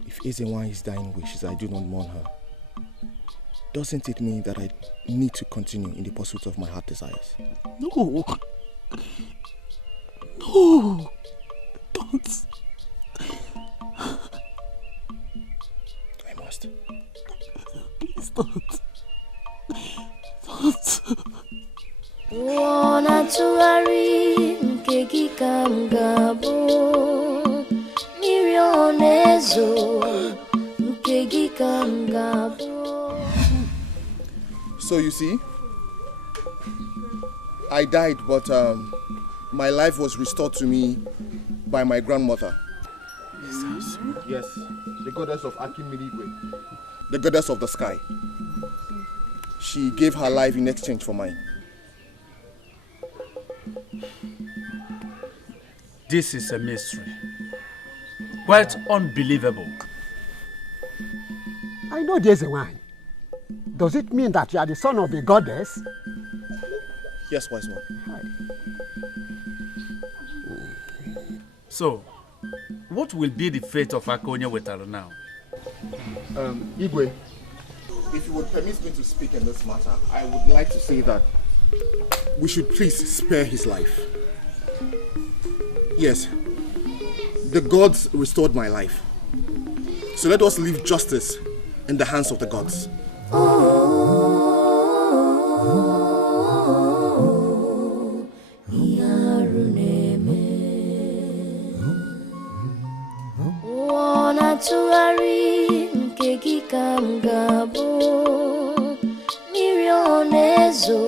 If Ezenwa's dying wishes, I do not mourn her. doesn't it mean that I need to continue in the pursuit of my heart desires? No. No. Don't. I must. Please don't. Don't. Wanna tụgharị nke gị ka m ga-abụ mmiri ọ na-ezo nke gị ka m ga-abụ. So you see, I died, but my life was restored to me by my grandmother. Yes, the goddess of Akimirigwe, the goddess of the sky. She gave her life in exchange for mine. This is a mystery. Quite unbelievable. I know there's a wine. Does it mean that you are the son of the goddess? Yes, wise one. So, what will be the fate of Akonye Wetaro now? Igwe, if you would permit me to speak in this matter, I would like to say that we should please spare his life. Yes, the gods restored my life. So let us leave justice in the hands of the gods. Wanna tụgharị nke gị ka m ga-abụ mmiri ọ na-ezo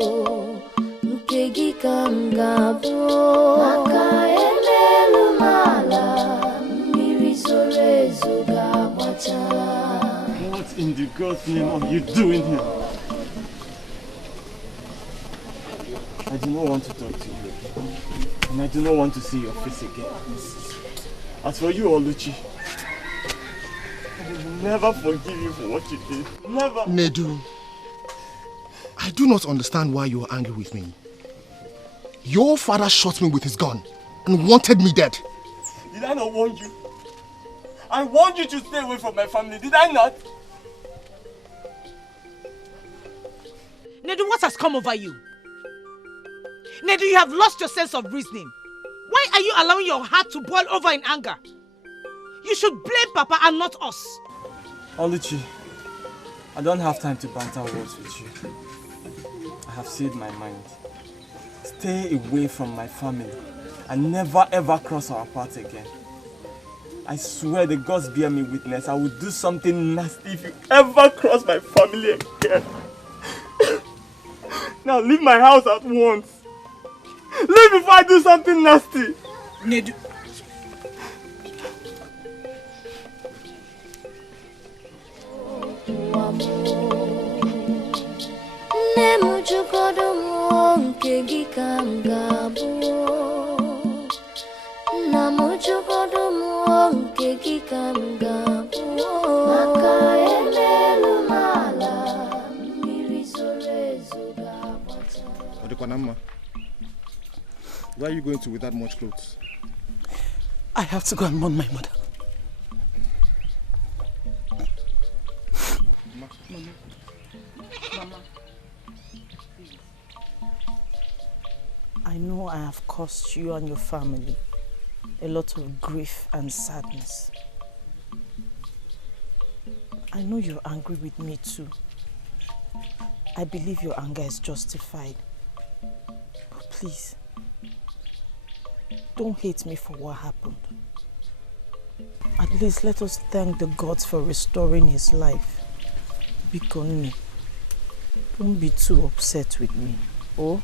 nke gị ka m ga-abụ maka emelu m ala mmiri zoro ezo ga-agbacha. What in the God's name are you doing here? I do not want to talk to you. And I do not want to see your face again. As for you, Oluchi, I will never forgive you for what you did. Never. Nedu, I do not understand why you are angry with me. Your father shot me with his gun and wanted me dead. Did I not warn you? I warned you to stay away from my family, did I not? Nedu, what has come over you? Nedu, you have lost your sense of reasoning. Why are you allowing your heart to boil over in anger? You should blame Papa and not us. Oluchi, I don't have time to banter words with you. I have said my mind. Stay away from my family and never ever cross our path again. I swear the gods bear me witness, I will do something nasty if you ever cross my family again. Now leave my house at once. Leave before I do something nasty. Nedu. Where are you going to with that much clothes? I have to go and mourn my mother. Mama. I know I have caused you and your family a lot of grief and sadness. I know you're angry with me too. I believe your anger is justified. But please, don't hate me for what happened. At least let us thank the gods for restoring his life. Bikoni, don't be too upset with me. Oh?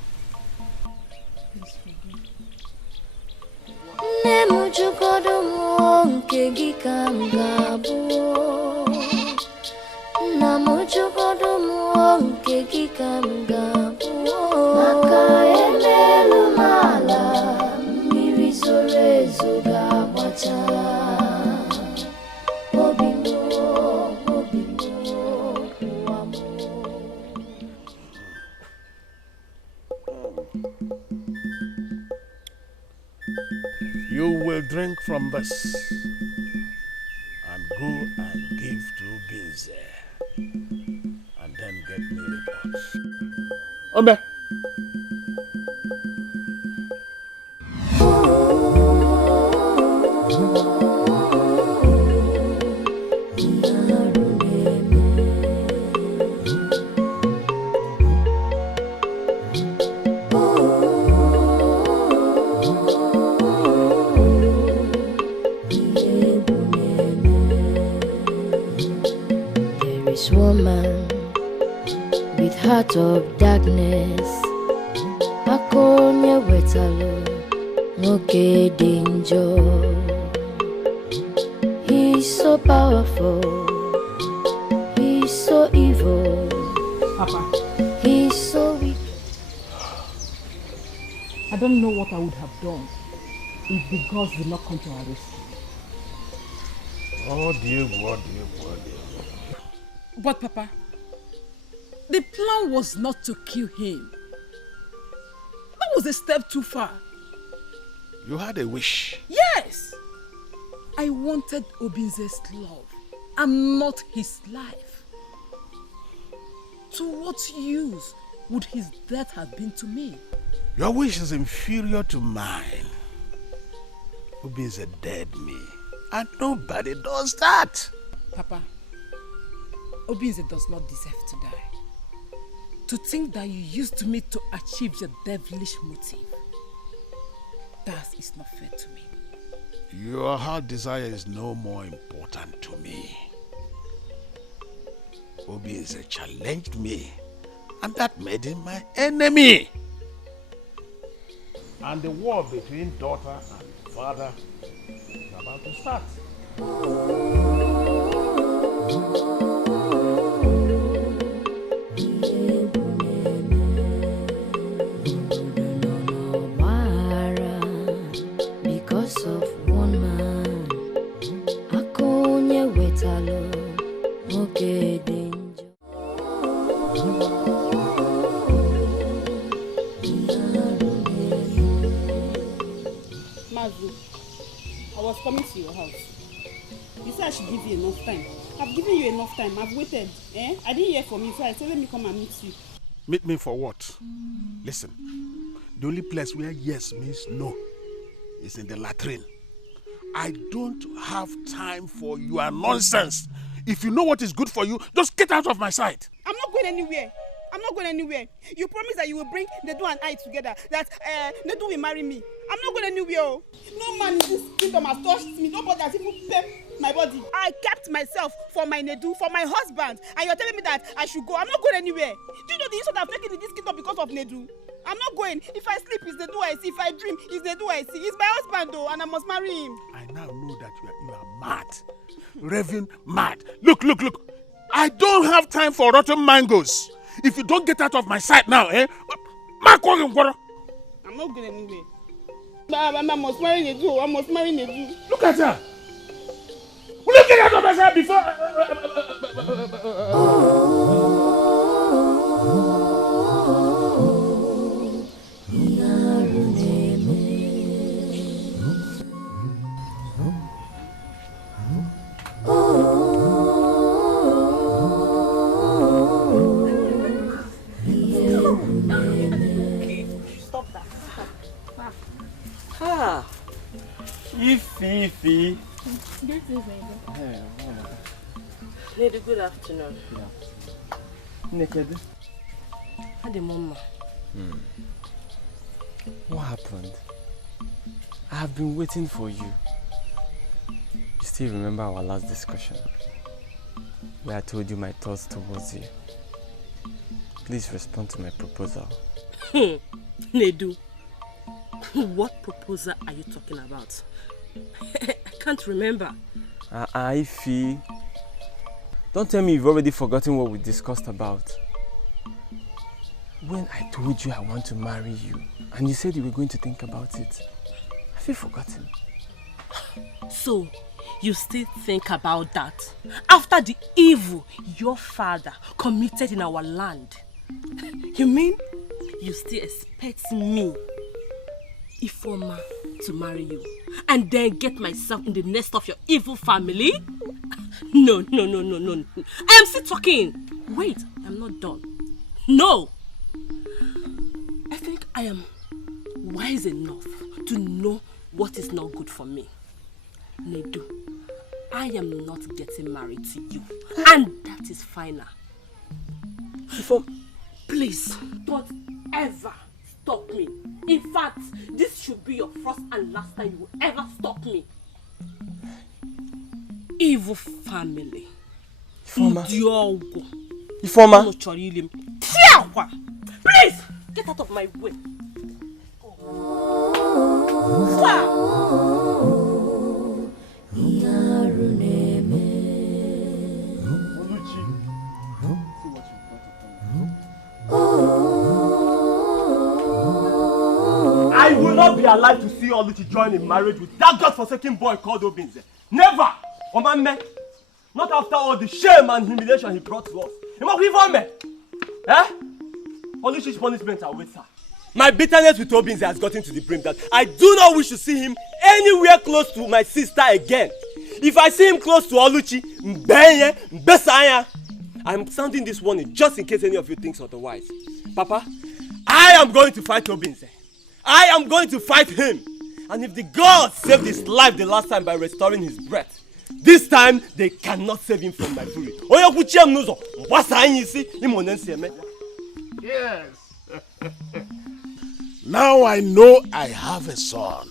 You will drink from this and go and give to Binze and then get Ombe. This woman with heart of darkness, akonye wetalo nwoke danger. He's so powerful, he's so evil, Papa, he's so weak. I don't know what I would have done if the gods did not come to our rescue. Oh dear, oh dear, oh dear. But Papa, the plan was not to kill him. That was a step too far. You had a wish. Yes! I wanted Obinze's love and not his life. To what use would his death have been to me? Your wish is inferior to mine. Obinze dead me. And nobody does that. Papa, Obinze does not deserve to die. To think that you used me to achieve your devilish motive, that is not fair to me. Your heart desire is no more important to me. Obinze challenged me, and that made him my enemy. And the war between daughter and father is about to start. Because of one man, akonye wetalo nwoke danger. Mazu, I was coming to your house. You said I should give you enough time. I've given you enough time. I've waited. I didn't hear from you, so I said let me come and meet you. Meet me for what? Listen, the only place where yes means no is in the latrine. I don't have time for your nonsense. If you know what is good for you, just get out of my sight. I'm not going anywhere. I'm not going anywhere. You promised that you will bring Nedu and I together. That Nedu will marry me. I'm not going anywhere. Oh. No man in this kingdom has touched me. Nobody has even pepped my body. I kept myself for my Nedu, for my husband. And you're telling me that I should go. I'm not going anywhere. Do you know the insult I've taken in this kingdom because of Nedu? I'm not going. If I sleep, it's Nedu I see. If I dream, it's Nedu I see. He's my husband though, and I must marry him. I now know that you are mad. Raving mad. Look. I don't have time for rotten mangoes. If you don't get out of my sight now, I'm not going anywhere. I must marry Nedu. I must marry Nedu. Look at her. Will you get out of my sight before? Stop that. Ah. Ifi. Lady, good afternoon. Naked. How the mama? What happened? I have been waiting for you. You still remember our last discussion? Where I told you my thoughts towards you. Please respond to my proposal. Nedu, what proposal are you talking about? I can't remember. Ifi. Don't tell me you've already forgotten what we discussed about. When I told you I want to marry you, and you said you were going to think about it, have you forgotten? So, you still think about that? After the evil your father committed in our land? You mean you still expect me, Ifoma, to marry you and then get myself in the nest of your evil family? No. I am still talking. Wait, I'm not done. No. I am wise enough to know what is not good for me. Nedu, I am not getting married to you. And that is final. Please, don't ever stop me. In fact, this should be your first and last time you will ever stop me. Evil family. Ifeoma. Ifeoma. Please, get out of my way. I will not be alive to see Oluchi join in marriage with that godforsaken boy called Obinze. Never! Omame! Not after all the shame and humiliation he brought to us. Oluchi's punishment awaits her. My bitterness with Obinze has gotten to the brim that I do not wish to see him anywhere close to my sister again. If I see him close to Oluchi, I am sounding this warning just in case any of you thinks otherwise. Papa, I am going to fight Obinze. I am going to fight him. And if the gods saved his life the last time by restoring his breath, this time they cannot save him from my fury. Yes. Now I know I have a son.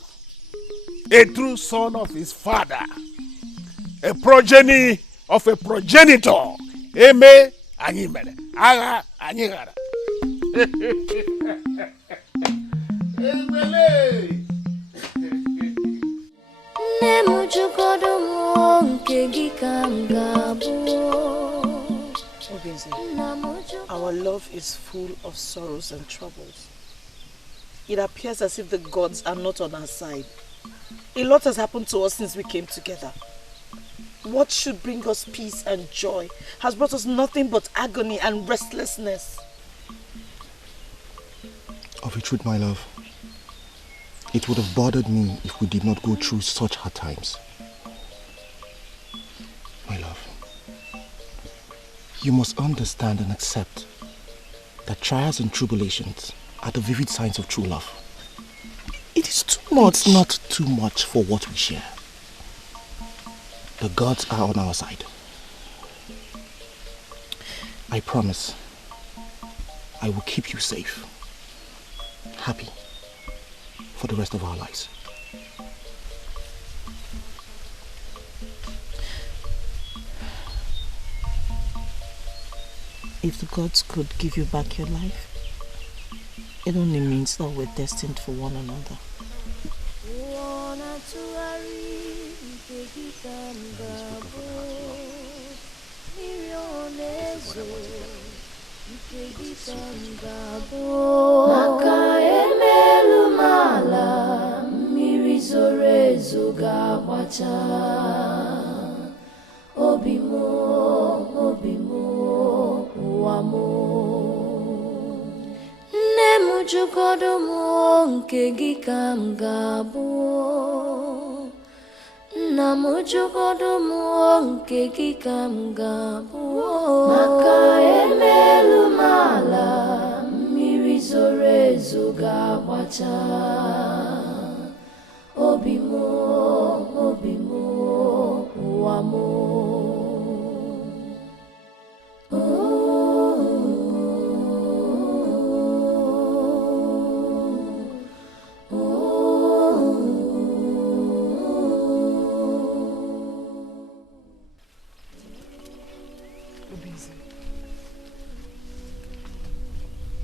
A true son of his father. A progeny of a progenitor. Eme anyimere. Agha anyigara. Our love is full of sorrows and troubles. It appears as if the gods are not on our side. A lot has happened to us since we came together. What should bring us peace and joy has brought us nothing but agony and restlessness. Of a truth, my love, it would have bothered me if we did not go through such hard times. My love, you must understand and accept that trials and tribulations are the vivid signs of true love. It is too much. It's not too much for what we share. The gods are on our side. I promise I will keep you safe, happy for the rest of our lives. If the gods could give you back your life, it only means that we're destined for one another. Maka emelu mala mmiri zoro ezo ga-agbacha obi mo ụwa mo nne m jụgodo m nke gị ka m ga-abụ nna m jụgodo m nke gị ka m ga-abụ maka emelu mala mmiri zoro ezo ga-agbacha obi mo ụwa mo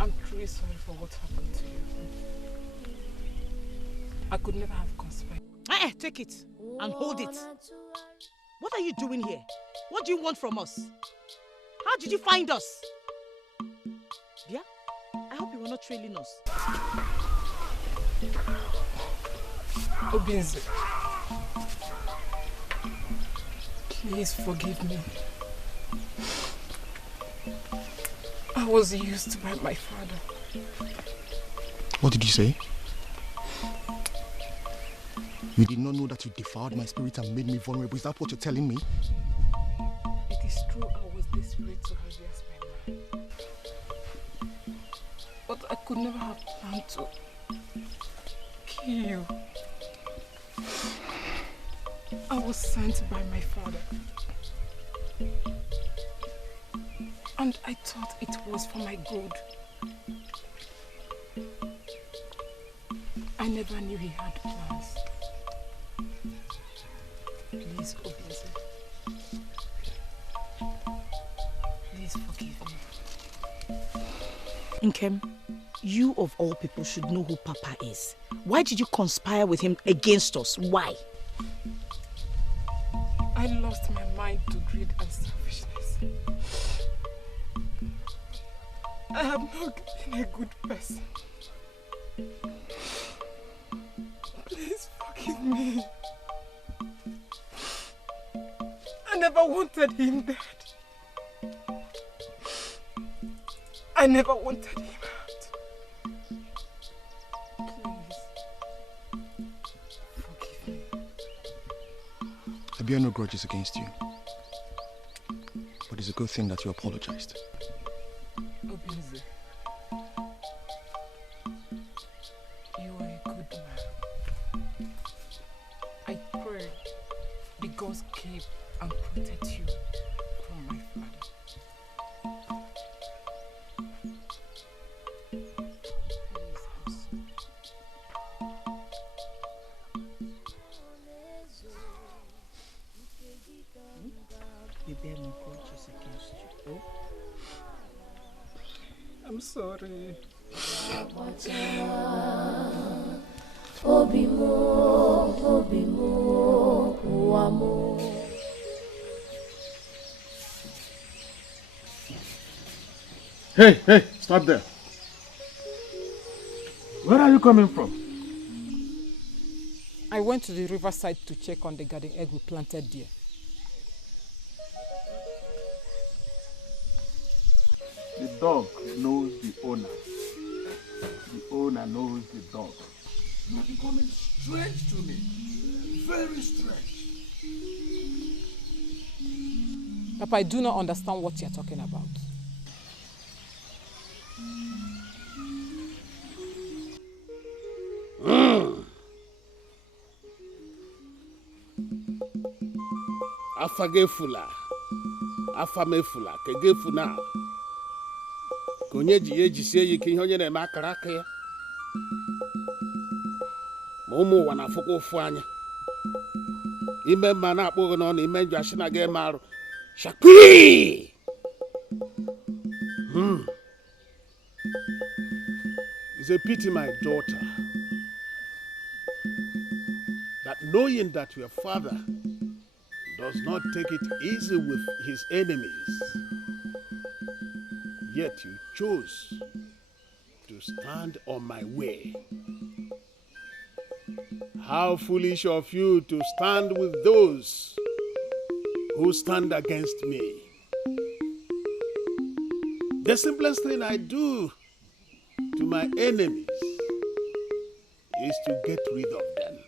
I'm truly sorry for what happened to you. I could never have conspired. Take it and hold it. What are you doing here? What do you want from us? How did you find us? Yeah? I hope you were not trailing us. Obinze, please forgive me. I was used by my father. What did you say? You did not know that you defiled my spirit and made me vulnerable. Is that what you're telling me? It is true I was desperate to have you as my man. But I could never have planned to kill you. I was sent by my father. And I thought it was for my good. I never knew he had plans. Please, Obinze. Please forgive me. Nkem, you of all people should know who Papa is. Why did you conspire with him against us? Why? I lost my mind to greed and selfishness. I have not been a good person. Please forgive me. I never wanted him dead. I never wanted him out. Please, forgive me. I bear no grudges against you. But it's a good thing that you apologized. Obinze, you are a good man. I pray the gods keep and protect you from my father. I'm sorry. Hey, stop there. Where are you coming from? I went to the riverside to check on the garden egg we planted there. The dog knows the owner. The owner knows the dog. You are becoming strange to me. Very strange. Papa, I do not understand what you're talking about. Afagefula. Afamefula. Kegefuna. Konye ji sie yike ihe onye na-eme akara aka ya. Ma ụmụ ụwa na-afụkwa ụfụ anya. Ime mma na-akpọghị n'ọnụ ime njọ asị na ga-eme arụ. Shakwi! It's a pity, my daughter, that knowing that your father does not take it easy with his enemies, yet you chose to stand on my way. How foolish of you to stand with those who stand against me. The simplest thing I do to my enemies is to get rid of them.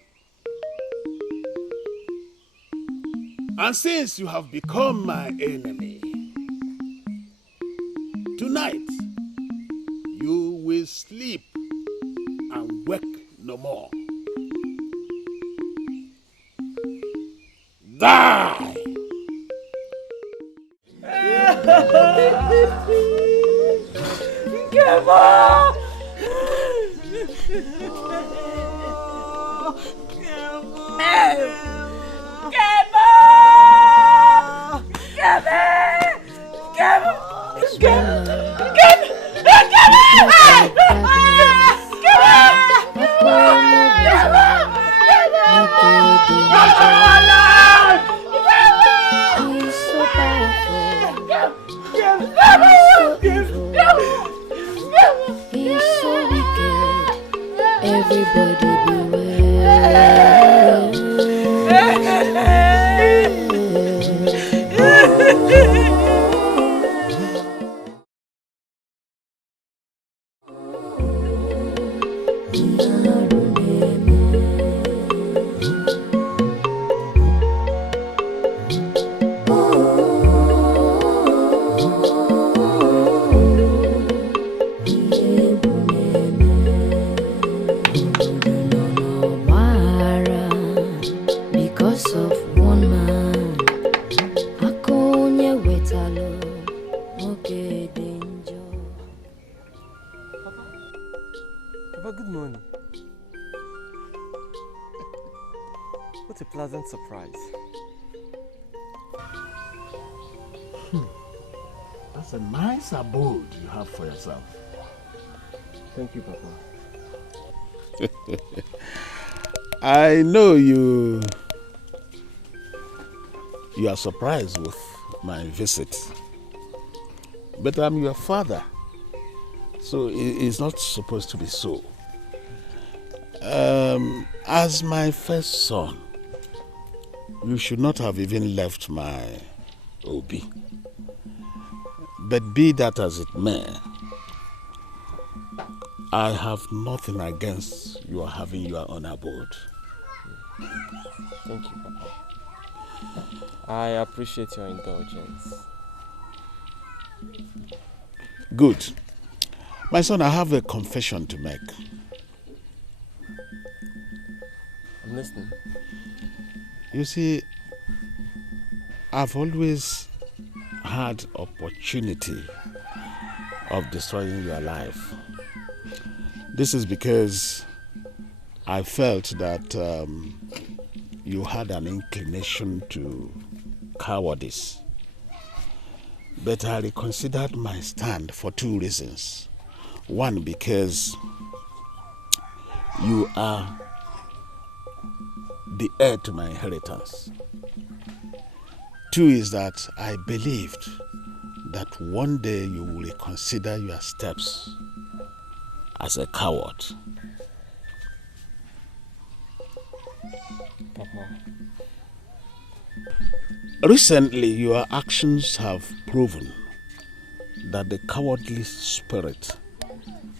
And since you have become my enemy, tonight you will sleep and wake no more. Die! Come on! Everybody beware. What a pleasant surprise. That's a nice abode you have for yourself. Thank you, Papa. I know you are surprised with my visit, but I'm your father, so it's not supposed to be so. As my first son, you should not have even left my Obi. But be that as it may, I have nothing against your having your own abode. Thank you, Papa. I appreciate your indulgence. Good. My son, I have a confession to make. I'm listening. You see, I've always had opportunity of destroying your life. This is because I felt that you had an inclination to cowardice. But I reconsidered my stand for two reasons. One, because you are the heir to my inheritance. Two is that I believed that one day you will reconsider your steps as a coward. Papa. Recently, your actions have proven that the cowardly spirit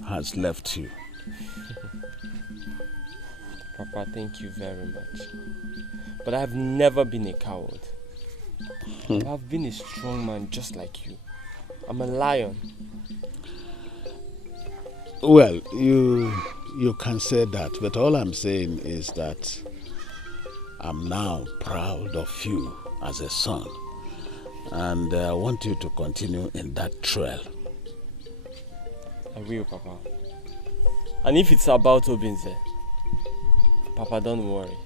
has left you. Papa, thank you very much. But I've never been a coward. I've been a strong man just like you. I'm a lion. Well, you can say that, but all I'm saying is that I'm now proud of you as a son, and I want you to continue in that trail. I will, Papa. And if it's about Obinze, Papa, don't worry.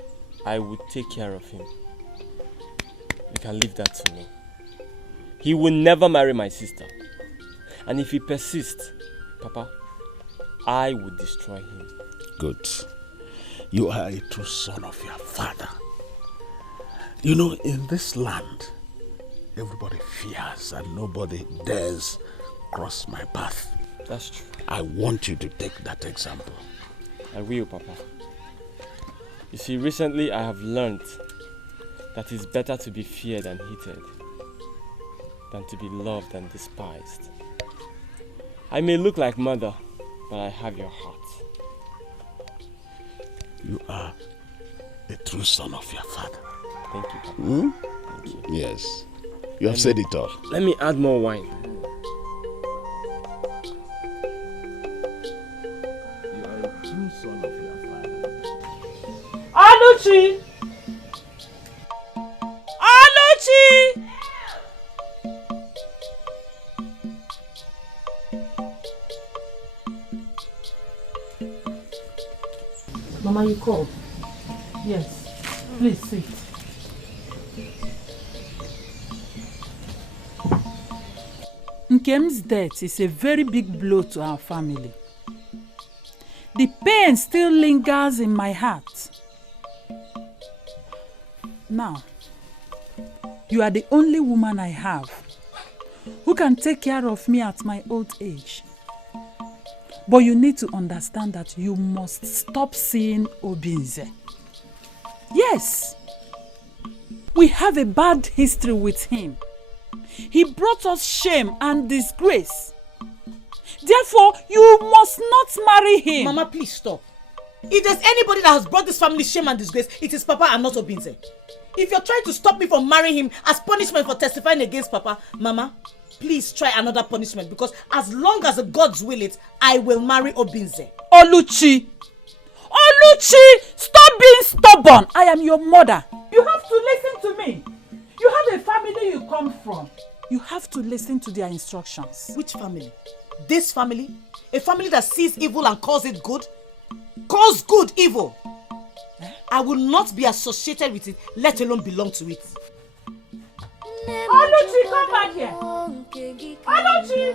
I will take care of him. You can leave that to me. He will never marry my sister. And if he persists, Papa, I will destroy him. Good. You are a true son of your father. You know, in this land, everybody fears and nobody dares cross my path. That's true. I want you to take that example. I will, Papa. You see, recently I have learned that it's better to be feared and hated than to be loved and despised. I may look like mother, but I have your heart. You are a true son of your father. Thank you, Papa. Hmm? Thank you. Yes. You have said it all. Let me add more wine. You are a true son of your father. Oluchi! Oluchi! Mama, you called? Yes. Please sit. Nkem's death is a very big blow to our family. The pain still lingers in my heart. Now, you are the only woman I have who can take care of me at my old age. But you need to understand that you must stop seeing Obinze. Yes, we have a bad history with him. He brought us shame and disgrace. Therefore, you must not marry him. Mama, please stop. If there's anybody that has brought this family shame and disgrace, it is Papa and not Obinze. If you're trying to stop me from marrying him as punishment for testifying against Papa, Mama, please try another punishment, because as long as the gods will it, I will marry Obinze. Oluchi! Oluchi! Stop being stubborn! I am your mother. You have to listen to me. You have a family you come from. You have to listen to their instructions. Which family? This family? A family that sees evil and calls it good? Calls good evil? I will not be associated with it, let alone belong to it. Oluchi, come back here. Oluchi!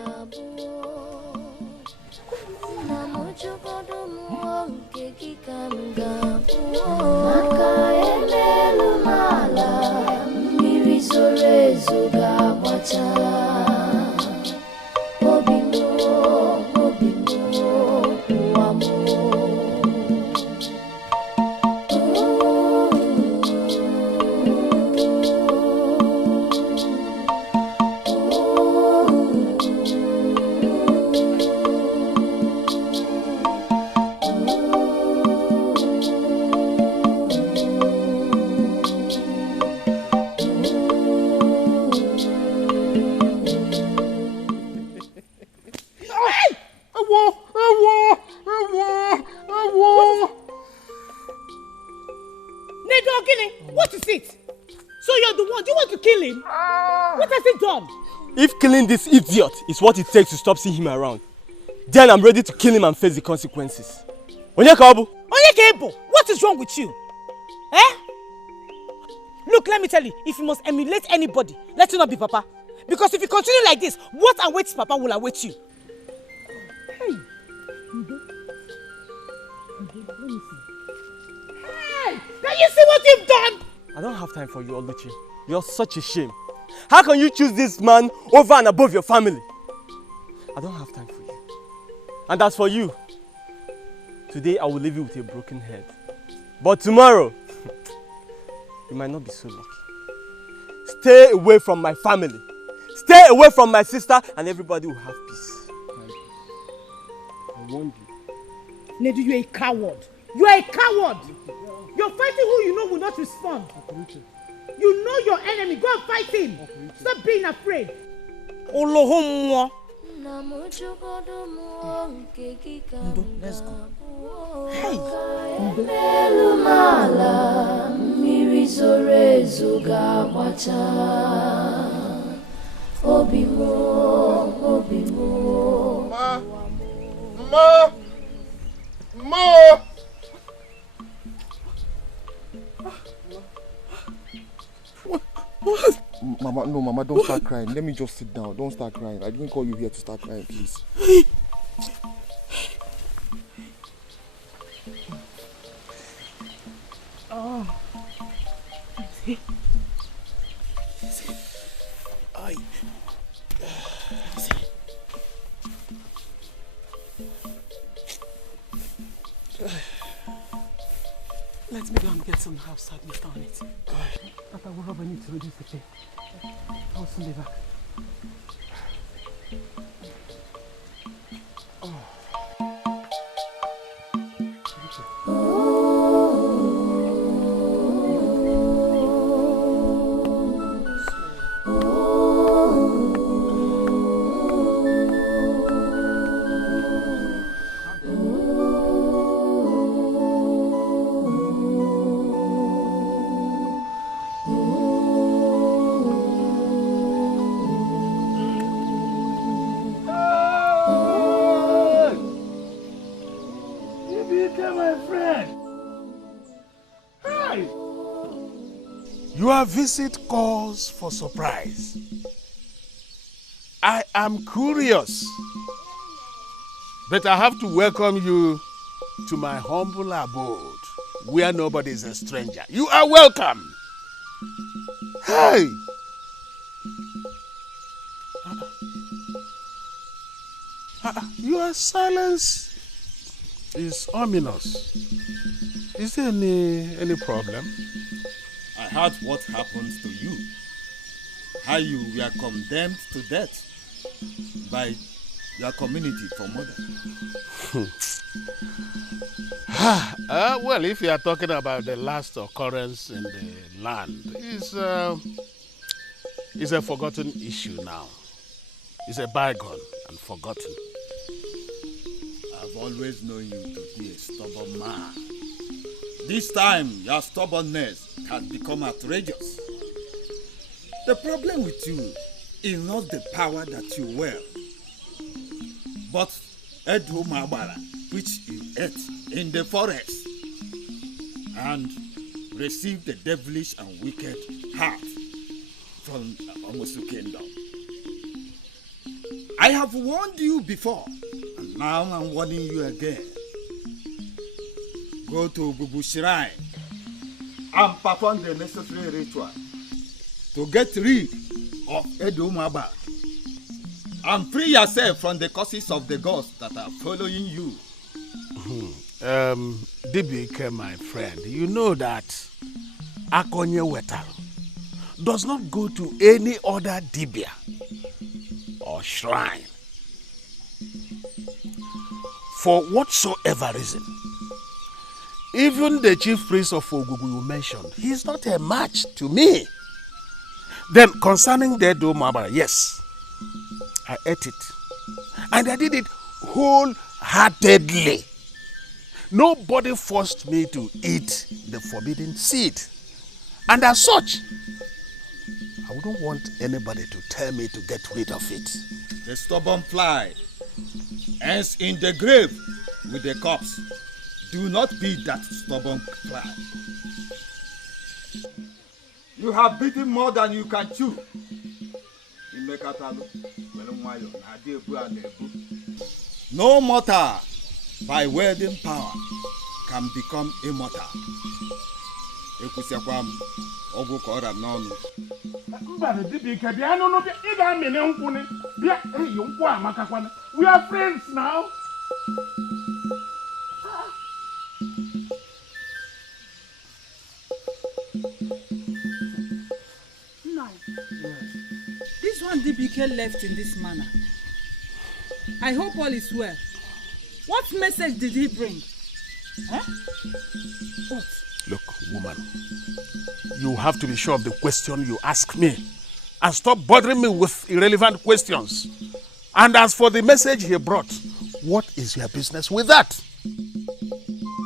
What is it? So you're the one. Do you want to kill him? What has he done? If killing this idiot is what it takes to stop seeing him around, then I'm ready to kill him and face the consequences. Onyekabu! Onyekabu! What is wrong with you? Eh? Look, let me tell you, if you must emulate anybody, let it not be Papa. Because if you continue like this, what awaits Papa will await you. Hey! Hey! Can you see what you've done? I don't have time for you, Oluchi. You're such a shame. How can you choose this man over and above your family? I don't have time for you. And as for you, today I will leave you with a broken head. But tomorrow, you might not be so lucky. Stay away from my family. Stay away from my sister, and everybody will have peace. I warned you. Nedu, you're a coward. You are a coward. You're fighting who you know will not respond. You know your enemy. Go and fight him. Stop being afraid. Ndo, let's go. Hey. Ma! What? Mama, no, Mama, don't start crying. Let me just sit down. Don't start crying. I didn't call you here to start crying, please. Oh. See? I. See? Let me go and get some herbs to administer on it. After whatever I need to reduce the pain. I'll soon be back. Your visit calls for surprise. I am curious, but I have to welcome you to my humble abode, where nobody is a stranger. You are welcome. Hey! Your silence is ominous. Is there any problem? I heard what happened to you. How you were condemned to death by your community for murder. Well, if you are talking about the last occurrence in the land, it's a forgotten issue now. It's a bygone and forgotten. I've always known you to be a stubborn man. This time, your stubbornness has become outrageous. The problem with you is not the power that you wield, but Edu Mabara, which you ate in the forest. And receive the devilish and wicked heart from Omosu Kingdom. I have warned you before, and now I'm warning you again. Go to Bubu Shrine and perform the necessary ritual to get rid of Edo Maba and free yourself from the curses of the gods that are following you. Dikeh, my friend, you know that Akonye Wetal does not go to any other Dibia or shrine for whatsoever reason. Even the chief priest of Ogugu you mentioned, he's not a match to me. Then concerning the Edo Maba, yes, I ate it. And I did it wholeheartedly. Nobody forced me to eat the forbidden seed. And as such, I wouldn't want anybody to tell me to get rid of it. The stubborn fly ends in the grave with the corpse. Do not be that stubborn fly. You have beaten more than you can chew. No mortal by wielding power can become immortal. We are friends now. No. This one Dikeh left in this manner. I hope all is well. What message did he bring? Huh? What? Look, woman, you have to be sure of the question you ask me and stop bothering me with irrelevant questions. And as for the message he brought, what is your business with that?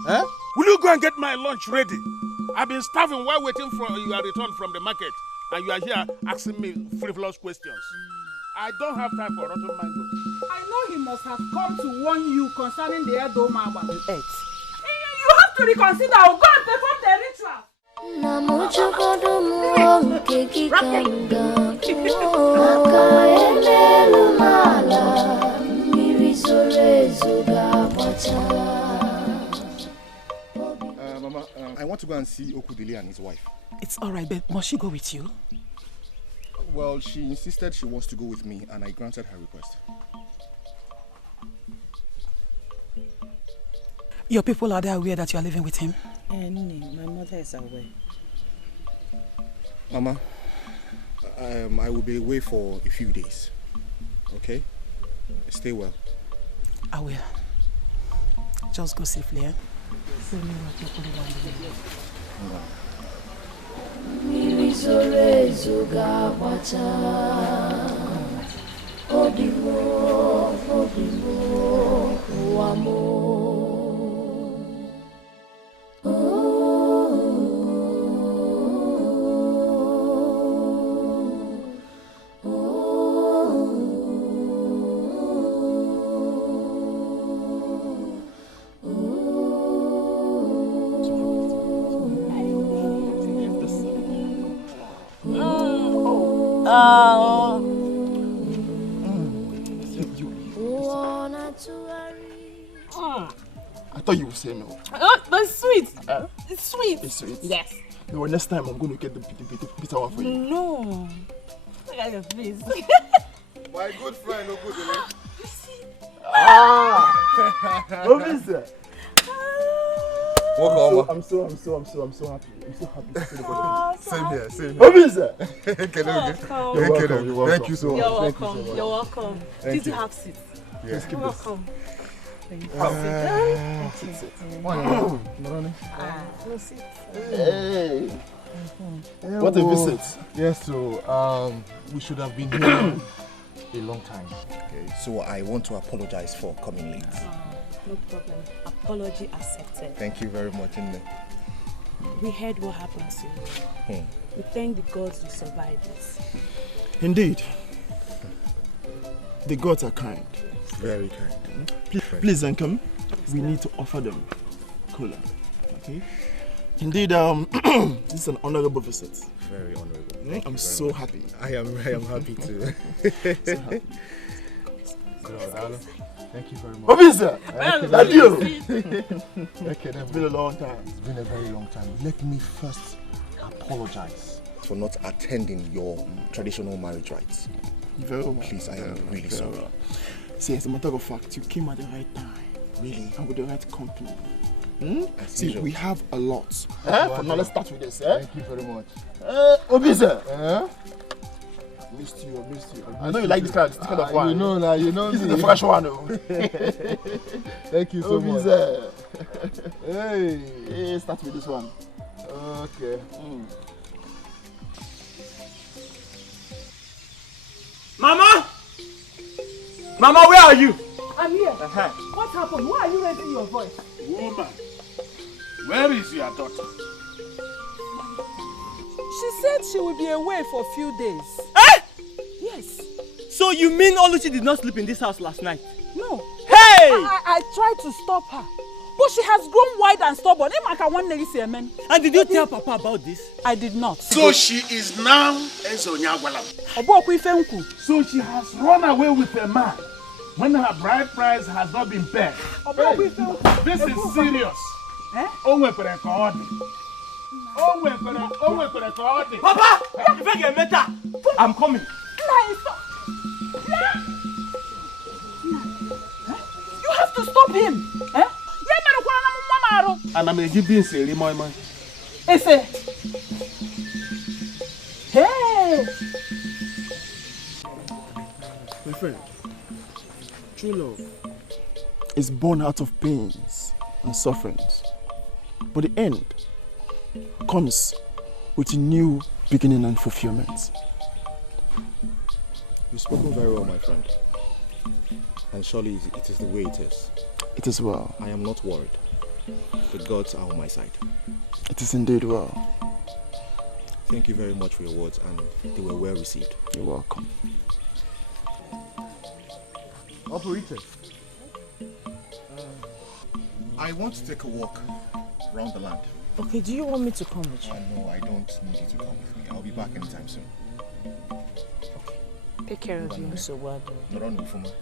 Huh? Will you go and get my lunch ready? I've been starving while waiting for your return from the market, and you are here asking me frivolous questions. I don't have time for rotten mangoes. I know he must have come to warn you concerning the Edo Maba. You have to reconsider. Go and perform the ritual. Mama, I want to go and see Okudili and his wife. It's all right, but must she go with you? Well, she insisted she wants to go with me, and I granted her request. Your people, are they aware that you are living with him? My mother is aware. Mama, I will be away for a few days. Okay? Stay well. I will. Just go safely, eh? I thought you would say no. That's sweet. It's sweet. It's sweet? Yes. No, next time I'm going to get the bitter one for you. No. Look at your face. My good friend, Okudili. Obisa. Welcome. I'm so happy. I'm so happy to see the body. Same here. Obisa. You're welcome. Thank you so much. You're welcome. You're welcome. Did you have seats? Yes. You're welcome. Sit. Hey. What a visit. Yes, so we should have been here a long time. Okay, so I want to apologize for coming late. No problem. Apology accepted. Thank you very much, Nne. We heard what happened to you. We thank the gods you survived this. Indeed. The gods are kind. Very kind. Please, Uncle, we need to offer them cola. Okay? Indeed, this is an honorable visit. Very honorable. I'm so happy. I am happy too. So happy. Thank you very much. What is that? That's you. Okay, it's been a long time. It's been a very long time. Let me first apologize for not attending your traditional marriage rites. Very well. Please, I am really sorry. Well. See, as a matter of fact, you came at the right time. Really? And with the right company. See, usual. we have a lot. Wow. Now let's start with this. Thank you very much. Obize. Missed you. I know you like this kind of wine. You know This me. is the fresh one. Thank you so much. Hey, start with this one. Okay. Mama! Mama, where are you? I'm here. What happened? Why are you raising your voice? Woman, where is your daughter? She said she will be away for a few days. Eh? Yes. So you mean Oluchi did not sleep in this house last night? No. Hey! I tried to stop her, but she has grown wild and stubborn. And did you tell Papa about this? I did not. So she is now Ezonyagwalam. So she has run away with a man when her bride price has not been paid. Hey, this is serious. Papa! If I get better, I'm coming. You have to stop him. And I'm going to give you a my man. Hey! My friend, true love is born out of pains and sufferings. But the end comes with a new beginning and fulfillment. You've spoken very well, my friend. And surely it is the way it is. It is well. I am not worried. The gods are on my side. It is indeed well. Thank you very much for your words, and they were well received. You're welcome. Operator, I want to take a walk around the land. Okay, do you want me to come with you? No, I don't need you to come with me. I'll be back anytime soon. Take care of you, so what?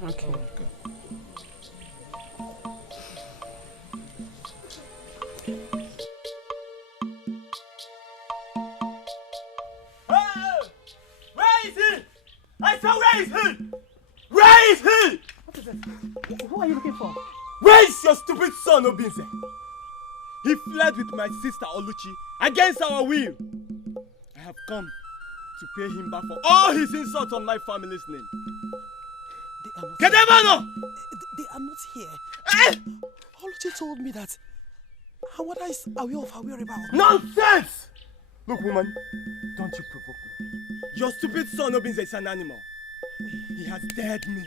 Okay. Good. Where is he? I said, where is he? Where is he? What is it? Who are you looking for? Where is your stupid son, Obinze? He fled with my sister Oluchi against our will. I have come to pay him back for all his insults on my family's name. They are not here. Oluchi told me that Awada is aware of her whereabouts. Nonsense! Look, woman, don't you provoke me. Your stupid son Obinze is an animal. He has dared me.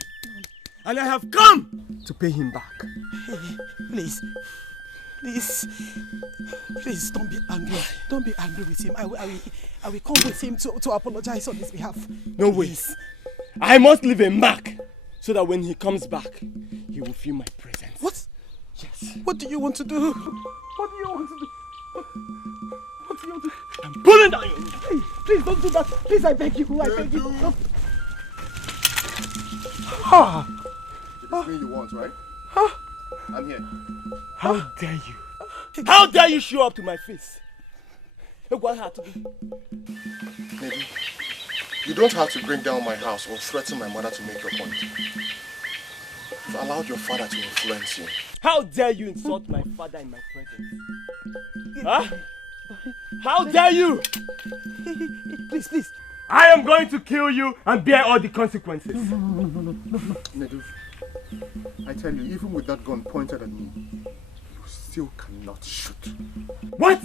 And I have come to pay him back. Hey, please, don't be angry. Don't be angry with him. I will come with him to apologize on his behalf. No way. I must leave a mark so that when he comes back, he will feel my presence. What? Yes. What do you want to do? What do you want to do? What do you want to do? I'm pulling down your roof. Hey, please don't do that. Please, I beg you. I beg you. No. This thing you want, right? I'm here. How dare you? How dare you show up to my face? What had to be? Maybe. You don't have to bring down my house or threaten my mother to make your point. You've allowed your father to influence you. How dare you insult my father in my presence? Huh? How dare you? Please. I am going to kill you and bear all the consequences. No. Nedu, I tell you, even with that gun pointed at me, you still cannot shoot. What?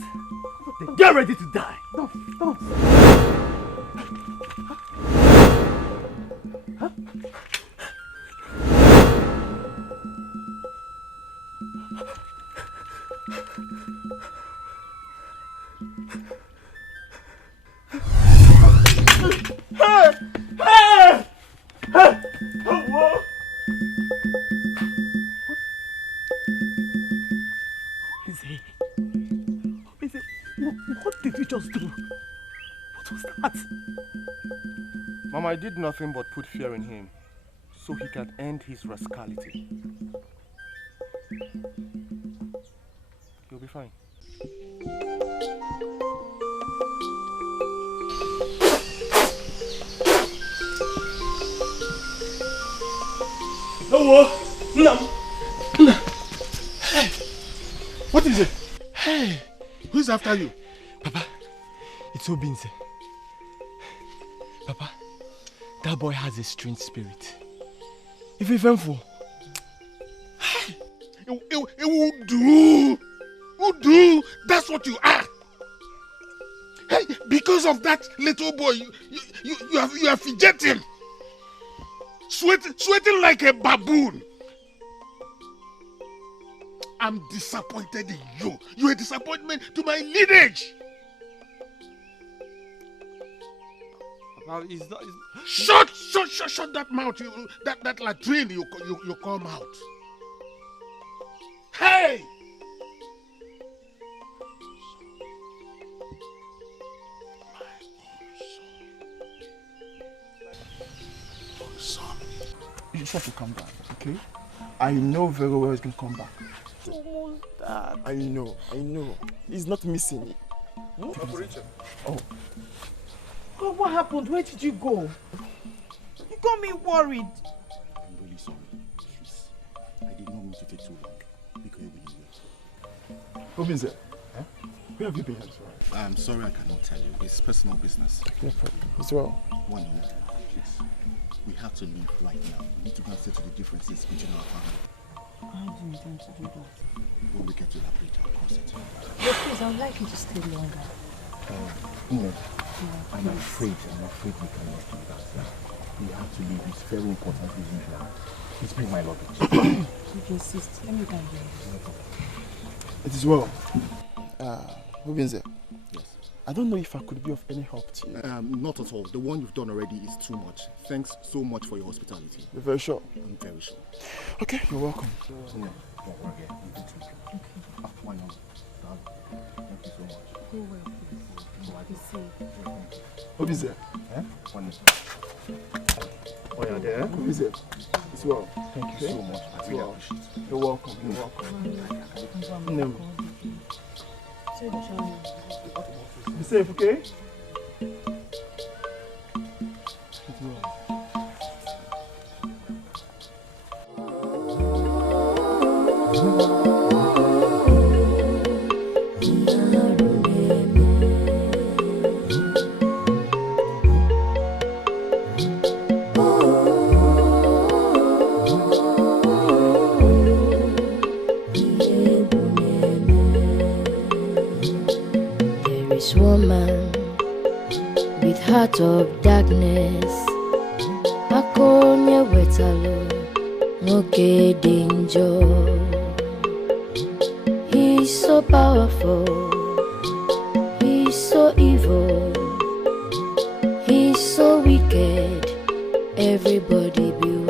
Then get ready to die. Don't. Huh? Hey! Whoa! just do? What was that? Mama, I did nothing but put fear in him so he can end his rascality. He'll be fine. No. Hey, what is it? Hey, who's after you? Papa, it's Obinze. Papa, that boy has a strange spirit. If he fell for, it will do. Will do. That's what you are. Hey, because of that little boy, you have rejected him. Sweating like a baboon. I'm disappointed in you. You're a disappointment to my lineage. Shut that mouth. That latrine you come out. Hey! You just have to come back, okay? I know very well he's gonna come back. Almost that. I know. He's not missing it. Oh. God, what happened? Where did you go? You got me worried. I'm really sorry. Please. I did not mean to take too long. Because you will. Obinze, where have you been? I'm sorry I cannot tell you. It's personal business. No problem. As well. One moment, please. We have to leave right now. We need to go and settle the differences between our family. How do you intend to do that? When we get to that bridge, I'll cross it. But please, I would like you to stay longer. No. I'm afraid we cannot do that. We have to leave. It's very important reason now. Please bring my luggage. If you insist, let me go and get it. It is well. Obinze. Yes. I don't know if I could be of any help to you. Not at all. The one you've done already is too much. Thanks so much for your hospitality. You're very sure? I'm very sure. Okay, you're welcome. No, don't worry. You can take it. Okay. Why not? Thank you so much. Go well, please. Be safe. Obinze. Oh, you're there? Obinze. It's well. Thank you so much. I really appreciate it. You're welcome. No. Be safe, okay? Woman with heart of darkness, akonye wetalo nwoke danger. He's so powerful, he's so evil, he's so wicked. Everybody beware.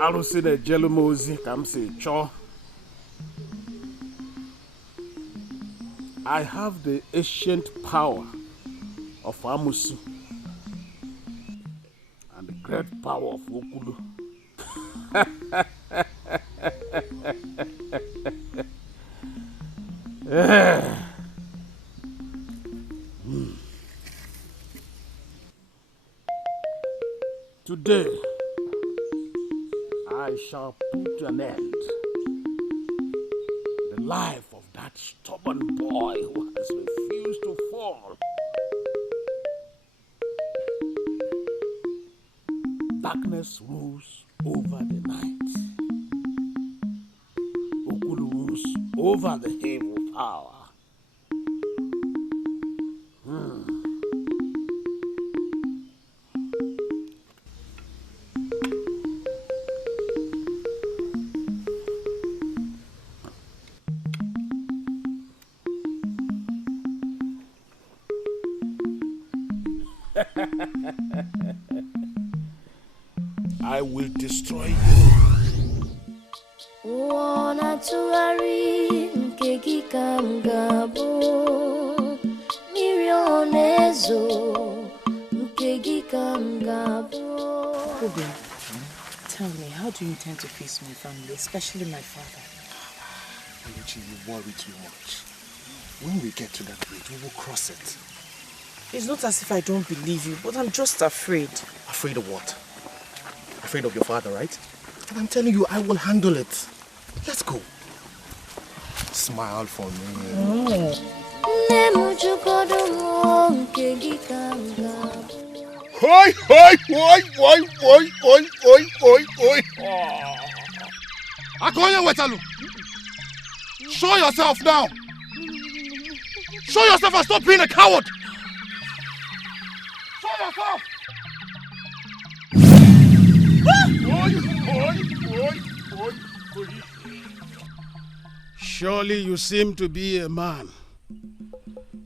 Arụsị na-ejelu m ozi ka m si chọọ. I have the ancient power of Amusu and the great power of Okulu. Today, I shall put an end to the life of that that stubborn boy who has refused to fall. Darkness rules over the night. Okulu rules over the evil power. I will destroy you. Tell me, how do you intend to face my family, especially my father? Oluchi, you worry too much. When we get to that bridge, we will cross it. It's not as if I don't believe you, but I'm just afraid. Afraid of what? Afraid of your father, right? And I'm telling you, I will handle it. Let's go. Smile for me. Hoi, hoi, hoi, hoi, hoi, hoi, hoi, hoi, hoi. Akonya Wetalu, show yourself now. Show yourself and stop being a coward. Show yourself. Surely you seem to be a man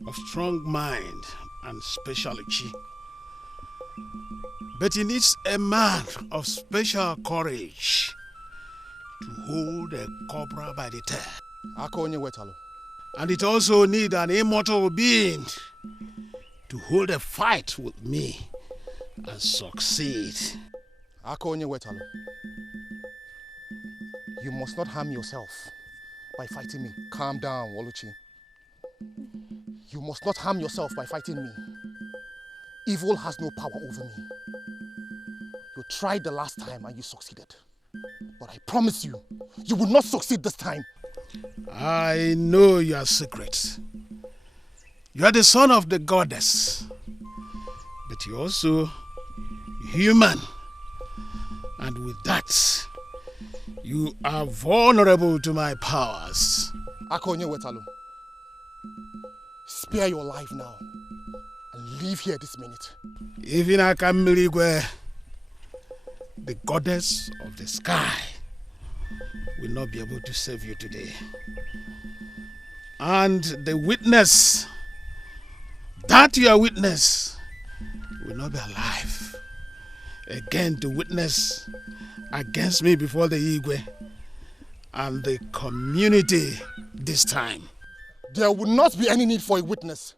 of strong mind and speciality. But he needs a man of special courage to hold a cobra by the tail. And it also needs an immortal being to hold a fight with me and succeed. You must not harm yourself by fighting me. Calm down, Oluchi. You must not harm yourself by fighting me. Evil has no power over me. You tried the last time and you succeeded. But I promise you, you will not succeed this time. I know your secret. You are the son of the goddess. But you're also human. And with that, you are vulnerable to my powers. Akonye Wetalu, spare your life now and leave here this minute. Even Akammiligwe, the goddess of the sky, will not be able to save you today. And the witness, that your witness, will not be alive again to witness against me before the Igwe and the community this time. There will not be any need for a witness.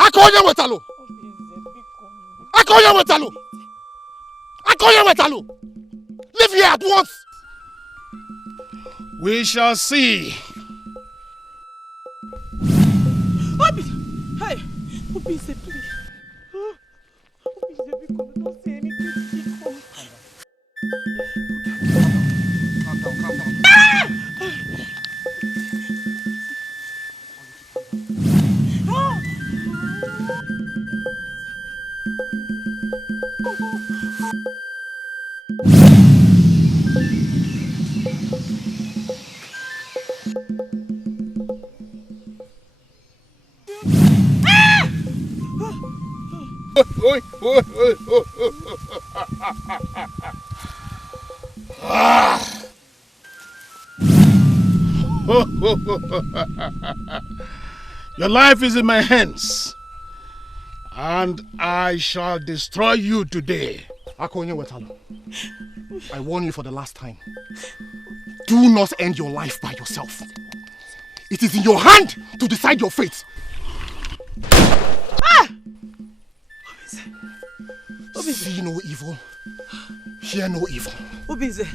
Akonya Wetalu! Akonya Wetalu! Akonya Wetalu! Leave here at once! We shall see. Obi! Hey! Obi, say please. Obi, say because don't say anything. Calm down, calm down. Your life is in my hands, and I shall destroy you today. Akonye Wetalu, I warn you for the last time. Do not end your life by yourself. It is in your hand to decide your fate. See no evil, hear no evil. Obize.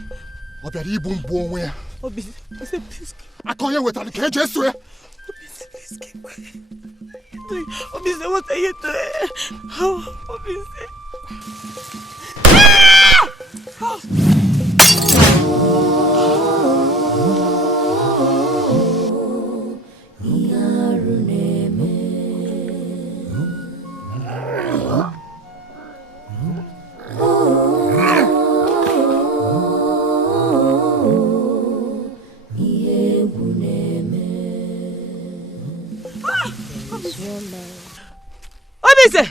Obiari ibun where? Obize, please. Akonye Wetalu, can you swear? Obize, please keep quiet. Obize, what are you doing? Oh, Obize. is woman. Obise!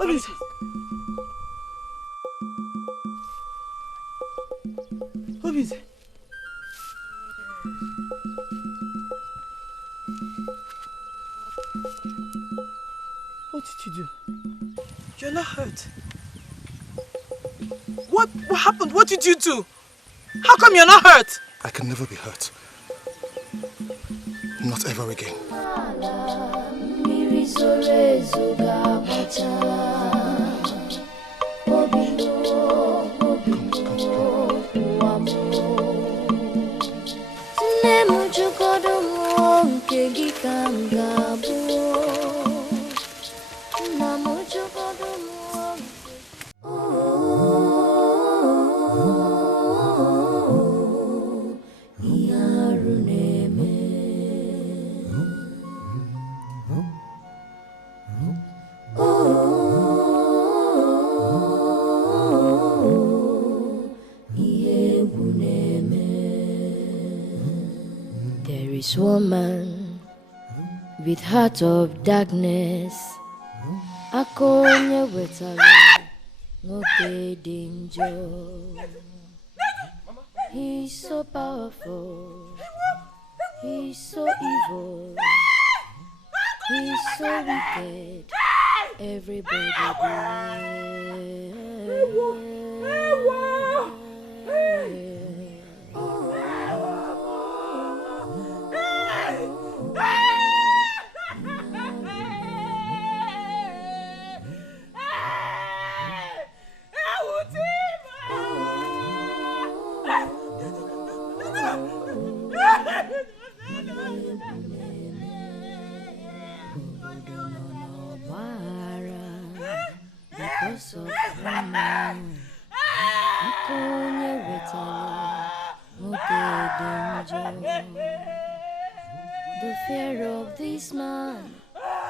Obise! Obise! What did you do? You're not hurt. What happened? What did you do? How come you're not hurt? I can never be hurt. Not ever again. This woman with heart of darkness, akonya wetalo no danger. He's so powerful, he's so evil, he's so wicked. Everybody because of woman, akonya wetalo no danger. The fear of this man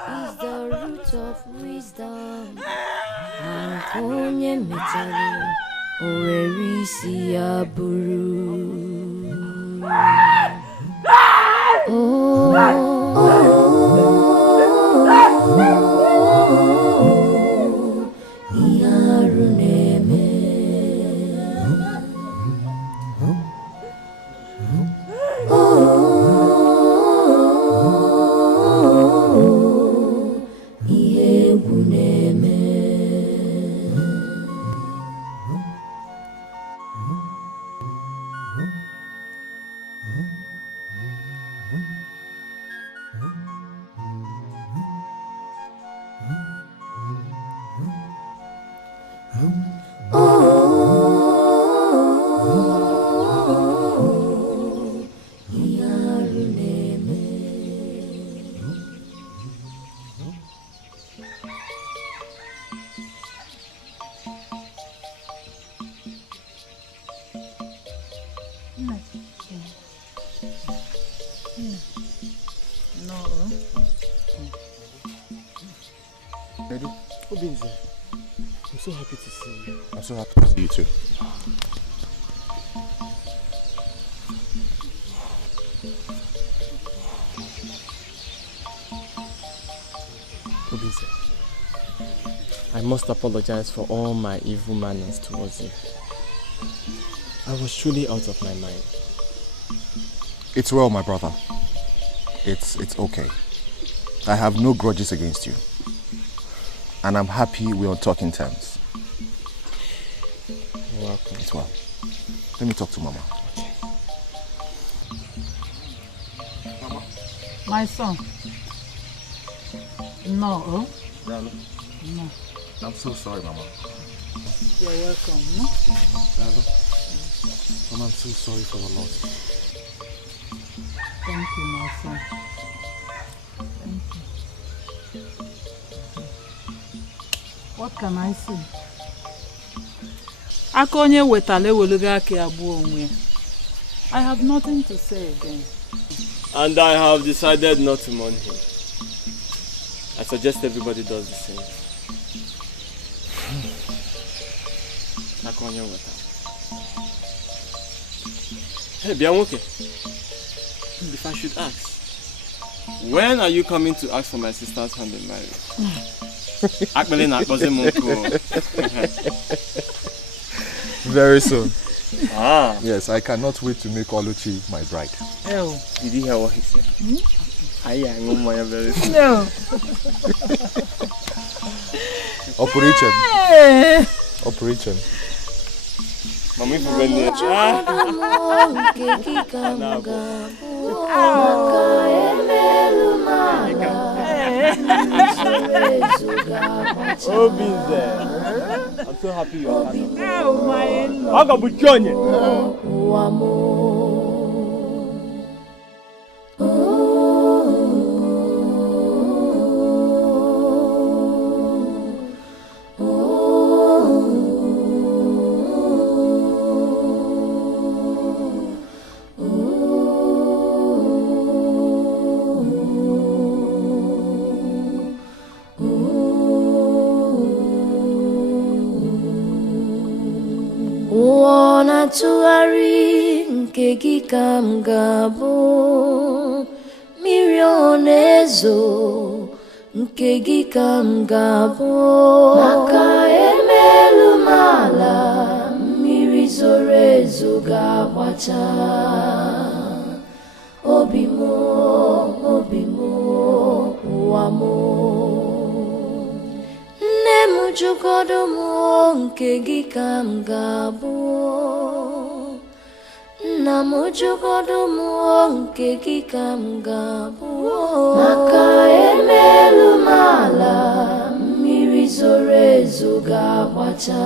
is the root of wisdom. Akonya wetalo owerisi aburu. I'm so happy to see you. I'm so happy to see you too. Obise, I must apologize for all my evil manners towards you. I was truly out of my mind. It's well, my brother. It's okay. I have no grudges against you. And I'm happy we're on talking terms. You're welcome. It's well. Let me talk to Mama. Okay. Mama? My son. No. No. No. I'm so sorry, Mama. You're welcome. No? Mama, I'm so sorry for your loss. Thank you, my son. Thank you. What can I say? Akonye wetale weluga ki abu onwe. I have nothing to say again. And I have decided not to mourn him. I suggest everybody does the same. Akonye wetale. Hey, Bianwoke. If I should ask, When are you coming to ask for my sister's hand in marriage? Actually, not Very soon. Ah. Yes, I cannot wait to make Oluchi my bride. Oh. Did you hear what he said? I am my very soon. No. Operation. Operation. Mami fugani. I'm so happy you're happy. I got to join you. Tụgharị nke gị ka m ga-abụ mmiri ọ na-ezo nke gị ka m ga-abụ maka emelu m ala mmiri zoro ezo ga-agbacha obi m ụwa m nne m jụgodo m nke gị ka m ga-abụ nna m jụgodo m nke gị ka m ga-abụ maka emelu m ala mmiri zoro ezo ga-agbacha